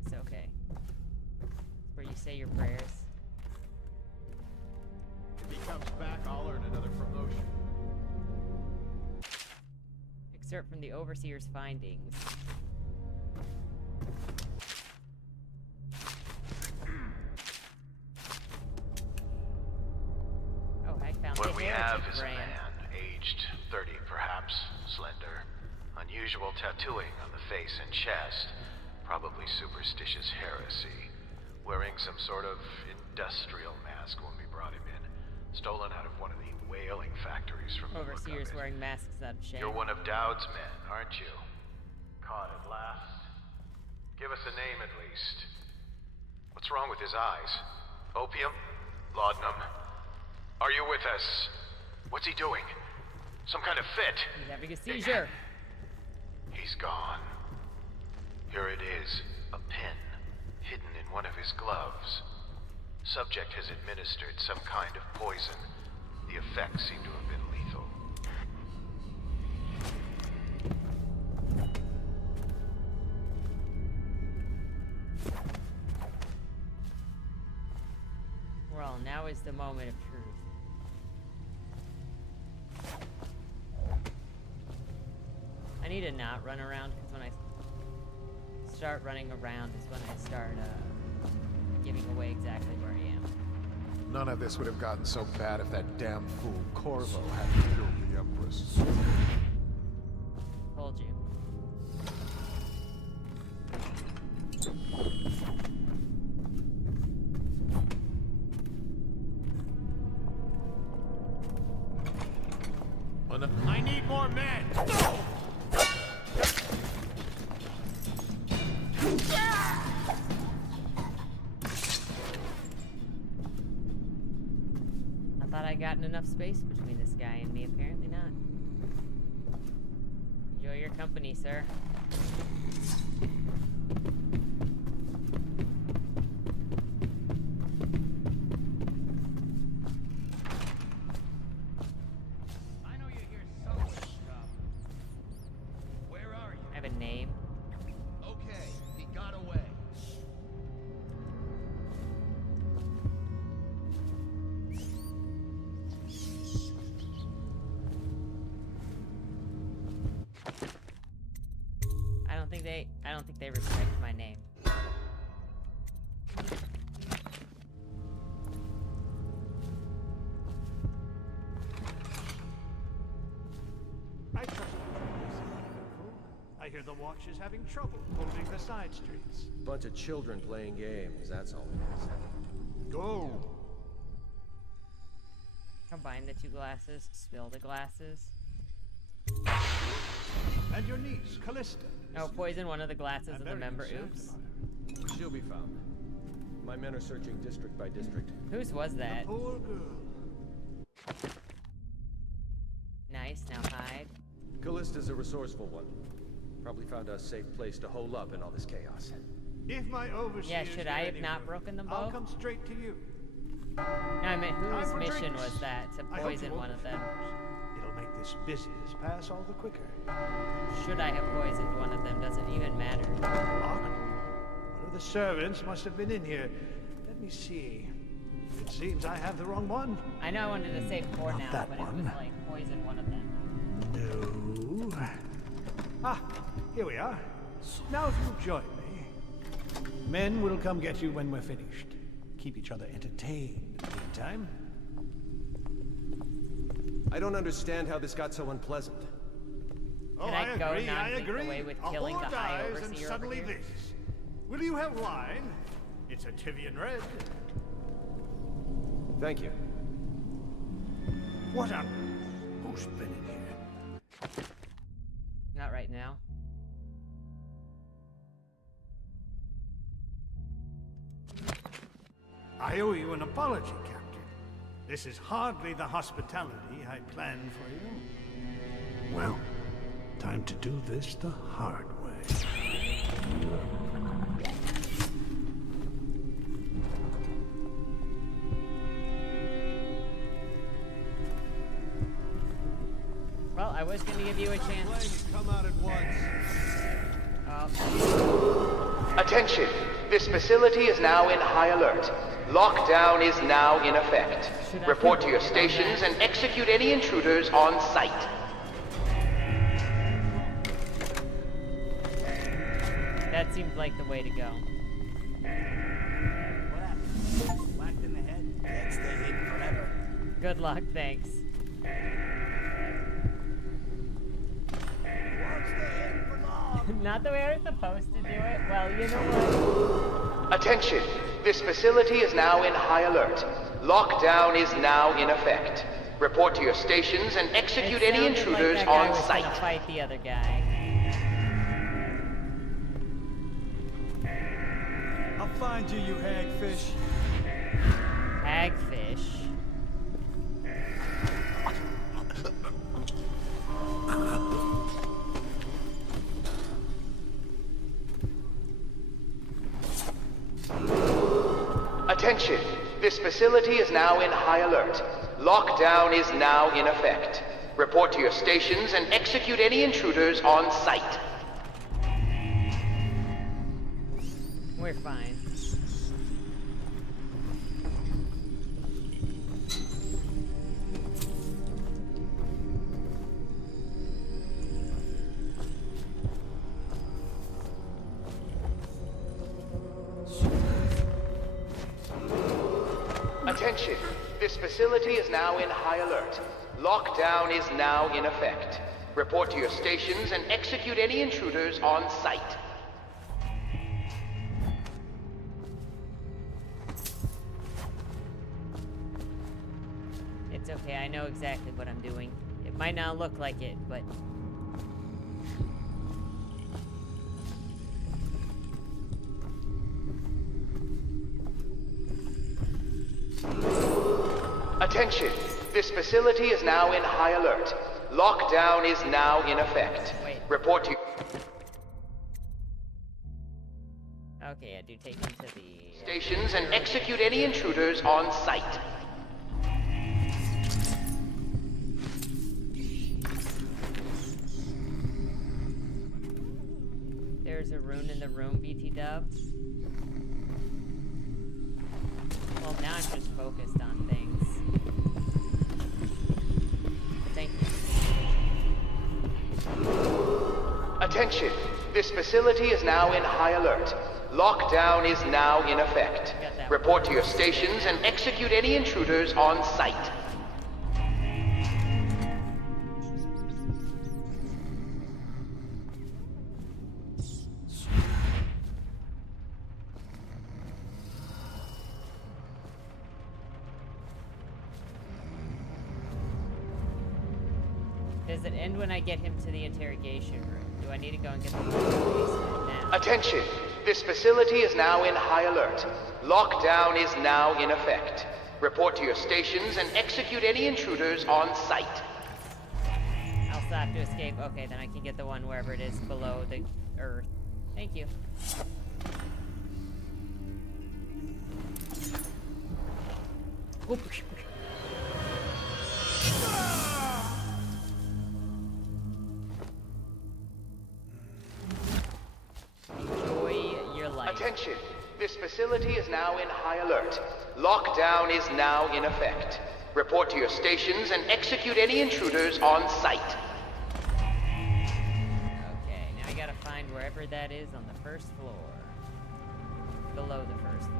It's okay. It's where you say your prayers. If he comes back, I'll earn another promotion. Excerpt from the Overseer's findings. Oh, I found What the we have Heritage is a brand. man, aged 30 perhaps, slender, unusual tattooing on the face and chest, probably superstitious heresy, wearing some sort of industrial mask when we brought him in, stolen out of one of the whaling factories from the look of Overseers it. wearing masks out of shame. You're one of Dowd's men, aren't you? Caught at last. Give us a name at least. What's wrong with his eyes? Opium? Laudanum? Are you with us? What's he doing? Some kind of fit? He's having a seizure. He's gone. Here it is, a pin, hidden in one of his gloves. Subject has administered some kind of poison. The effects seem to have been lethal. Well, now is the moment of truth. I need to not run around, because when I start running around is when I start giving away exactly where I am. None of this would have gotten so bad if that damn fool Corvo hadn't killed the Empress. Told you. I need more men! I thought I'd gotten enough space between this guy and me. Apparently not. Enjoy your company, sir. I don't think they respect my name. I trust you. I hear the watch is having trouble holding the side streets. Bunch of children playing games, that's all it is. Go! Combine the two glasses, spill the glasses. And your niece, Callista. Oh, poison one of the glasses of the member. Oops. She'll be found. My men are searching district by district. Whose was that? Poor girl. Nice, now hide. Callista's a resourceful one. Probably found a safe place to hole up in all this chaos. If my overseer Yeah, should I have not broken them both? I'll come straight to you. No, I meant whose Time for mission drinks. was that? To I hope you poison won't one of them. refuse. It'll make this business pass all the quicker. Should I have poisoned one of them? Doesn't even matter. Locked? One of the servants must have been in here. Let me see. It seems I have the wrong one. I know I wanted to say four now, that but it one. was like poison one of them. No. Ah, here we are. Now if you'll join me. Men will come get you when we're finished. Keep each other entertained in the meantime. I don't understand how this got so unpleasant. Oh, Can I go not think agree. away with A killing whore the High dies and Overseer suddenly over here? this. Will you have wine? It's a Tivian red. Thank you. What a... Who's been in here? Not right now. I owe you an apology, Captain. This is hardly the hospitality I planned for you. Well, time to do this the hard way. Well, I was gonna give you a chance. Come out at once. Attention! This facility is now in high alert. Lockdown is now in effect. Report to your stations and execute any intruders on site. That seems like the way to go. What happened? Whacked in the head? Can't stay hidden forever. Good luck, thanks. Not the way I was supposed to do it. Well, you know what? Attention! This facility is now in high alert. Lockdown is now in effect. Report to your stations and execute any intruders like that guy on was site. gonna fight the other guy. I'll find you, you hagfish. Hagfish. Attention! This facility is now in high alert. Lockdown is now in effect. Report to your stations and execute any intruders on site. We're fine. Attention! This facility is now in high alert. Lockdown is now in effect. Report to your stations and execute any intruders on site. It's okay, I know exactly what I'm doing. It might not look like it, but... Attention! This facility is now in high alert. Lockdown is now in effect. Report to... Okay, I do take him to the... stations and execute any intruders on site. There's a rune in the room, BT Dub. Well, now I'm just focused on things. Thank you. Attention! this facility is now in high alert. Lockdown is now in effect. Report to your stations and execute any intruders on site. Does it end when I get him to the interrogation room? Do I need to go and get the basement now? Attention! This facility is now in high alert. Lockdown is now in effect. Report to your stations and execute any intruders on site. I'll still have to escape. Okay, then I can get the one wherever it is below the earth. Thank you. Oop. Enjoy your life. Attention! This facility is now in high alert. Lockdown is now in effect. Report to your stations and execute any intruders on site. Okay, now I gotta find wherever that is on the first floor. Below the first floor.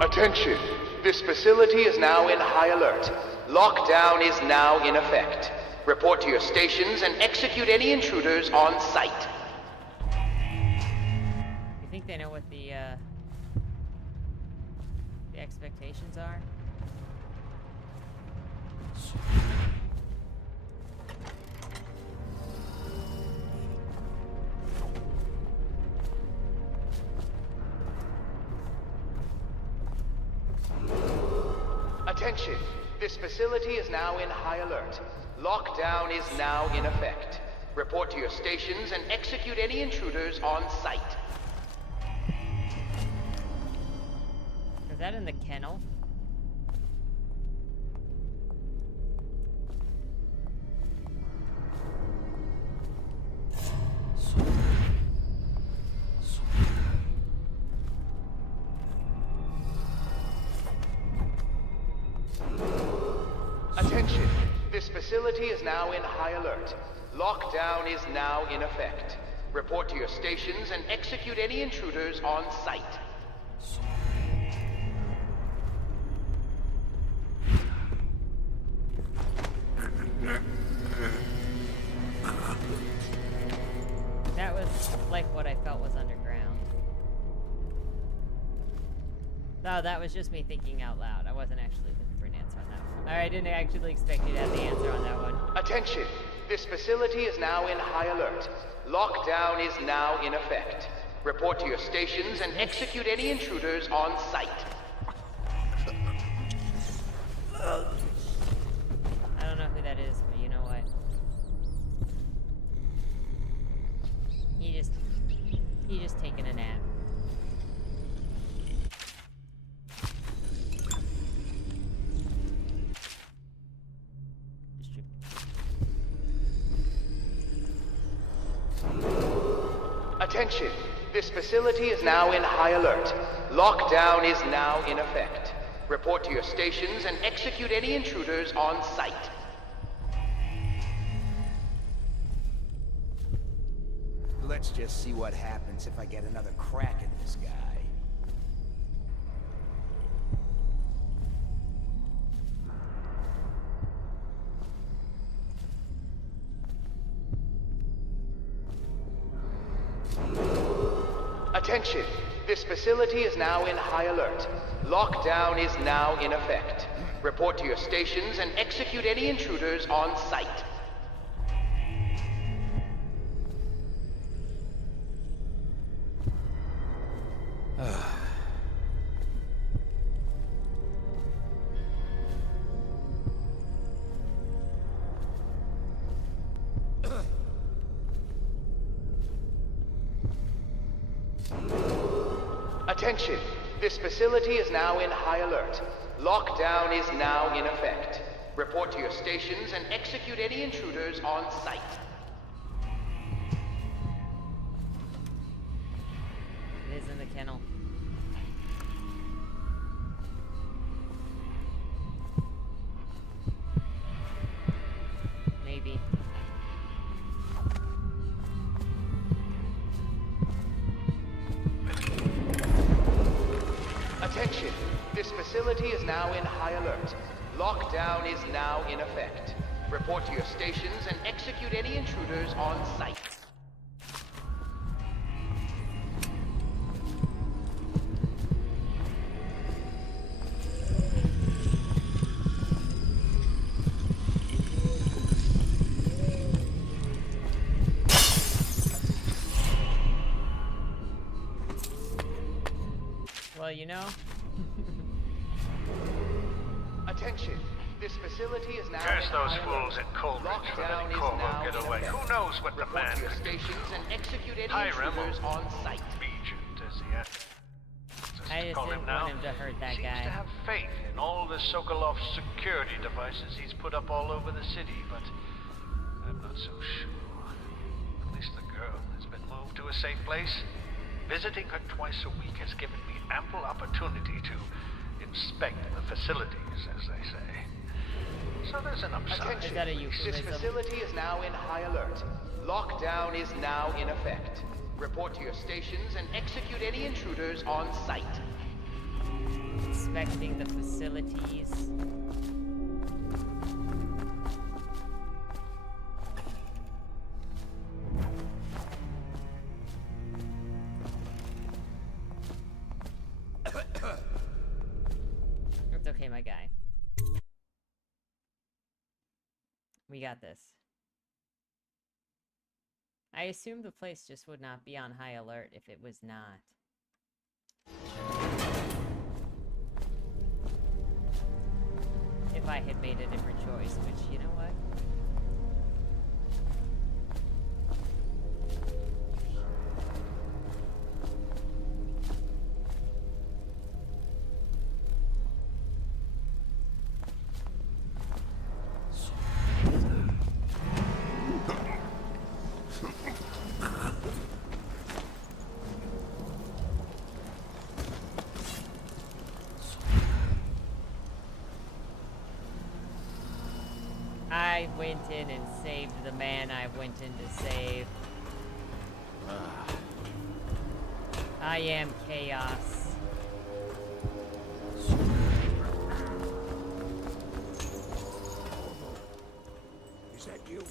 Attention! This facility is now in high alert. Lockdown is now in effect. Report to your stations and execute any intruders on site. You think they know what the expectations are? Attention! This facility is now in high alert. Lockdown is now in effect. Report to your stations and execute any intruders on site. Is that in the kennel? Attention! This facility is now in high alert. Lockdown is now in effect. Report to your stations and execute any intruders on site. That was like what I felt was underground. No, that was just me thinking out loud. I wasn't actually looking for an answer on that one. I didn't actually expect you to have the answer on that one. Attention! This facility is now in high alert. Lockdown is now in effect. Report to your stations and execute any intruders on site. I don't know who that is, but you know what? He just taking a nap. Attention! This facility is now in high alert. Lockdown is now in effect. Report to your stations and execute any intruders on site. Let's just see what happens if I get another crack at this guy. Attention! This facility is now in high alert. Lockdown is now in effect. Report to your stations and execute any intruders on site. Attention! This facility is now in high alert. Lockdown is now in effect. Report to your stations and execute any intruders on site. kennel. Maybe. Attention! This facility is now in high alert. Lockdown is now in effect. Report to your stations and execute any intruders on site. Well, you know. Attention! This facility is now Curse in those high fools alert. at Coleridge for Lockdown letting is Corvo now get in away. effect. Who knows what the Report man to your could do? stations and execute any Hiram, intruders on site. Regent, as he has I just call him didn't now, want him to hurt that seems guy. to have faith in all the Sokolov security devices he's put up all over the city, but I'm not so sure. At least the girl has been moved to a safe place. Visiting her twice a week has given me ample opportunity to inspect the facilities, as they say. So there's an upside. Attention! This facility is now in high alert. Lockdown is now in effect. Report to your stations and execute any intruders on site. Inspecting the facilities. It's okay, my guy. We got this. I assumed the place just would not be on high alert if it was not. If I had made a different choice, which, you know what? I went in and saved the man I went in to save. I am chaos. Is that you?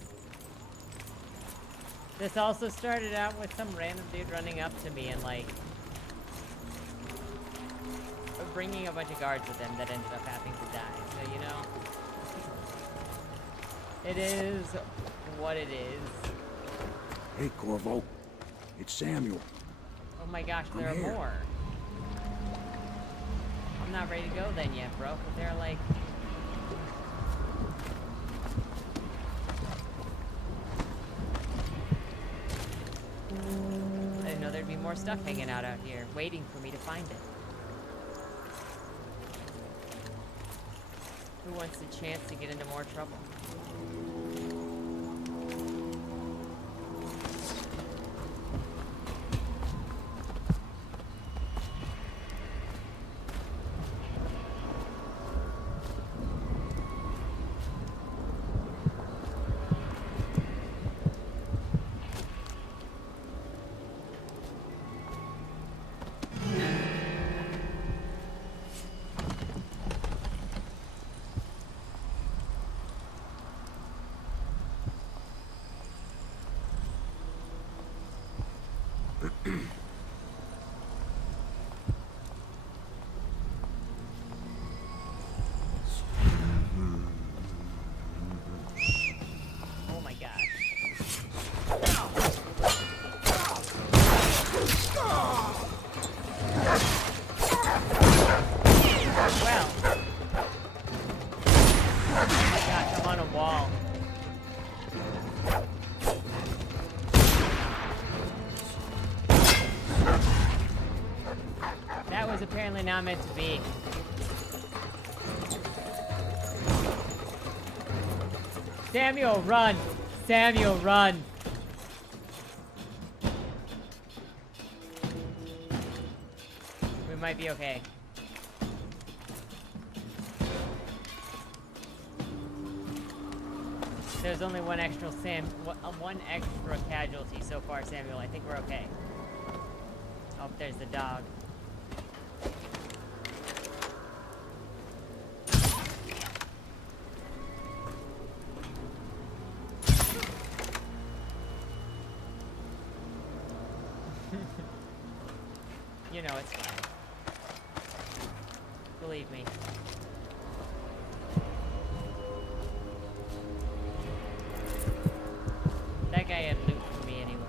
This also started out with some random dude running up to me and like bringing a bunch of guards with him that ended up having to die. So, you know, it is what it is. Hey, Corvo. It's Samuel. Oh my gosh, I'm there are here. more. I'm not ready to go then yet, bro. But they're like... I didn't know there'd be more stuff hanging out here, waiting for me to find it. Who wants the chance to get into more trouble? Oh my gosh. Well. Oh my gosh, I'm on a wall. That was apparently not meant to be. Samuel, run! Samuel, run! might be okay. There's only one extra casualty so far, Samuel. I think we're okay. Oh, there's the dog. You know it's fine. Believe me. That guy had loot for me anyway.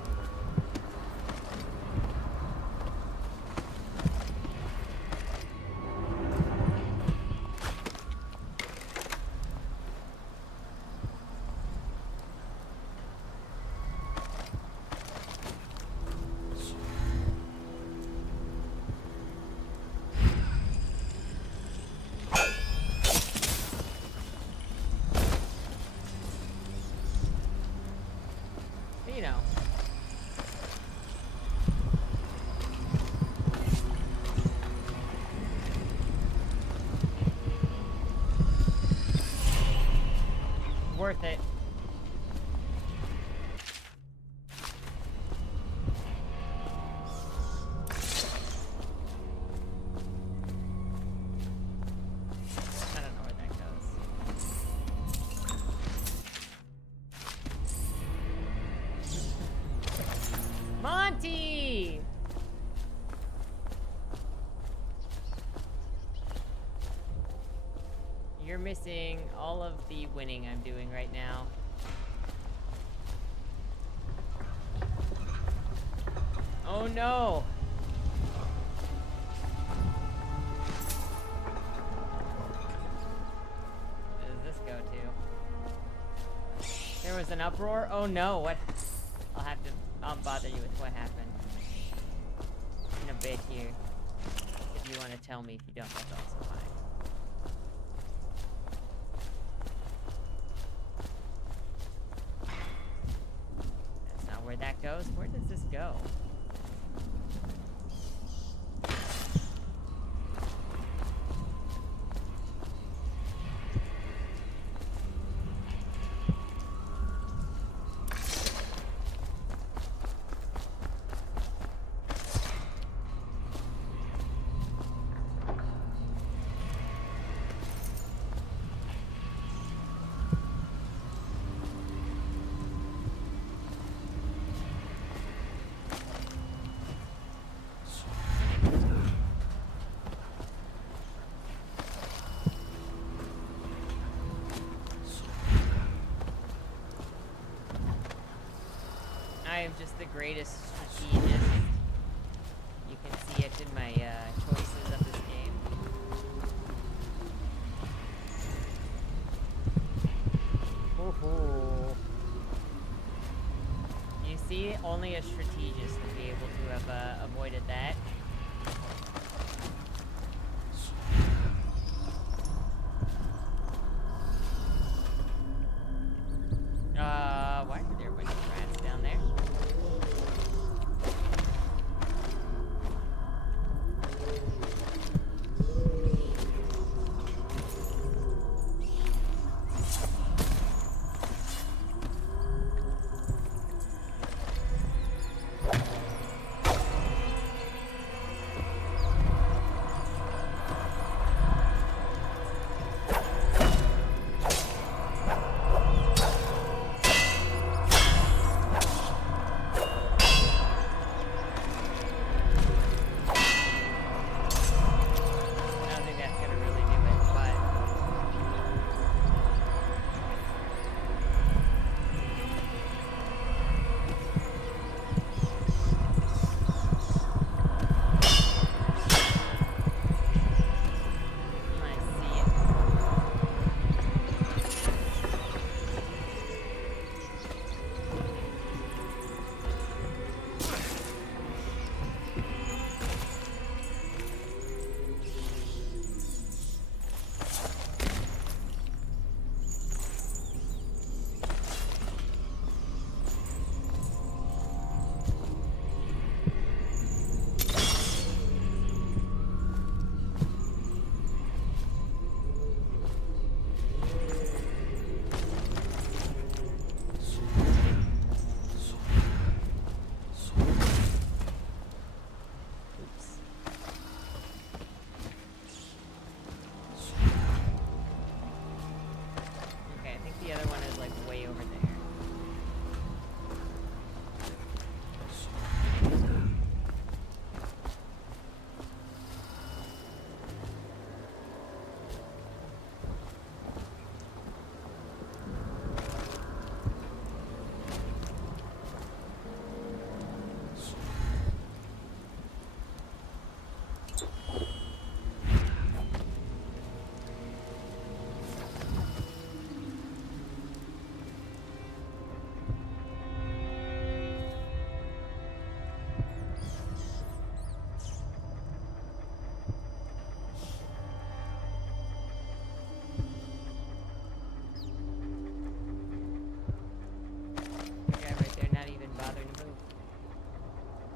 You know. Worth it. I don't know where that goes. Monty! You're missing all of the winning I'm doing right now. Oh no! Where does this go to? There was an uproar? Oh no, what? I'll bother you with what happened in a bit here. If you want to tell me, if you don't, that's also fine. That's not where that goes. Where does this go? I am just the greatest strategist. You can see it in my choices of this game. Ooh. You see, only a strategist would be able to have avoided that. Why are there a bunch of rats down there?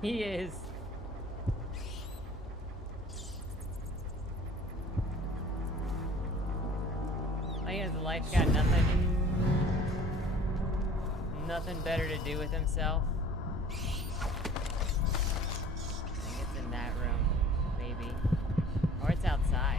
He is. Like, his life's got nothing better to do with himself. I think it's in that room, maybe. Or it's outside.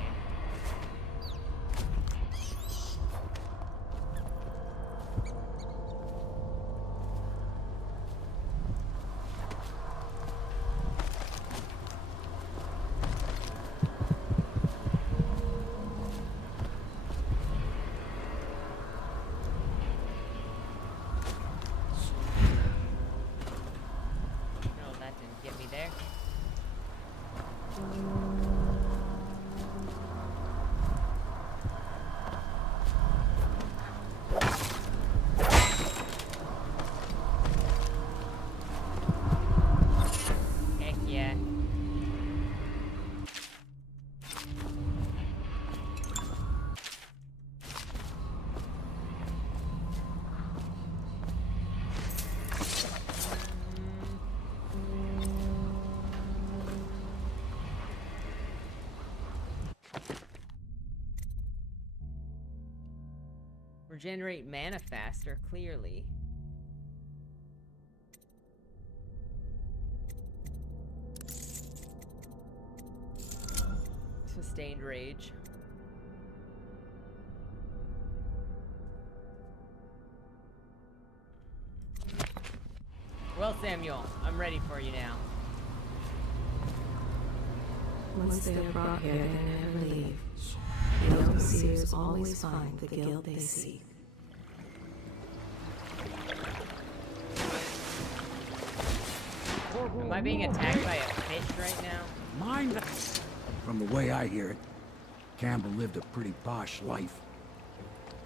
Regenerate mana faster, clearly. Sustained rage. Well, Samuel, I'm ready for you now. Once they are brought here, they never leave. The overseers always find the guild they seek. Am I being attacked by a fish right now? Mind that. From the way I hear it, Campbell lived a pretty posh life.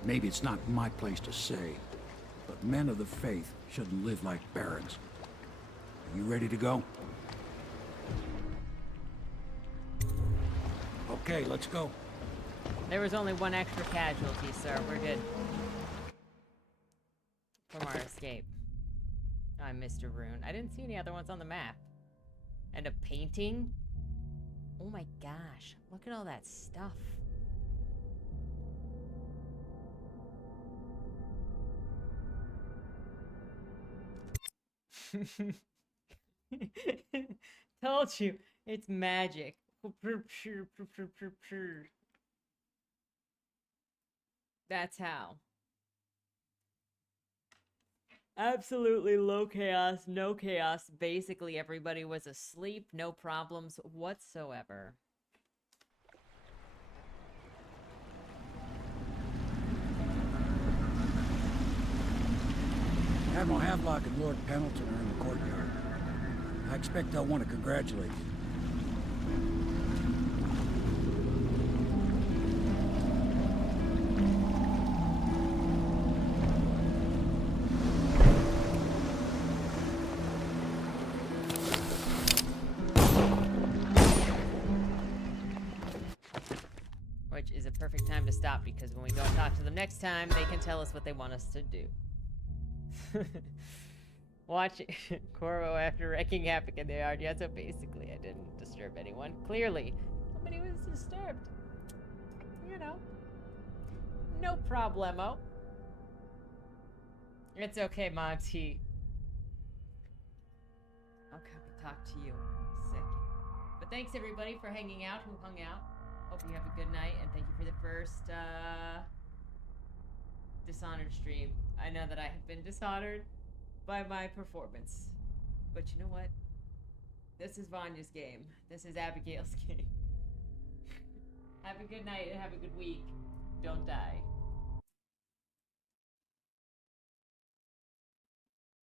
Maybe it's not my place to say, but men of the faith shouldn't live like barons. Are you ready to go? Okay, let's go. There was only one extra casualty, sir. We're good. From our escape. I missed a rune. I didn't see any other ones on the map. And a painting? Oh my gosh. Look at all that stuff. Told you. It's magic. That's how. Absolutely low chaos, no chaos. Basically, everybody was asleep, no problems whatsoever. Admiral Havelock and Lord Pendleton are in the courtyard. I expect they'll want to congratulate you. Which is a perfect time to stop, because when we don't talk to them next time, they can tell us what they want us to do. Watch Corvo after wrecking havoc in the yard. Yeah, so basically I didn't disturb anyone. Clearly, nobody was disturbed. You know. No problemo. It's okay, Monty. I'll come and talk to you in a second. But thanks everybody for hanging out, who hung out. Hope you have a good night, and thank you for the first Dishonored stream. I know that I have been dishonored by my performance, but you know what? This is Vanya's game. This is Abigail's game. Have a good night and have a good week. Don't die.